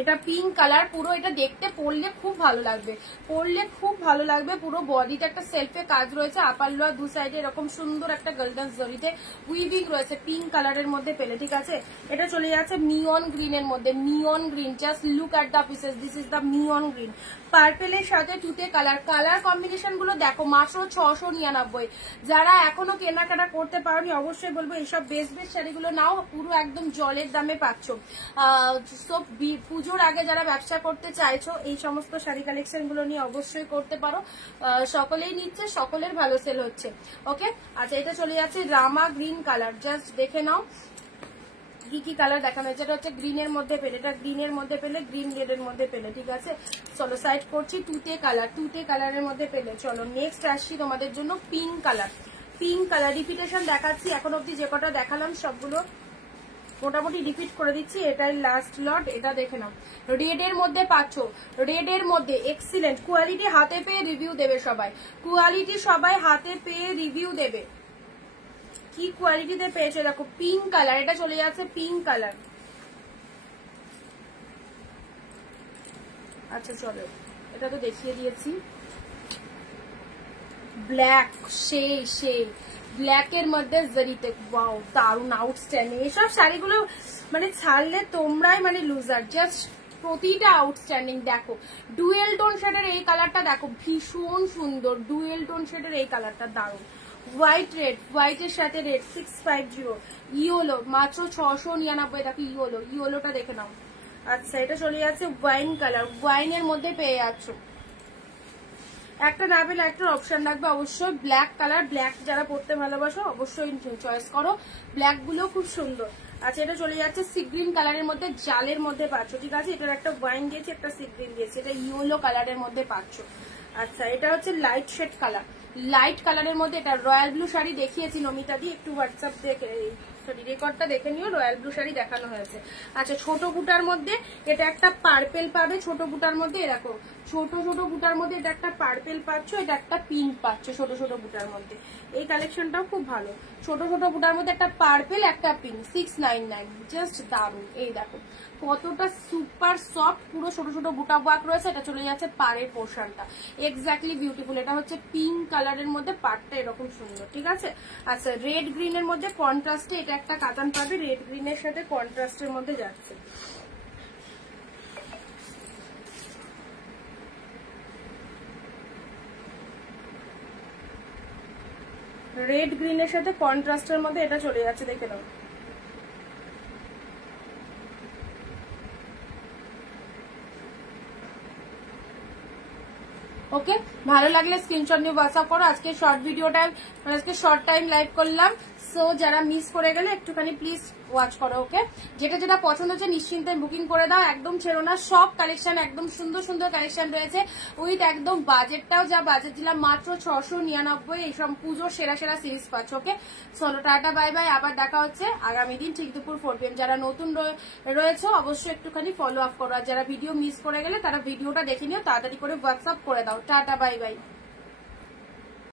এটা পিঙ্ক কালার পুরো, এটা দেখতে পরলে খুব ভালো লাগবে, পরলে খুব ভালো লাগবে। পুরো বডিতে একটা সেলফে কাজ রয়েছে, আপার লোয়ার দু সাইডে এরকম সুন্দর একটা গোল্ডেন জরিতে উইভিং রয়েছে, পিঙ্ক কালারের মধ্যে পেলে, ঠিক আছে। এটা চলে যাচ্ছে নিয়ন গ্রিনের মধ্যে, neon green, just look at the pieces, this is the neon green, পার্পেলের সাথে তুতে কালার। কালার কম্বিনেশন গুলো দেখো মাত্র 699। যারা এখনো কেনাকাটা করতে পারোনি অবশ্যই বলবো এইসব বেস্ট শাড়িগুলো নাও, পুরো একদম জলের দামে পাচ্ছ। সব পুজোর আগে যারা ব্যবসা করতে চাইছো এই সমস্ত শাড়ি কালেকশন গুলো নিয়ে অবশ্যই করতে পারো, সকলেই নিচ্ছে, সকলের ভালো সেল হচ্ছে। ওকে আচ্ছা এটা চলে যাচ্ছে রামা গ্রিন কালার, জাস্ট দেখে নাও কি কালার দেখানো হয়েছে। এটা হচ্ছে গ্রিনের মধ্যে পেলে, এটা গ্রিনের মধ্যে পেলে, গ্রিন রেডের মধ্যে পেলে, ঠিক আছে। চলো সাইড করছি তুতে কালার, তুতে কালারের মধ্যে পেলে। চলো নেক্সট আসছি তোমাদের জন্য pink colour, pink colour repetition দেখাচ্ছি, এখন অব্দি যে কটা দেখালাম সবগুলো মোটামুটি রিপিট করে দিচ্ছি, এটাই লাস্ট লট। এটা দেখে নাও, রেড এর মধ্যে পাচ্ছ, রেড এর মধ্যে এক্সিলেন্ট কোয়ালিটি, হাতে পেয়ে রিভিউ দেবে সবাই, কোয়ালিটি সবাই হাতে পেয়ে রিভিউ দেবে। কি কোয়ালিটিতে পেয়েছে দেখো, পিঙ্ক কালার, এটা চলে যাচ্ছে পিঙ্ক কালার। আচ্ছা চলো, এটা তো দেখিয়ে দিয়েছি। ব্ল্যাক সেই ব্ল্যাক এর মধ্যে জরিতে, ওয়াও দারুন, আউটস্ট্যান্ডিং। এসব শাড়িগুলো মানে ছাড়লে তোমরাই মানে লুজার, জাস্ট প্রতিটা আউটস্ট্যান্ডিং। দেখো ডুয়েল টোন শেডের এই কালারটা দেখো, ভীষণ সুন্দর। ডুয়েল টোন শেডের এই কালারটা দারুন। হোয়াইট রেড, হোয়াইটের সাথে রেড 650। ইয়োলো মাত্র 699। দেখো ইয়োলোটা দেখে নাও। আচ্ছা এটা চলে যাচ্ছে ওয়াইন কালার, ওয়াইনের মধ্যে পেয়ে যাচ্ছ। একটা না পেলে একটা অপশন রাখবে অবশ্যই, ব্ল্যাক কালার। ব্ল্যাক যারা পড়তে ভালোবাসো অবশ্যই চয়েস করো, ব্ল্যাক গুলো খুব সুন্দর। আচ্ছা এটা চলে যাচ্ছে সি গ্রিন কালারের মধ্যে, জালের মধ্যে পাচ্ছ, ঠিক আছে। এটার একটা ওয়াইন দিয়েছে, একটা সি গ্রিন দিয়েছে, এটা ইয়েলো কালারের মধ্যে পাচ্ছ। আচ্ছা এটা হচ্ছে লাইট শেড কালার, লাইট কালারের মধ্যে। এটা রয়্যাল ব্লু শাড়ি দেখিয়েছি নমিতা দি, একটু হোয়াটসঅ্যাপ দেখে সরি রেকর্ডটা দেখে নিও, রয়্যাল ব্লু শাড়ি দেখানো হয়েছে। আচ্ছা ছোট বুটার মধ্যে এটা একটা পার্পেল পাবে, ছোট বুটার মধ্যে এরকম ছোট বুটার মধ্যে এটা একটা পার্পেল পাচ্ছ, এটা একটা পিঙ্ক পাচ্ছ ছোট বুটার মধ্যে। এই কালেকশনটাও খুব ভালো, ছোট বুটার মধ্যে একটা পার্পেল একটা পিঙ্ক, 699, জাস্ট দারুন। এই দেখো কতটা সুপার সফট, পুরো ছোট বুটা ওয়ার্ক রয়েছে। এটা চলে যাচ্ছে পাড়ের পোর্শনটা, এক্স্যাক্টলি বিউটিফুল। এটা হচ্ছে পিঙ্ক কালারের মধ্যে, পাড়টা এরকম সুন্দর, ঠিক আছে। আচ্ছা রেড গ্রিনের মধ্যে কন্ট্রাস্টে এটা একটা কাতান পাবে, রেড গ্রিনের সাথে কন্ট্রাস্টের মধ্যে যাচ্ছে। রেড গ্রিনের সাথে কন্ট্রাস্টের মধ্যে এটা চলে যাচ্ছে, দেখে নাও। ওকে, ভালো লাগলে স্ক্রিনশট নিয়ে হোয়াটসঅ্যাপ করো। আজকে শর্ট ভিডিওটা মানে আজকে শর্ট টাইম লাইভ করলাম, সো যারা মিস করে গেলে একটুখানি প্লিজ ওয়াচ করো। ওকে, যেটা পছন্দ হচ্ছে নিশ্চিন্তে বুকিং করে দাও, একদম ছেড়ো না। সব কালেকশন একদম সুন্দর কালেকশন রয়েছে, উইথ একদম বাজেটটাও যা বাজেট দিলাম মাত্র 699। এইসব পুজোর সেরা সিরিজ পাচ্ছ। ওকে চলো টাটা বাই বাই, আবার দেখা হচ্ছে আগামী দিন ঠিক দুপুর 4 PM। যারা নতুন রয়েছে অবশ্যই একটুখানি ফলো আপ করো, আর যারা ভিডিও মিস করে গেলে তারা ভিডিওটা দেখে নিও, তাড়াতাড়ি করে হোয়াটসঅ্যাপ করে দাও। Tata bye bye.